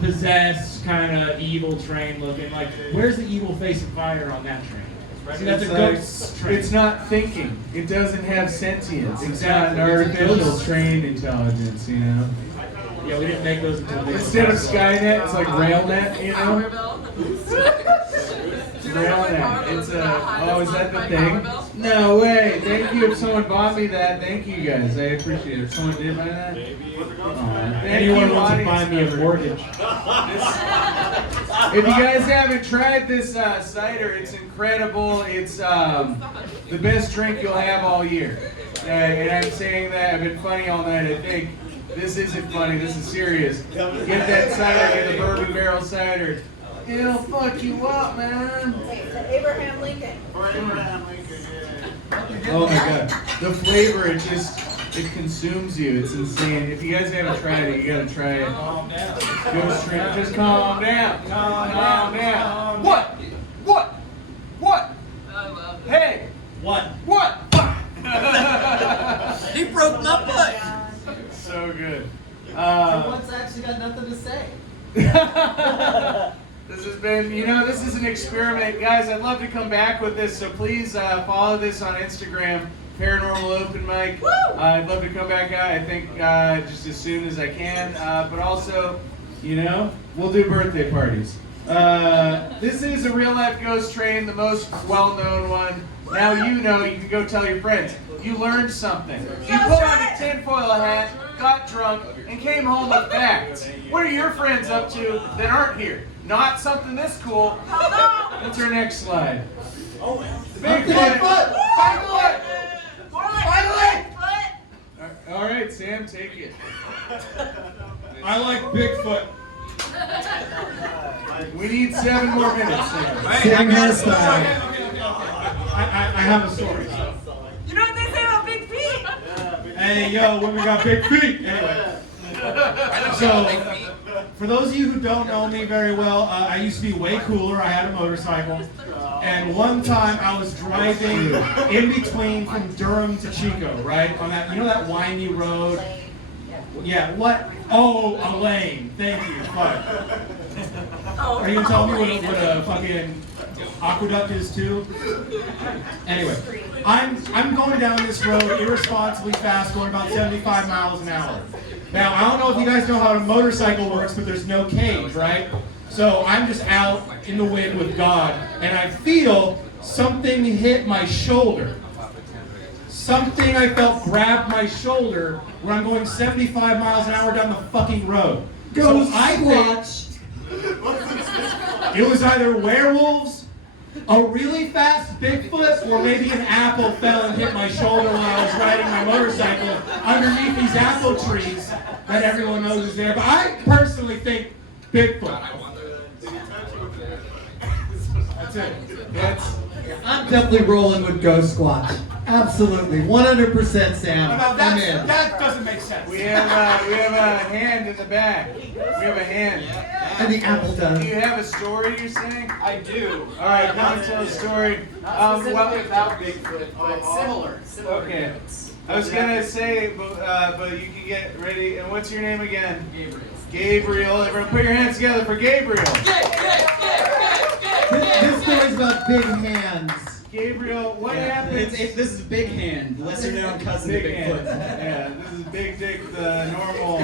possessed, kind of evil train looking. Like, where's the evil face of fire on that train? See, that's a ghost train. It's not thinking. It doesn't have sentience. It's not Exactly. an artificial train intelligence, you know? Yeah, we didn't make those until they Instead of Skynet, it's like RailNet, you know? RailNet. It's oh, is that the thing? No way. Thank you if someone bought me that. Thank you guys. I appreciate it. If someone did buy that. Anyone wants to buy me a mortgage? If you guys haven't tried this cider, it's incredible. It's the best drink you'll have all year. And I'm saying that. I've been funny all night, I think. This isn't funny. This is serious. Get that cider. Get the bourbon barrel cider. It'll fuck you up, man. Abraham Lincoln. Oh my god. The flavor, it consumes you. It's insane. If you guys haven't tried it, you gotta try it. Calm down. Ghost train. Just calm down. Calm down. What? Hey! What? He broke my foot. So good. Once actually got nothing to say. This has been, this is an experiment. Guys, I'd love to come back with this, so please follow this on Instagram, Paranormal Open Mic. I'd love to come back out, I think, just as soon as I can. But also, we'll do birthday parties. This is a real-life ghost train, the most well-known one. Now you can go tell your friends. You learned something. You put on a tinfoil hat, got drunk, and came home with facts. What are your friends up to that aren't here? Not something this cool. What's our next slide? Oh, Bigfoot! Finally! All right, Sam, take it. I like Bigfoot. We need 7 more minutes, Sam. Sam has style. I have a story. You know what they say about big feet? Hey, yo, women got big feet. Anyway. So, for those of you who don't know me very well, I used to be way cooler. I had a motorcycle. And one time I was driving in between from Durham to Chico, right? On that, that windy road? Yeah, what? Oh, a lane. Thank you. Fuck. Are you going to tell me what a fucking aqueduct is too? Anyway, I'm going down this road irresponsibly fast, going about 75 miles an hour. Now, I don't know if you guys know how a motorcycle works, but there's no cage, right? So I'm just out in the wind with God, and I feel something hit my shoulder. Something I felt grabbed my shoulder when I'm going 75 miles an hour down the fucking road. So I think it was either werewolves, a really fast Bigfoot, or maybe an apple fell and hit my shoulder while I was riding my motorcycle underneath these apple trees that everyone knows is there. But I personally think Bigfoot. That's it. I'm definitely rolling with Ghost Squatch. Absolutely, 100% Sam. I'm in. That doesn't make sense. We have a hand in the back. We have a hand. And the apple does. Do you have a story you're saying? I do. All right, come and tell a story. Specifically about Bigfoot, but similar. Okay. I was gonna say, but you can get ready. And what's your name again? Gabriel. Gabriel. Everyone, put your hands together for Gabriel. This story's about big hands. Gabriel, what happens? This is Big Hand, lesser known cousin to Big Bigfoot. Yeah, this is Big Dick, the normal.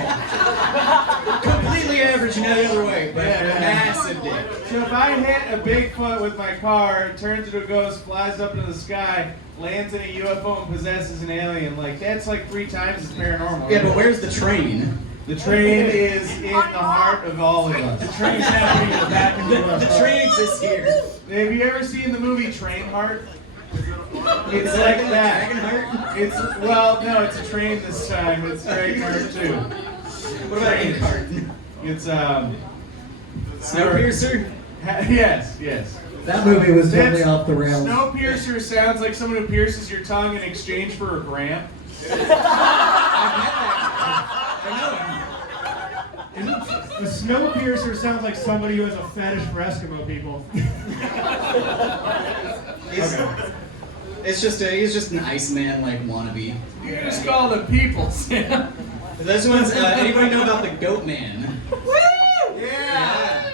Completely average, no other way, but Yeah. massive dick. So if I hit a Bigfoot with my car, it turns into a ghost, flies up into the sky, lands in a UFO, and possesses an alien, like that's like 3 times as paranormal. Yeah, but where's the train? The train is in the heart of all of us. The train's happening in the back of The train exists here. Have you ever seen the movie Trainheart? It's like that. It's no, it's a train this time. It's Trainheart too. What about Inkheart? It's Snowpiercer? Yes. That movie was totally off the rails. Snowpiercer sounds like someone who pierces your tongue in exchange for a gram. The Snowpiercer sounds like somebody who has a fetish for Eskimo people. He's just an Iceman like wannabe. You just call them people, Sam. Those ones. Anybody know about the Goat Man? Yeah.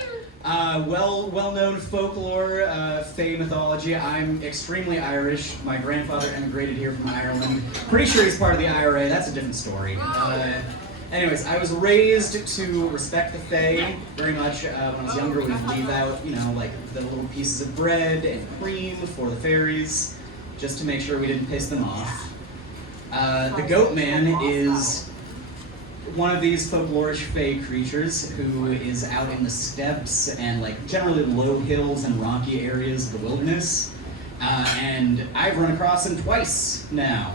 Well-known folklore, fae mythology. I'm extremely Irish. My grandfather emigrated here from Ireland. Pretty sure he's part of the IRA. That's a different story. Anyways, I was raised to respect the fae very much. When I was younger, we would leave out, like the little pieces of bread and cream for the fairies, just to make sure we didn't piss them off. The Goat Man is one of these folklorish fae creatures who is out in the steppes and like generally low hills and rocky areas of the wilderness. And I've run across him twice now,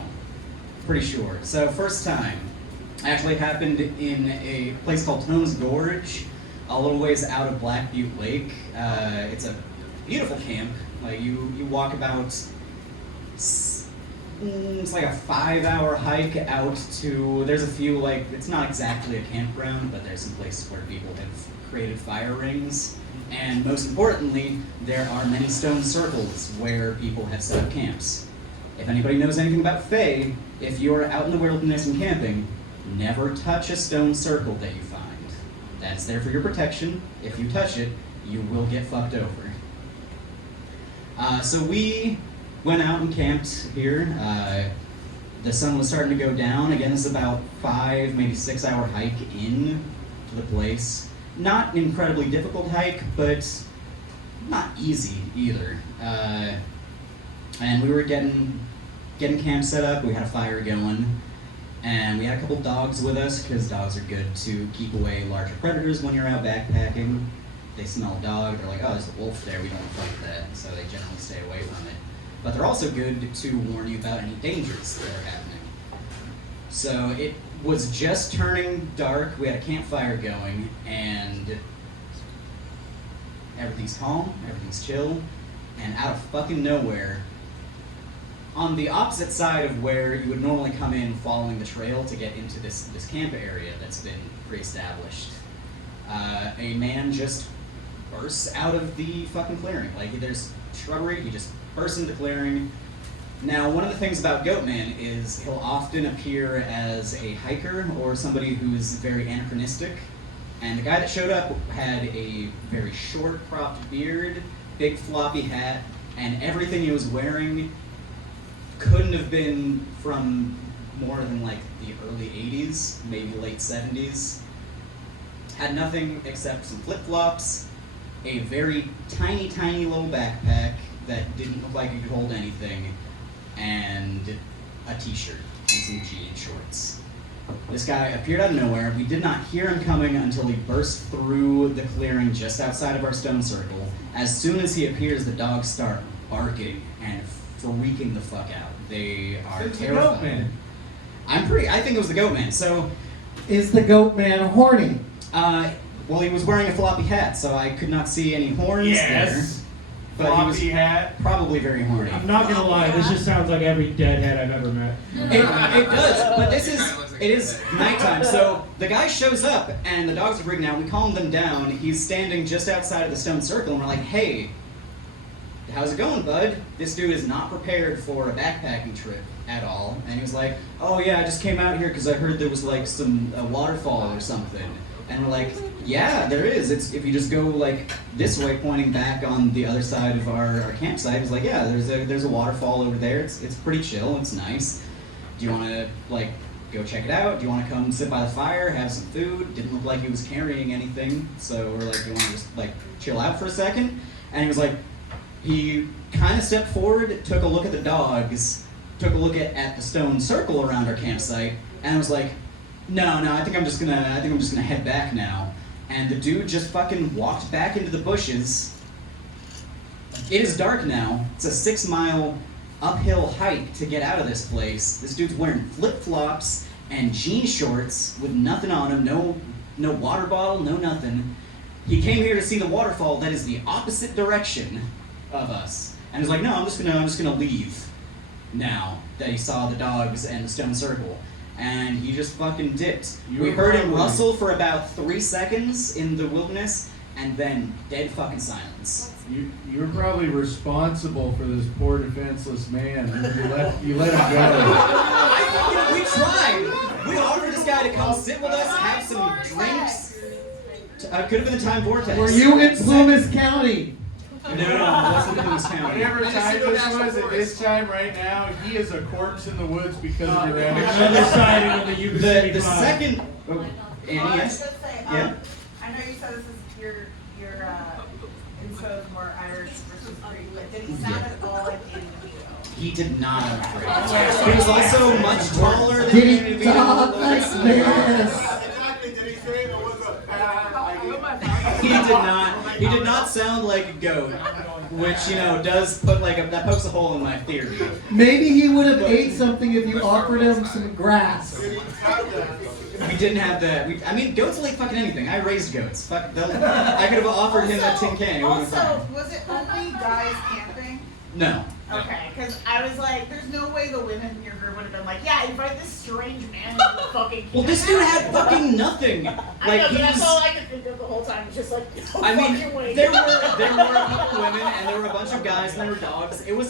pretty sure. So first time actually happened in a place called Tone's Gorge, a little ways out of Black Butte Lake. It's a beautiful camp. Like you walk about, it's like a 5-hour hike out to, there's a few, like, it's not exactly a campground, but there's some places where people have created fire rings. And most importantly, there are many stone circles where people have set up camps. If anybody knows anything about fae, if you're out in the wilderness and camping, never touch a stone circle that you find. That's there for your protection. If you touch it, you will get fucked over. So we went out and camped here. The sun was starting to go down. Again, this is about 5, maybe 6-hour hike in to the place. Not an incredibly difficult hike, but not easy either. And we were getting camp set up. We had a fire going. And we had a couple dogs with us, because dogs are good to keep away larger predators when you're out backpacking. They smell a dog, they're like, oh, there's a wolf there, we don't want to fight that, so they generally stay away from it. But they're also good to warn you about any dangers that are happening. So it was just turning dark, we had a campfire going, and everything's calm, everything's chill, and out of fucking nowhere, on the opposite side of where you would normally come in following the trail to get into this camp area that's been pre-established, a man just bursts out of the fucking clearing. Like, there's shrubbery, he just bursts into the clearing. Now, one of the things about Goatman is he'll often appear as a hiker or somebody who's very anachronistic. And the guy that showed up had a very short cropped beard, big floppy hat, and everything he was wearing couldn't have been from more than like the early 80s, maybe late 70s. Had nothing except some flip-flops, a very tiny, tiny little backpack that didn't look like it could hold anything, and a t-shirt and some jean shorts. This guy appeared out of nowhere. We did not hear him coming until he burst through the clearing just outside of our stone circle. As soon as he appears, the dogs start barking and freaking the fuck out. They are It's terrified. the Goatman. I think it was the Goatman. So, is the Goatman horny? Well, he was wearing a floppy hat, so I could not see any horns there. But Floppy he was hat. Probably very horny. I'm not gonna lie, this just sounds like every deadhead I've ever met. It does, but it is nighttime, so the guy shows up and the dogs are freaking out. We calm them down. He's standing just outside of the stone circle, and we're like, hey, how's it going, bud? This dude is not prepared for a backpacking trip at all. And he was like, oh yeah, I just came out here because I heard there was like some waterfall or something. And we're like, Yeah, there is. It's if you just go like this way, pointing back on the other side of our campsite. It's like, yeah, there's a waterfall over there. It's pretty chill. It's nice. Do you want to like go check it out? Do you want to come sit by the fire, have some food? Didn't look like he was carrying anything, so we're like, do you want to just like chill out for a second? And he was like, he kind of stepped forward, took a look at the dogs, took a look at the stone circle around our campsite, and was like, no, I think I'm just gonna head back now. And the dude just fucking walked back into the bushes. It is dark now. It's a 6-mile uphill hike to get out of this place. This dude's wearing flip-flops and jean shorts with nothing on him, no water bottle, no nothing. He came here to see the waterfall that is the opposite direction of us. And he's like, no, I'm just gonna leave now that he saw the dogs and the stone circle. And he just fucking dipped. We heard him rustle for about 3 seconds in the wilderness, and then dead fucking silence. You're probably responsible for this poor defenseless man. You let him go. We tried. We offered this guy to come sit with us, have some drinks. Could have been the time vortex. Were you in Plumas County? No, it wasn't Plumas County. Whatever time this was, at this time right now, he is a corpse in the woods because of your Another side of the Yuba City The Five. second... Oh, Annie, yes? Yeah? I know you said this is your inso's more Irish versus Greek, but did he sound at all like Indian? He did not, I'm afraid. He was also much taller than Did he talk like this? He did not sound like a goat, which, you know, does put that pokes a hole in my theory. Maybe he would have ate something if you offered him some grass. We didn't have that. I mean, goats will eat fucking anything. I raised goats. Fuck, I could have offered him a tin can. It would've been Also, fine. was it only guys camping? No. Okay, because I was like, there's no way the women in your group would have been like, yeah, invite this strange man into the fucking camp. Well, this dude had fucking nothing. I know, Like, but he that's was... all I could think of the whole time. Just like, no I mean, fucking way. there were a couple women and there were a bunch of guys and there were dogs. We were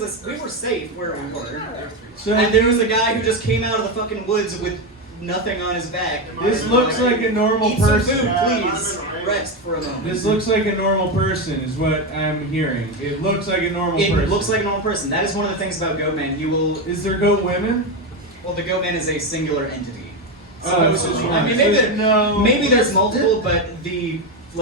safe where we were. And there was a guy who just came out of the fucking woods with nothing on his back. This looks like a normal Eat person. some food, please. Rest for a moment. This looks like a normal person, is what I'm hearing. It looks like a normal person. It looks like a normal person. That is one of the things about Goatman. He will. Is there goat women? Well, the Goatman is a singular entity. Oh, Supposedly. so I mean, no. maybe there's multiple, but the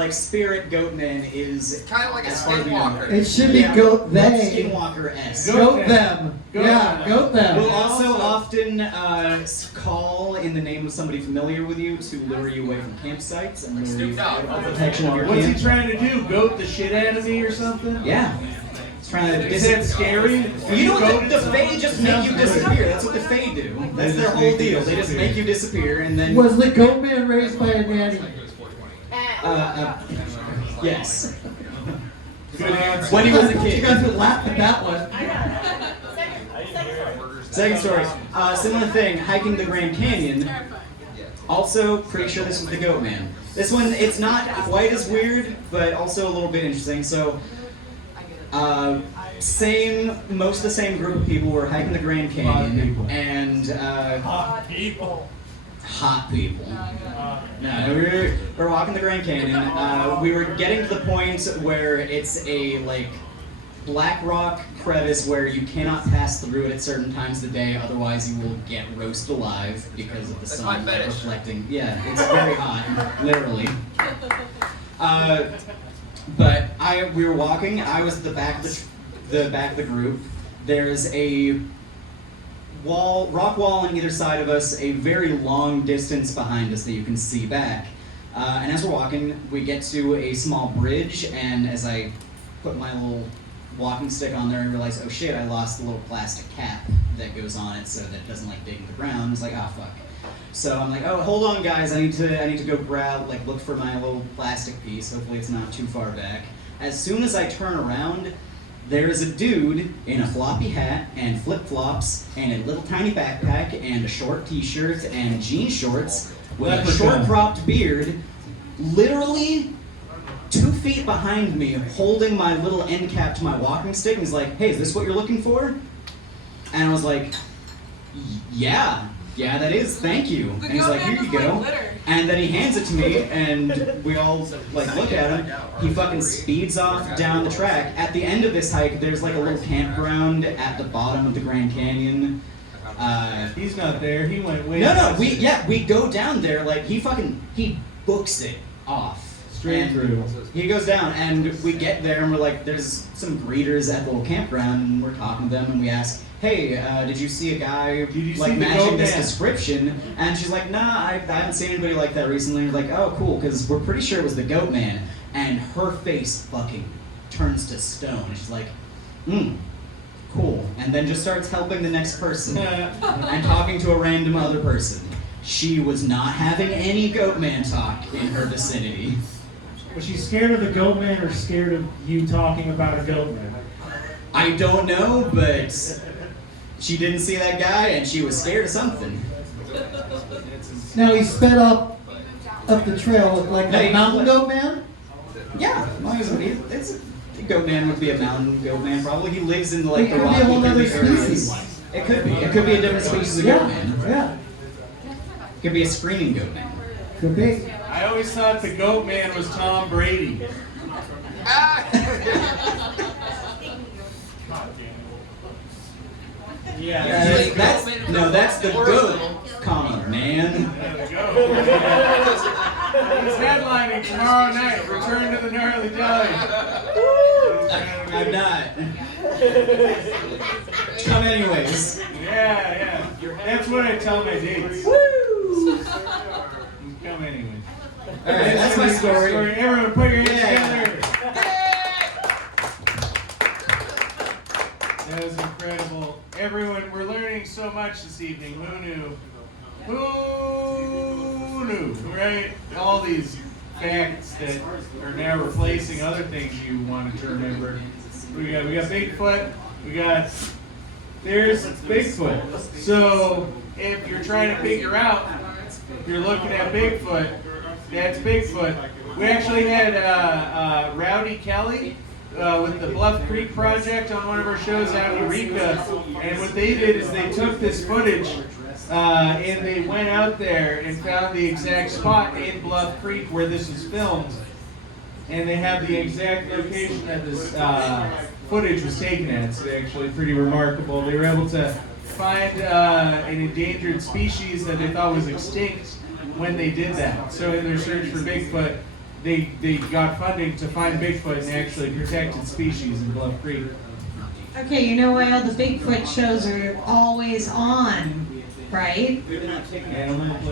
spirit Goatman is kind of like a as far as we know. skinwalker. It should be goat they. Skinwalker-esque. Goat them. Yeah, goat them. We'll also often call in the name of somebody familiar with you to lure you away from campsites and lure you out of the protection of your What's he camp. trying to do? Goat the shit out of me or something? Yeah. He's trying to Is that scary? You know what? The Fae just make you disappear. That's what the Fae do. That's their whole deal. They just make you disappear and then... Was the goat man raised by a nanny? Yes. Good answer. When he was a You kid. guys would laugh at that one. Second story. Similar thing, hiking the Grand Canyon. Also, pretty sure this was the Goat Man. This one, it's not quite as weird, but also a little bit interesting. So, most of the same group of people were hiking the Grand Canyon, and Hot people. hot people. No, we were walking the Grand Canyon. We were getting to the point where it's a black rock crevice where you cannot pass through it at certain times of the day, otherwise you will get roasted alive because of the That's sun my fetish. reflecting. Yeah, it's very hot, literally. But we were walking. I was at the back of the back of the group. There's a rock wall on either side of us, a very long distance behind us that you can see back. And as we're walking, we get to a small bridge, and as I put my little walking stick on there, I realize, oh shit, I lost the little plastic cap that goes on it so that it doesn't dig in the ground. It's like, ah, fuck. So I'm like, oh, hold on, guys. I need to go grab, look for my little plastic piece. Hopefully it's not too far back. As soon as I turn around, there is a dude in a floppy hat and flip-flops and a little tiny backpack and a short t-shirt and jean shorts with a short-cropped beard, literally 2 feet behind me, holding my little end cap to my walking stick, and he's like, hey, is this what you're looking for? And I was like, yeah. yeah, that is, thank you. And he's like, here you go. And then he hands it to me, and we all like look at him. He fucking speeds off down the track. At the end of this hike, there's like a little campground at the bottom of the Grand Canyon. He's not there. He went way. No, we go down there. Like he books it off. Straight through. He goes down, and we get there, and we're like, there's some greeters at the little campground, and we're talking to them, and we ask, hey, did you see a guy like matching this description? And she's like, nah, I haven't seen anybody like that recently. And we're like, oh, cool, because we're pretty sure it was the Goat Man. And her face fucking turns to stone. And she's like, cool. And then just starts helping the next person and talking to a random other person. She was not having any Goat Man talk in her vicinity. Was she scared of the Goat Man or scared of you talking about a Goat Man? I don't know, but she didn't see that guy and she was scared of something. Now he sped up the trail like a mountain goat man? Yeah, as long as it's a goat man would be a mountain goat man probably. He lives in like the rocky It could be a whole other areas. species. It could be. It could be a different species of goat man. Yeah. It could be a screaming goat man. Could be. I always thought the Goat Man was Tom Brady. Yeah, that's the goat, comma, man. He's headlining tomorrow night. Return to the Gnarly Deli. I'm not. Come anyways. Yeah. That's what I tell my dates. Woo! Come anyways. Alright, that's my story. Everyone put your hands together. That was incredible. Everyone, we're learning so much this evening. Who knew? Who knew? Right? All these facts that are now replacing other things you wanted to remember. We got Bigfoot. There's Bigfoot. So if you're trying to figure out, if you're looking at Bigfoot, that's Bigfoot. We actually had Rowdy Kelly with the Bluff Creek Project on one of our shows out in Eureka, and what they did is they took this footage and they went out there and found the exact spot in Bluff Creek where this was filmed, and they have the exact location that this footage was taken at. It's actually pretty remarkable. They were able to find an endangered species that they thought was extinct when they did that. So in their search for Bigfoot, they got funding to find Bigfoot and actually protected species in Bluff Creek. Okay, you know why all the Bigfoot shows are always on, right?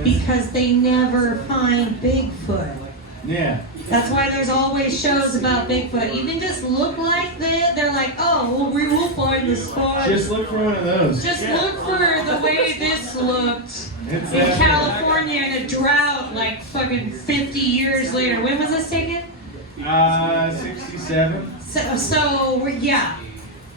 Because they never find Bigfoot. Yeah. That's why there's always shows about Bigfoot. Even just look like that, they're like, oh, well, we will find the spot. Just look for one of those. Just look for the way this looked in California in a drought like fucking 50 years later. When was this taken? 67. So yeah.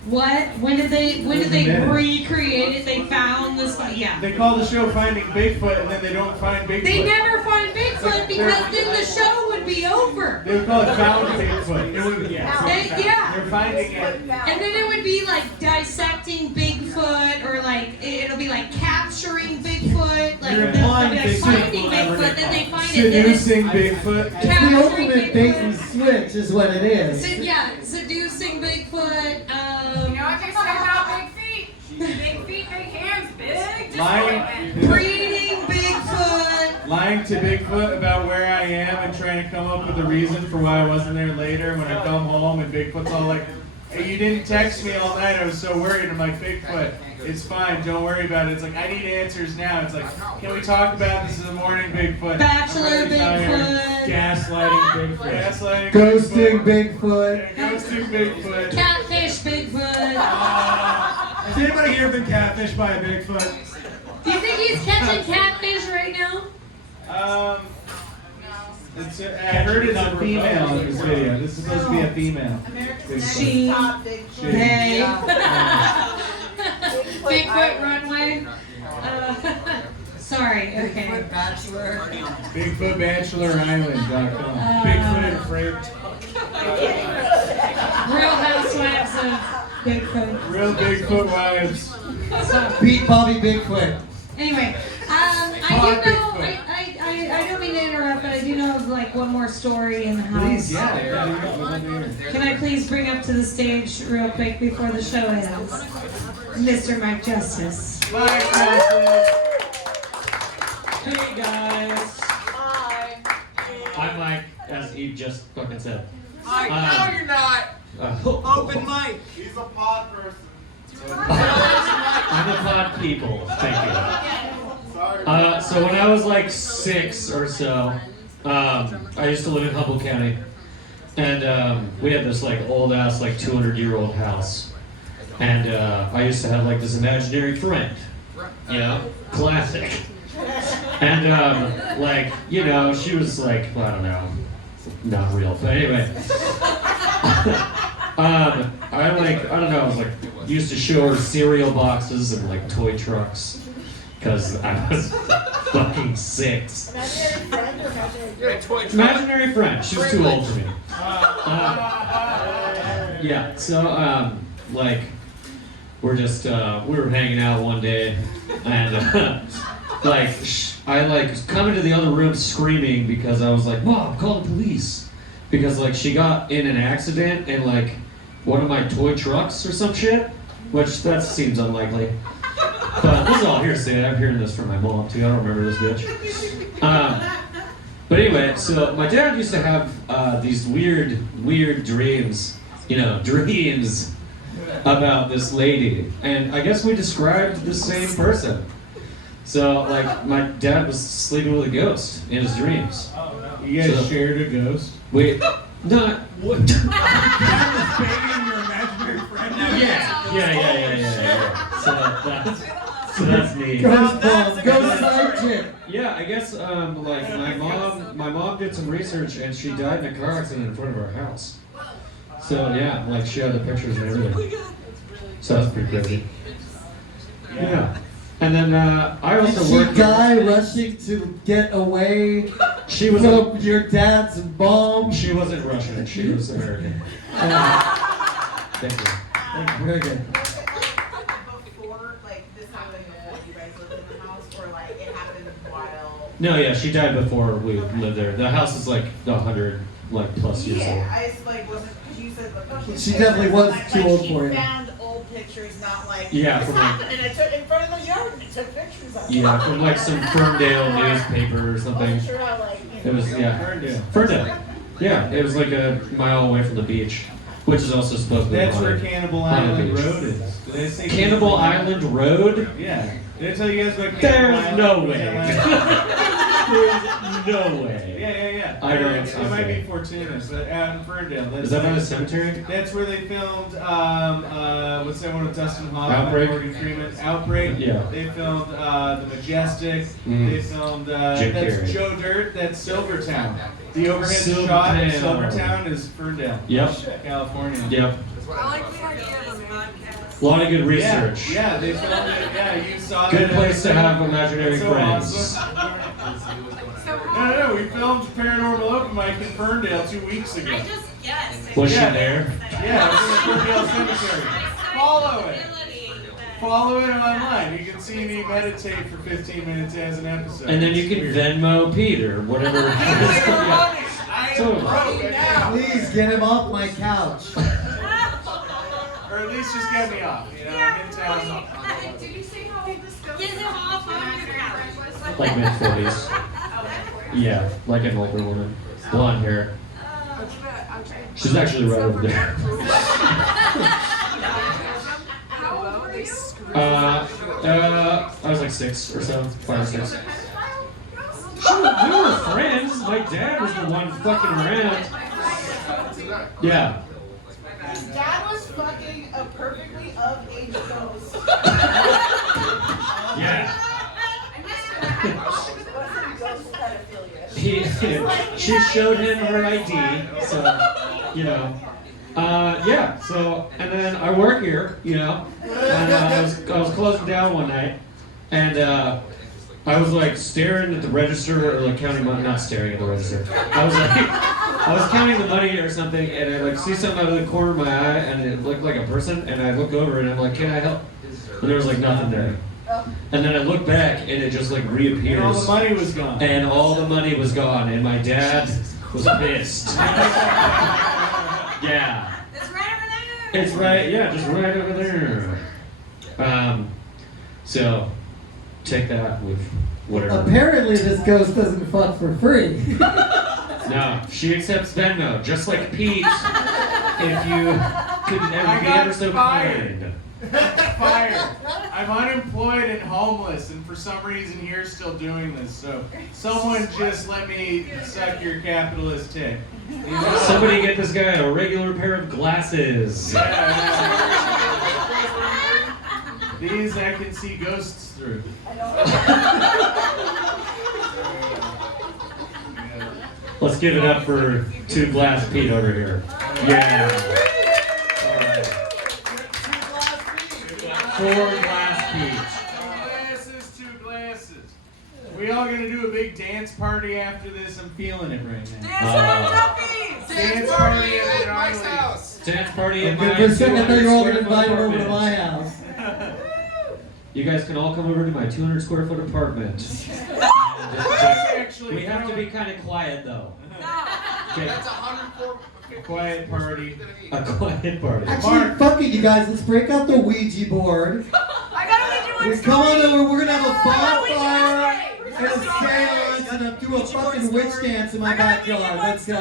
What? When did they recreate it? They found this. Yeah. They call the show Finding Bigfoot, and then they don't find Bigfoot. They never find Bigfoot because then the show would be over. They would call it Found Bigfoot. It would, Yeah. They're finding it. And then it would be like dissecting Bigfoot, or like it'll be like capturing Bigfoot, like You're they'll implying be like Bigfoot. finding Bigfoot, then they find it. Seducing Bigfoot. It's the ultimate bait and switch is what it is. Seducing Bigfoot. You know what they say about big feet? Big feet, big hands, big disappointment. Breeding Bigfoot. Lying to Bigfoot about where I am and trying to come up with a reason for why I wasn't there later when I come home and Bigfoot's all like, hey, you didn't text me all night, I was so worried. I'm like, Bigfoot, it's fine, don't worry about it. It's like, I need answers now. It's like, can we talk about this in the morning, Bigfoot? Bachelor Bigfoot. Gaslighting Bigfoot. Gaslighting Ghosting Bigfoot. Ghosting Bigfoot. Catfish Bigfoot. Has anybody here been catfished by a Bigfoot? Do you think he's catching catfish right now? I heard it's a female in this video. This is supposed to be a female. She. Hey. Bigfoot runway. Sorry. Okay. Bigfoot Bachelor. Bigfoot Bachelor Island.com. Bigfoot and Freight. Real Housewives of Bigfoot. Real Bigfoot wives. Beat Bobby Bigfoot. Anyway, I do know. I don't mean to interrupt, but I do know of like one more story in the house. Please, yeah. Can I please bring up to the stage real quick before the show ends, Mr. Mike Justice. Mike Justice. Hey guys. Hi. I'm Mike, as Eve just fucking said. Hi. No, you're not. Open mic. He's a pod person. I'm a pod people. Thank you. Sorry. So when I was like 6 or so, I used to live in Humboldt County, and we had this like old ass like 200-year-old house, and I used to have like this imaginary friend, you know, classic. And like, you know, she was like, I don't know, not real, but anyway. I don't know, I was like, used to show her cereal boxes and like toy trucks, because I was fucking 6. Imaginary friend or imaginary friend? Imaginary friend, she was too old for me. Yeah, so like, we're just, we were hanging out one day, and like, I like was coming to the other room screaming because I was like, Mom, call the police. Because like she got in an accident in like one of my toy trucks or some shit, which that seems unlikely. But this is all hearsay. I'm hearing this from my mom too. I don't remember this bitch. But anyway, so my dad used to have these weird dreams, you know, dreams about this lady. And I guess we described the same person. So, like, my dad was sleeping with a ghost in his dreams. You guys shared a ghost? Wait, not what? Your dad was banging your imaginary friend. Yeah. So that's me. Ghost side chick. Yeah, I guess like my mom did some research and she died in a car accident in front of our house. So yeah, like she had the pictures and everything. So that's pretty crazy. Yeah. And then I also Did she die rushing to get away from your dad's bomb? She wasn't Russian. She was American. Thank you. Very good. Before, like, this happened before you guys lived in the house, or like it happened while? No, yeah, she died before we lived there. The house is like 100 like plus years old. Yeah, I just like wasn't, because you said like, oh, She definitely was too old for you. She found old pictures, not like, Yeah, this from like- happened, and I took in front of the yard and I took pictures of it. Yeah, from like some Ferndale newspaper or something. Sure how, like, you It was know, Ferndale. Yeah, it was like a mile away from the beach, which is also supposed to be That's where haunted. Cannibal Haunted Island beach. Road is. Did I say Cannibal Island Road? Yeah. Did I tell you guys about Cannibal There's Island? no Was way. that There's no way. Yeah. I don't. It might be Fortuna's, but out in Ferndale. That's Is that by the cemetery? That's where they filmed. What's that one with Dustin Hoffman? Outbreak? Morgan Freeman. Outbreak. Yeah. They filmed The Majestic. Mm. They filmed. Jim That's Carrey. Joe Dirt. That's Silvertown. The overhead shot of Silvertown is Ferndale. Yep. California. Yep. I like the idea of a podcast. A lot of good research. Yeah, they filmed it. Yeah, you saw Good that place to episode. have imaginary It's so friends. awesome. No, we filmed Paranormal Open Mic in Ferndale 2 weeks ago. I just guessed. Was she there? Yeah, it's in the Ferndale Cemetery. Follow it. Follow it online. You can see me meditate for 15 minutes as an episode. And then you can Venmo Peter, whatever. Please get him off my couch. Or at least just get me off. You know, I'm in town. Did you say how old this goes? Get him off on your couch. Like mid-40s. Yeah, like an older woman. Blonde hair. She's actually right over there. How old were you? I was like 6 or so, 5 or 6. We were friends. My dad was the one fucking around. Yeah. Dad was fucking a perfectly of age ghost. Yeah. Pedophilia. She showed him her ID, so, you know. Yeah, so, and then I work here, you know, and I was closing down one night, and I was like staring at the register, or like counting money, not staring at the register. I was counting the money or something, and I like see something out of the corner of my eye, and it looked like a person, and I look over and I'm like, can I help? And there was like nothing there. And then I looked back and it just like reappears. And all the money was gone. And all the money was gone. And my dad was pissed. Yeah. It's right over there. It's right, yeah, just right over there. So, take that with whatever. Apparently this ghost doesn't fuck for free. No, she accepts Venmo, just like Pete. If you could ever be ever so kind. Fired. I'm unemployed and homeless, and for some reason you're still doing this. So someone just let me suck your capitalist dick. You know? Somebody get this guy a regular pair of glasses. These I can see ghosts through. Let's give it up for 2 Glass Pete over here. Yeah. All right. 4 Glass Pete. 2 glasses. We all gonna do a big dance party after this. I'm feeling it right now. Dance party at the Mike's Gnarly. house. Dance party at For my a second, I thought you were all 200 gonna square invite foot him over to my apartment. house. You guys can all come over to my 200 square foot apartment. We have to be kind of quiet though. Okay. That's 104. Quiet party. A quiet party. Actually, fuck it, you guys. Let's break out the Ouija board. I got a Ouija board We come on over. We're gonna have a bonfire and a seance and do a fucking witch dance in my backyard. Let's go.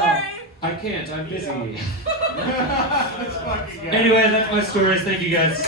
I can't. I'm busy. This fucking guy. Anyway, that's my stories. Thank you guys.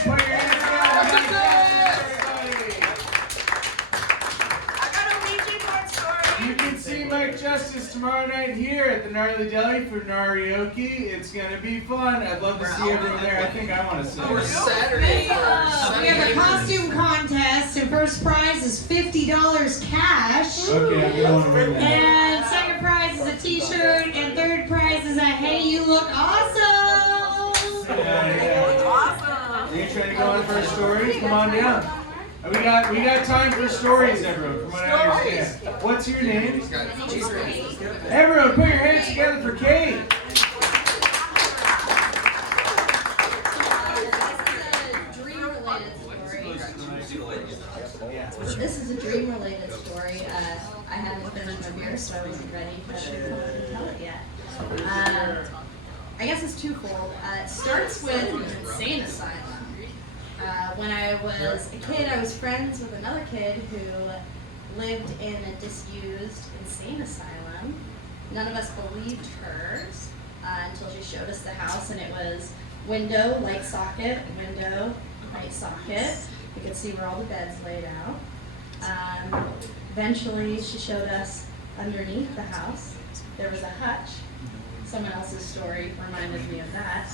You can see Mike Justice tomorrow night here at the Gnarly Deli for Narioki. It's gonna be fun. I'd love to see everyone there. I think I want to see it. Saturday. We have a costume contest, and first prize is $50 cash. Okay, I'm going to win that. And second prize is a T-shirt, and third prize is a "Hey, you look awesome." Are you trying to go on for a story? Come on down. We got time for stories, everyone, from what I understand. What's your name? Everyone, put your hands together for Kate. This is a dream-related story. I hadn't finished my beer, so I wasn't ready to come up and tell it yet. I guess it's twofold. It starts with an insane asylum. When I was a kid, I was friends with another kid who lived in a disused insane asylum. None of us believed her until she showed us the house, and it was window, light socket, window, light socket. You could see where all the beds laid out. Eventually, she showed us underneath the house. There was a hutch. Someone else's story reminded me of that.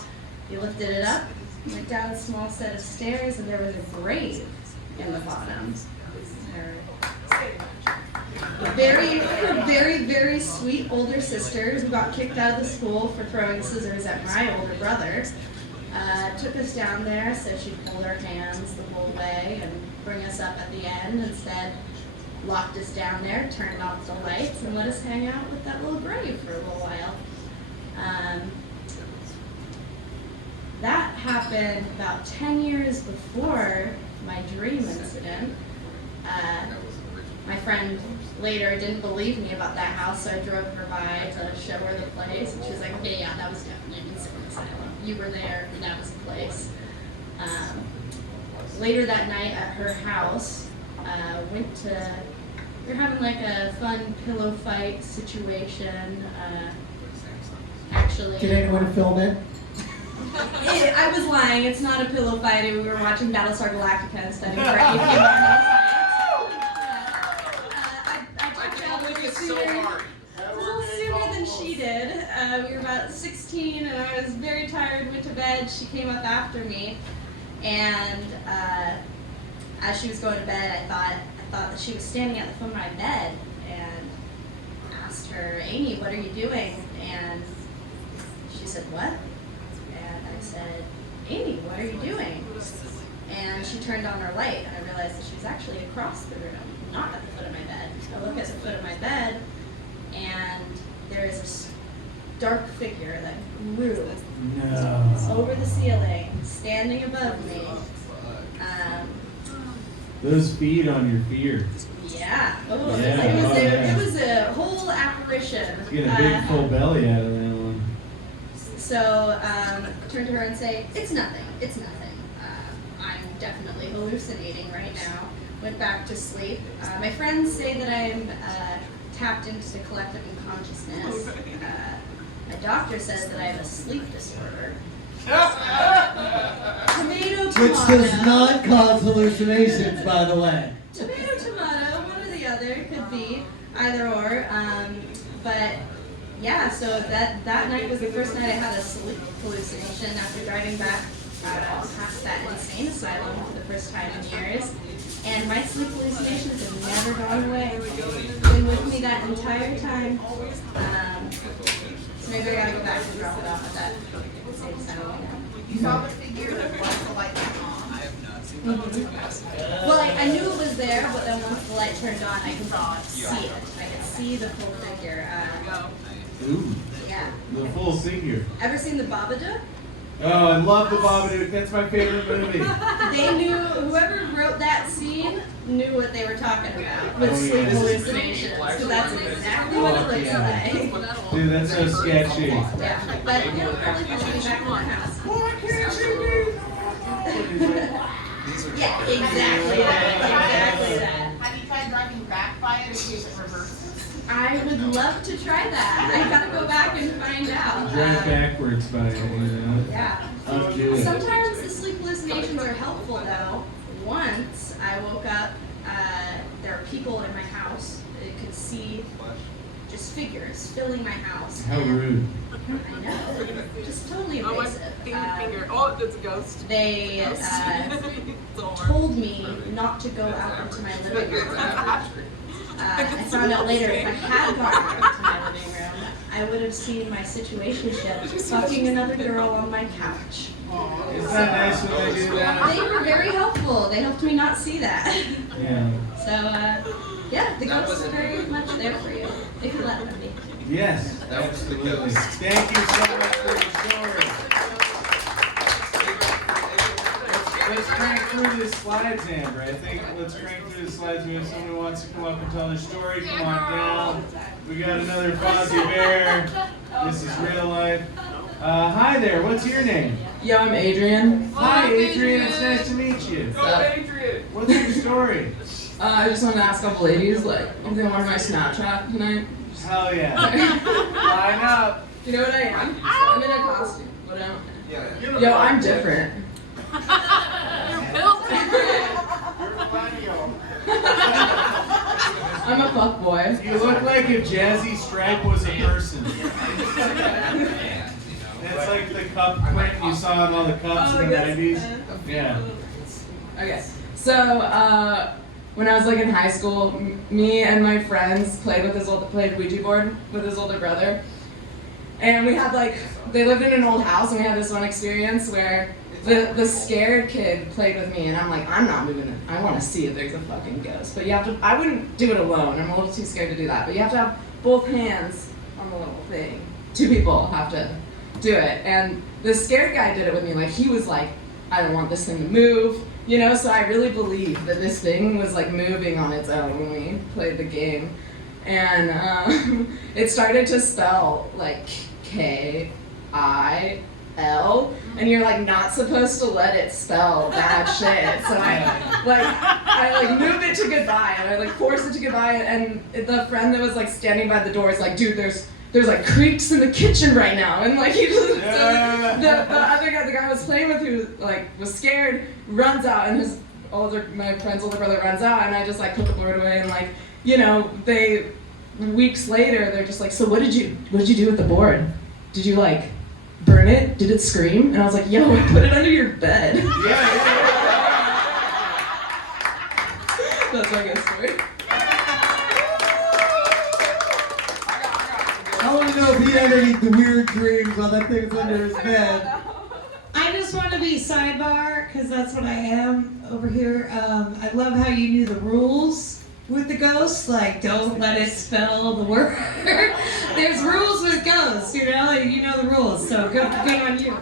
You lifted it up, went down a small set of stairs, and there was a grave in the bottom. Her very sweet older sister who got kicked out of the school for throwing scissors at my older brother took us down there, so she'd hold our hands the whole way and bring us up at the end. Instead, locked us down there, turned off the lights, and let us hang out with that little grave for a little while. That happened about 10 years before my dream incident. My friend later didn't believe me about that house, so I drove her by to show her the place, and she was like, okay, yeah, that was definitely an insane asylum. You were there, and that was the place. Later that night at her house, we were having like a fun pillow fight situation. Actually, Did anyone film it? I was lying. It's not a pillow fight. We were watching Battlestar Galactica and studying for AP. So hard. A little sooner than she did. We were about 16, and I was very tired. Went to bed. She came up after me, and as she was going to bed, I thought that she was standing at the foot of my bed, and asked her, "Amy, what are you doing?" And she said, "What?" And I said, "Amy, what are you doing?" And she turned on her light, and I realized that she was actually across the room, not at the foot of my bed. I look at the foot of my bed, and there is a dark figure that grew over the ceiling, standing above me. Those feed on your fear. Yeah. Oh, Yeah, it was a whole apparition. Get a big full belly out of that one. So turn to her and say, "It's nothing. It's nothing. I'm definitely hallucinating right now." Went back to sleep. My friends say that I'm tapped into collective unconsciousness. My doctor says that I have a sleep disorder. Tomato, tomato. Which does not cause hallucinations, by the way. Tomato, tomato. One or the other. Could be either or. But yeah, so that night was the first night I had a sleep hallucination after driving back past that insane asylum for the first time in years. And my sleep hallucinations have never gone away. Been with me that entire time. So maybe I gotta go back and drop it off at that insane asylum again. You saw the figure that was the light went on? Well, I knew it was there, but then once the light turned on, I could see it. I could see the full figure. Ooh. Yeah. The full figure. Ever seen the Babadook? Oh, I love the Babadook. That's my favorite movie. They knew, whoever wrote that scene knew what they were talking about with sleep hallucinations. Because that's exactly what it looks like. Dude, that's so sketchy. Yeah, but you know, probably push me back in the house. Why can't you be? Yeah, exactly that. Exactly that. Have you tried driving back by it in case it reverses? I would love to try that. I gotta go back and find out. Drive backwards by it, you know? Yeah. I'll do it. Sometimes the sleep hallucinations are helpful though. Once I woke up, there were people in my house. I could see just figures filling my house. How rude. I know. Just totally invasive. Finger. Oh, that's a ghost. They told me not to go out into my living room. I found out later if I had gone out into my living room, I would have seen my situationship fucking another girl on my couch. Isn't that nice when they do that? They were very helpful. They helped me not see that. Yeah. So, yeah, the ghosts are very much there for you, if you let them be. Yes, absolutely. Thank you so much for your story. Let's crank through the slides, Amber. I think let's crank through the slides. We have someone who wants to come up and tell their story. Come on down. We got another Fozzie Bear. This is real life. Hi there. What's your name? Yo, I'm Adrian. Hi, Adrian. It's nice to meet you. Adrian. What's your story? I just want to ask a couple ladies, like, if they want my Snapchat tonight. Hell yeah. Line up. You know what I am? I'm in a costume. What am I? Yo, I'm different. You're built different. I'm a fuckboy. You look like if Jazzy Stripe was a person. That's like the cup print you saw in all the cups in the 90s. Yeah. Okay, so when I was like in high school, me and my friends played Ouija board with his older brother, and we had they lived in an old house, and we had this one experience where the scared kid played with me, and I'm like, I'm not moving it. I want to see if there's a fucking ghost, but you have to. I wouldn't do it alone. I'm a little too scared to do that, but you have to have both hands on the little thing. 2 people have to do it, and the scared guy did it with me. Like, he was like, I don't want this thing to move, you know. So I really believed that this thing was like moving on its own when we played the game, and it started to spell like K-I-L, and you're like not supposed to let it spell bad shit. So I moved it to goodbye, and I forced it to goodbye, and the friend that was like standing by the door is like, dude, there's like creaks in the kitchen right now, and like he just so the other guy, the guy I was playing with, who like was scared, runs out, and my friend's older brother runs out, and I just like put the board away, and like, you know, weeks later they're just like, so what did you do with the board? Did you like burn it? Did it scream? And I was like, yo, I put it under your bed. That's my ghost story. I want to know if he had any weird dreams while that thing was under his bed. I just want to be sidebar, because that's what I am over here. I love how you knew the rules with the ghosts, like don't let it spell the word. There's rules with ghosts, you know the rules, so good on you.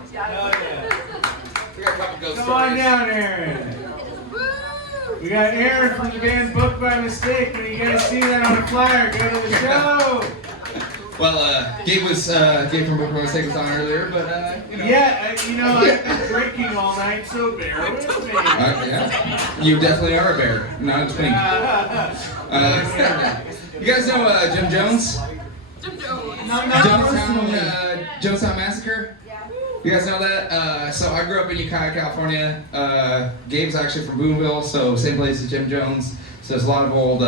Come on down, Aaron. We got Aaron from the band Booked by Mistake. When you guys see that on a flyer, go to the show. Well, Gabe from Booked by Mistake was on earlier, but, you know. Yeah, I've been drinking all night, so bear with me. Yeah, you definitely are a bear. No, it's me. You guys know Jim Jones? Jonestown Massacre? You guys know that? So I grew up in Ukiah, California. Gabe's actually from Boonville, so same place as Jim Jones. So there's a lot of old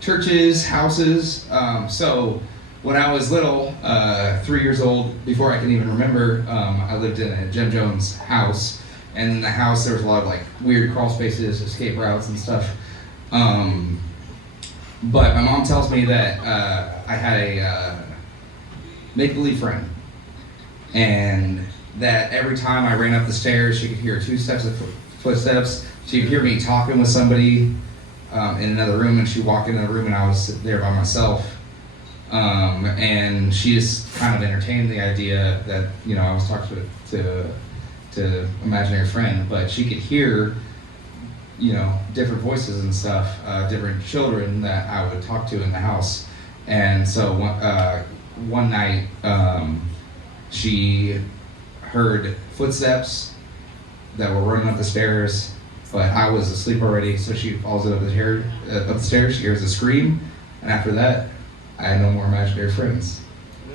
churches, houses. So when I was little, 3 years old, before I can even remember, I lived in a Jim Jones house. And in the house there was a lot of like weird crawl spaces, escape routes and stuff. But my mom tells me that I had a make-believe friend. And that every time I ran up the stairs, she could hear 2 steps of footsteps. She could hear me talking with somebody in another room, and she'd walk into the room and I was there by myself. And she just kind of entertained the idea that, I was talking to imaginary friend, but she could hear, different voices and stuff, different children that I would talk to in the house. And so one night, she heard footsteps that were running up the stairs, but I was asleep already, so she falls up the stairs, she hears a scream, and after that, I had no more imaginary friends.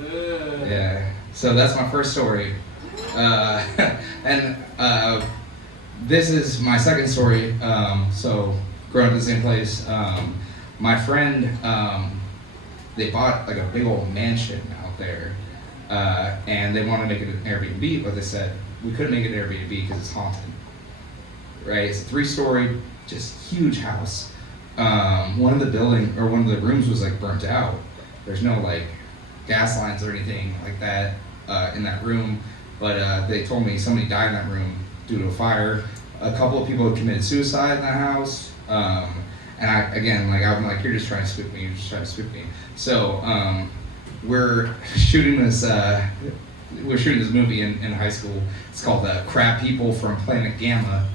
Yeah, so that's my first story. And this is my second story. So, growing up in the same place, my friend, they bought like a big old mansion out there. And they wanted to make it an Airbnb, but they said we couldn't make it an Airbnb because it's haunted. Right? It's a 3-story, just huge house. One of the rooms was like burnt out. There's no like gas lines or anything like that in that room. But they told me somebody died in that room due to a fire. A couple of people had committed suicide in that house. And I'm like, you're just trying to spook me. So we're shooting this movie in high school. It's called Crab People from Planet Gamma.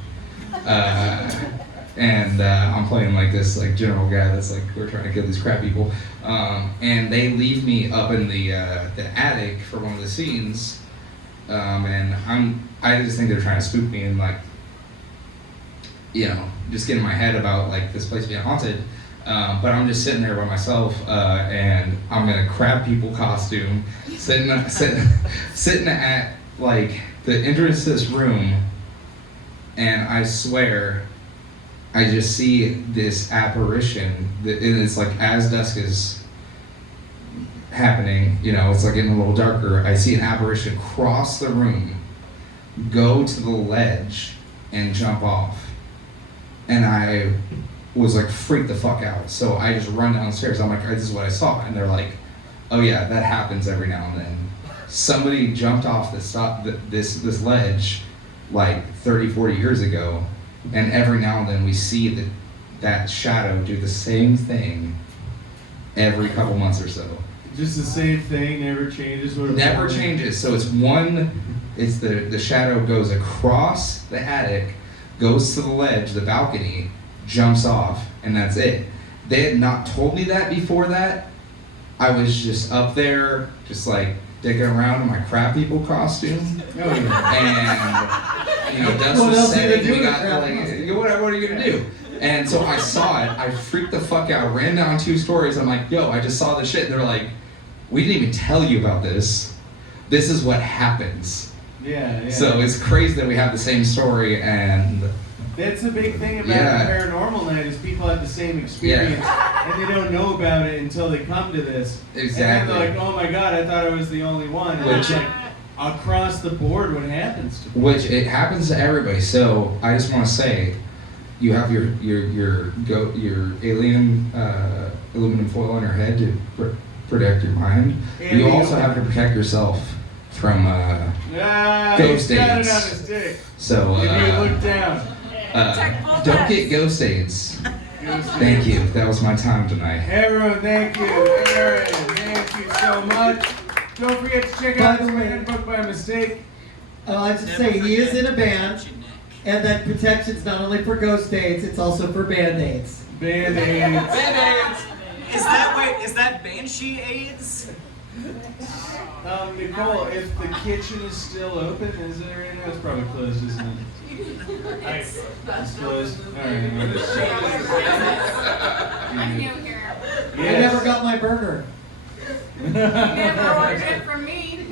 And I'm playing like this like general guy that's like, we're trying to kill these crab people. And they leave me up in the attic for one of the scenes. And I just think they're trying to spook me and like, just get in my head about like this place being haunted. But I'm just sitting there by myself, and I'm in a crab people costume, sitting at like the entrance to this room, and I swear, I just see this apparition. And it's like as dusk is happening, it's like getting a little darker. I see an apparition cross the room, go to the ledge, and jump off. And I was like freaked the fuck out. So I just run downstairs. I'm like, this is what I saw. And they're like, oh yeah, that happens every now and then. Somebody jumped off this ledge like 30, 40 years ago. And every now and then we see that shadow do the same thing every couple months or so. Just the same thing, never changes. Never changes. So it's the shadow goes across the attic, goes to the ledge, the balcony, jumps off, and that's it. They had not told me that before that. I was just up there, just like digging around in my crab people costume. And dust was setting. We got like, what are you gonna do? And so I saw it. I freaked the fuck out. Ran down 2 stories. I'm like, yo, I just saw this shit. And they're like, we didn't even tell you about this. This is what happens. Yeah. So it's crazy that we have the same story, and that's the big thing about the paranormal night is people have the same experience and they don't know about it until they come to this. Exactly. And then they're like, oh my god, I thought I was the only one. And it's like across the board what happens to people. Which it happens to everybody. So I just want to say, you have your alien aluminum foil on your head to protect your mind. You also have to protect yourself from ghost aids. So if you look down. Don't get ghost aids. Thank you. That was my time tonight. Everyone, thank you. Aaron, thank you so much. Don't forget to check out his band Booked by Mistake. I have to say, he is in a band. And that protection's not only for ghost aids, it's also for band-aids. Band-aids. Band-aids. Is that Banshee AIDS? Nicole, if the kitchen is still open, is it right now? It's probably closed, isn't it? It's closed. Alright, I'm new here. I never got my burger. You never ordered it from me.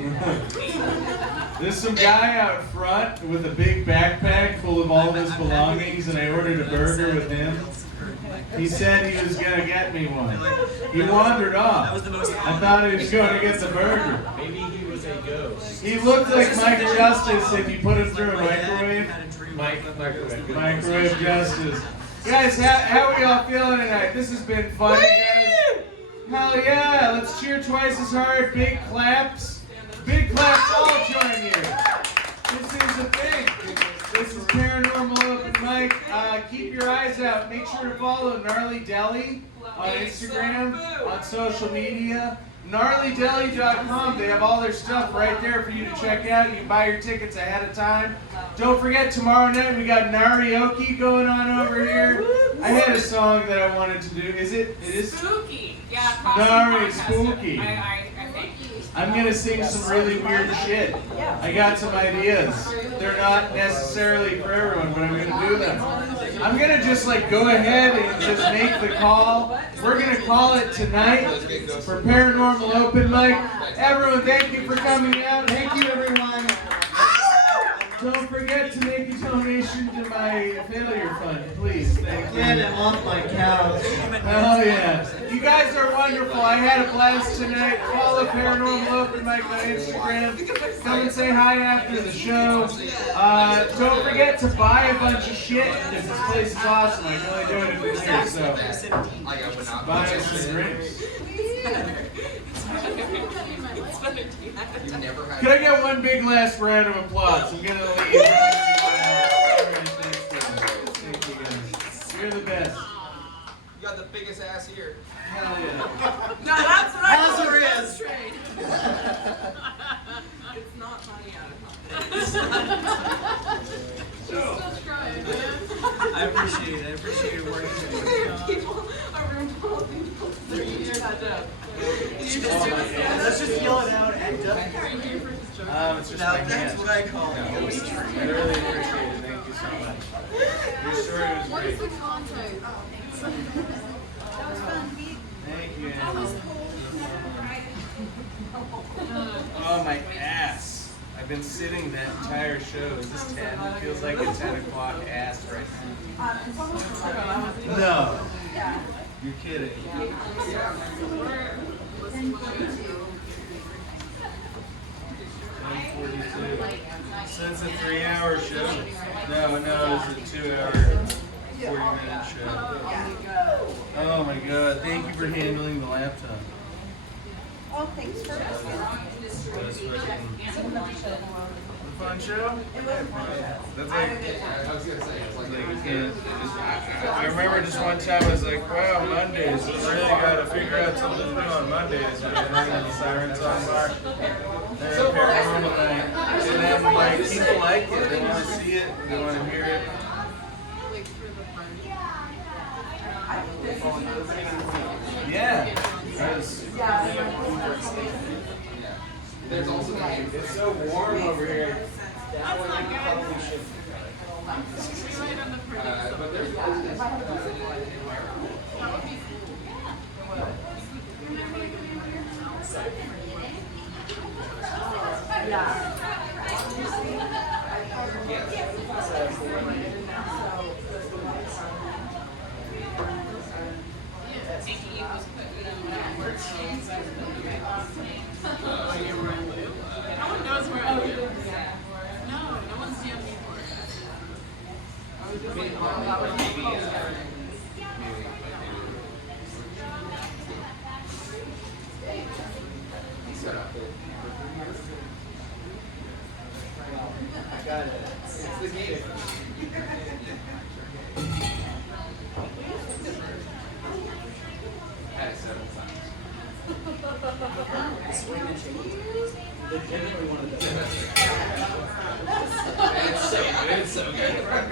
There's some guy out front with a big backpack full of all of his belongings, and I ordered a burger with him. He said he was gonna get me one. He wandered off. I thought he was going to get the burger. Maybe he was a ghost. He looked like Mike Justice if you put him through a microwave. Microwave Justice. Guys, how are we all feeling tonight? This has been fun, guys. Hell yeah! Let's cheer twice as hard. Big claps. Big claps all join here. This is a thing. This is Paranormal Open Mic. Keep your eyes out. Make sure to follow Gnarly Deli on Instagram, on social media. GnarlyDeli.com. They have all their stuff right there for you to check out. You can buy your tickets ahead of time. Don't forget, tomorrow night we got karaoke going on over here. I had a song that I wanted to do. It is Spooky. Yeah, Gnarly Spooky. I think. I'm gonna sing some really weird shit. I got some ideas. They're not necessarily for everyone, but I'm gonna do them. I'm gonna just go ahead and just make the call. We're gonna call it tonight for Paranormal Open Mic. Everyone, thank you for coming out. Thank you, everyone. Don't forget to make a donation to my failure fund, please. Thank you. Get him off my couch. Oh yeah. You guys are wonderful. I had a blast tonight. Follow Paranormal Open Mic on Instagram. Come and say hi after the show. Don't forget to buy a bunch of shit because this place is awesome. I can only do it in here, so buy us some drinks. Can I get one big last round of applause? I'm gonna leave. Thank you guys. You're the best. You got the biggest ass here. Hell yeah. No, that's what I As there thought. is. It's not funny out of Still trying, man. I appreciate it. I appreciate your work. People are revolving. You're not done. Let's just yell it out and It's just my that's what I call it. I really appreciate it. Thank you so much. Your story was What great. is the content? That was fun. Thank you. That was Oh, my ass. I've been sitting that entire show. Is this 10? It feels like a 10 o'clock ass right now. No. You're kidding. So it's a 3-hour show? No, it's a 2-hour, 40-minute show. Oh my god, thank you for handling the laptop. Oh, thanks for asking. That was fucking a fun show? That's like you can't. I remember just one time I was like, wow, Mondays, we really gotta figure out something to do on Mondays. We were running the Siren Song Bar. They're a paranormal night. And then people like it. They want to see it. They want to hear it. Yeah. There's also It's so warm over here. That's not good. but there's No one knows where I live. No one's DM'd me for it. I got it. It's the game. Had it several times. Legitimately one of the best. It's so good, so good.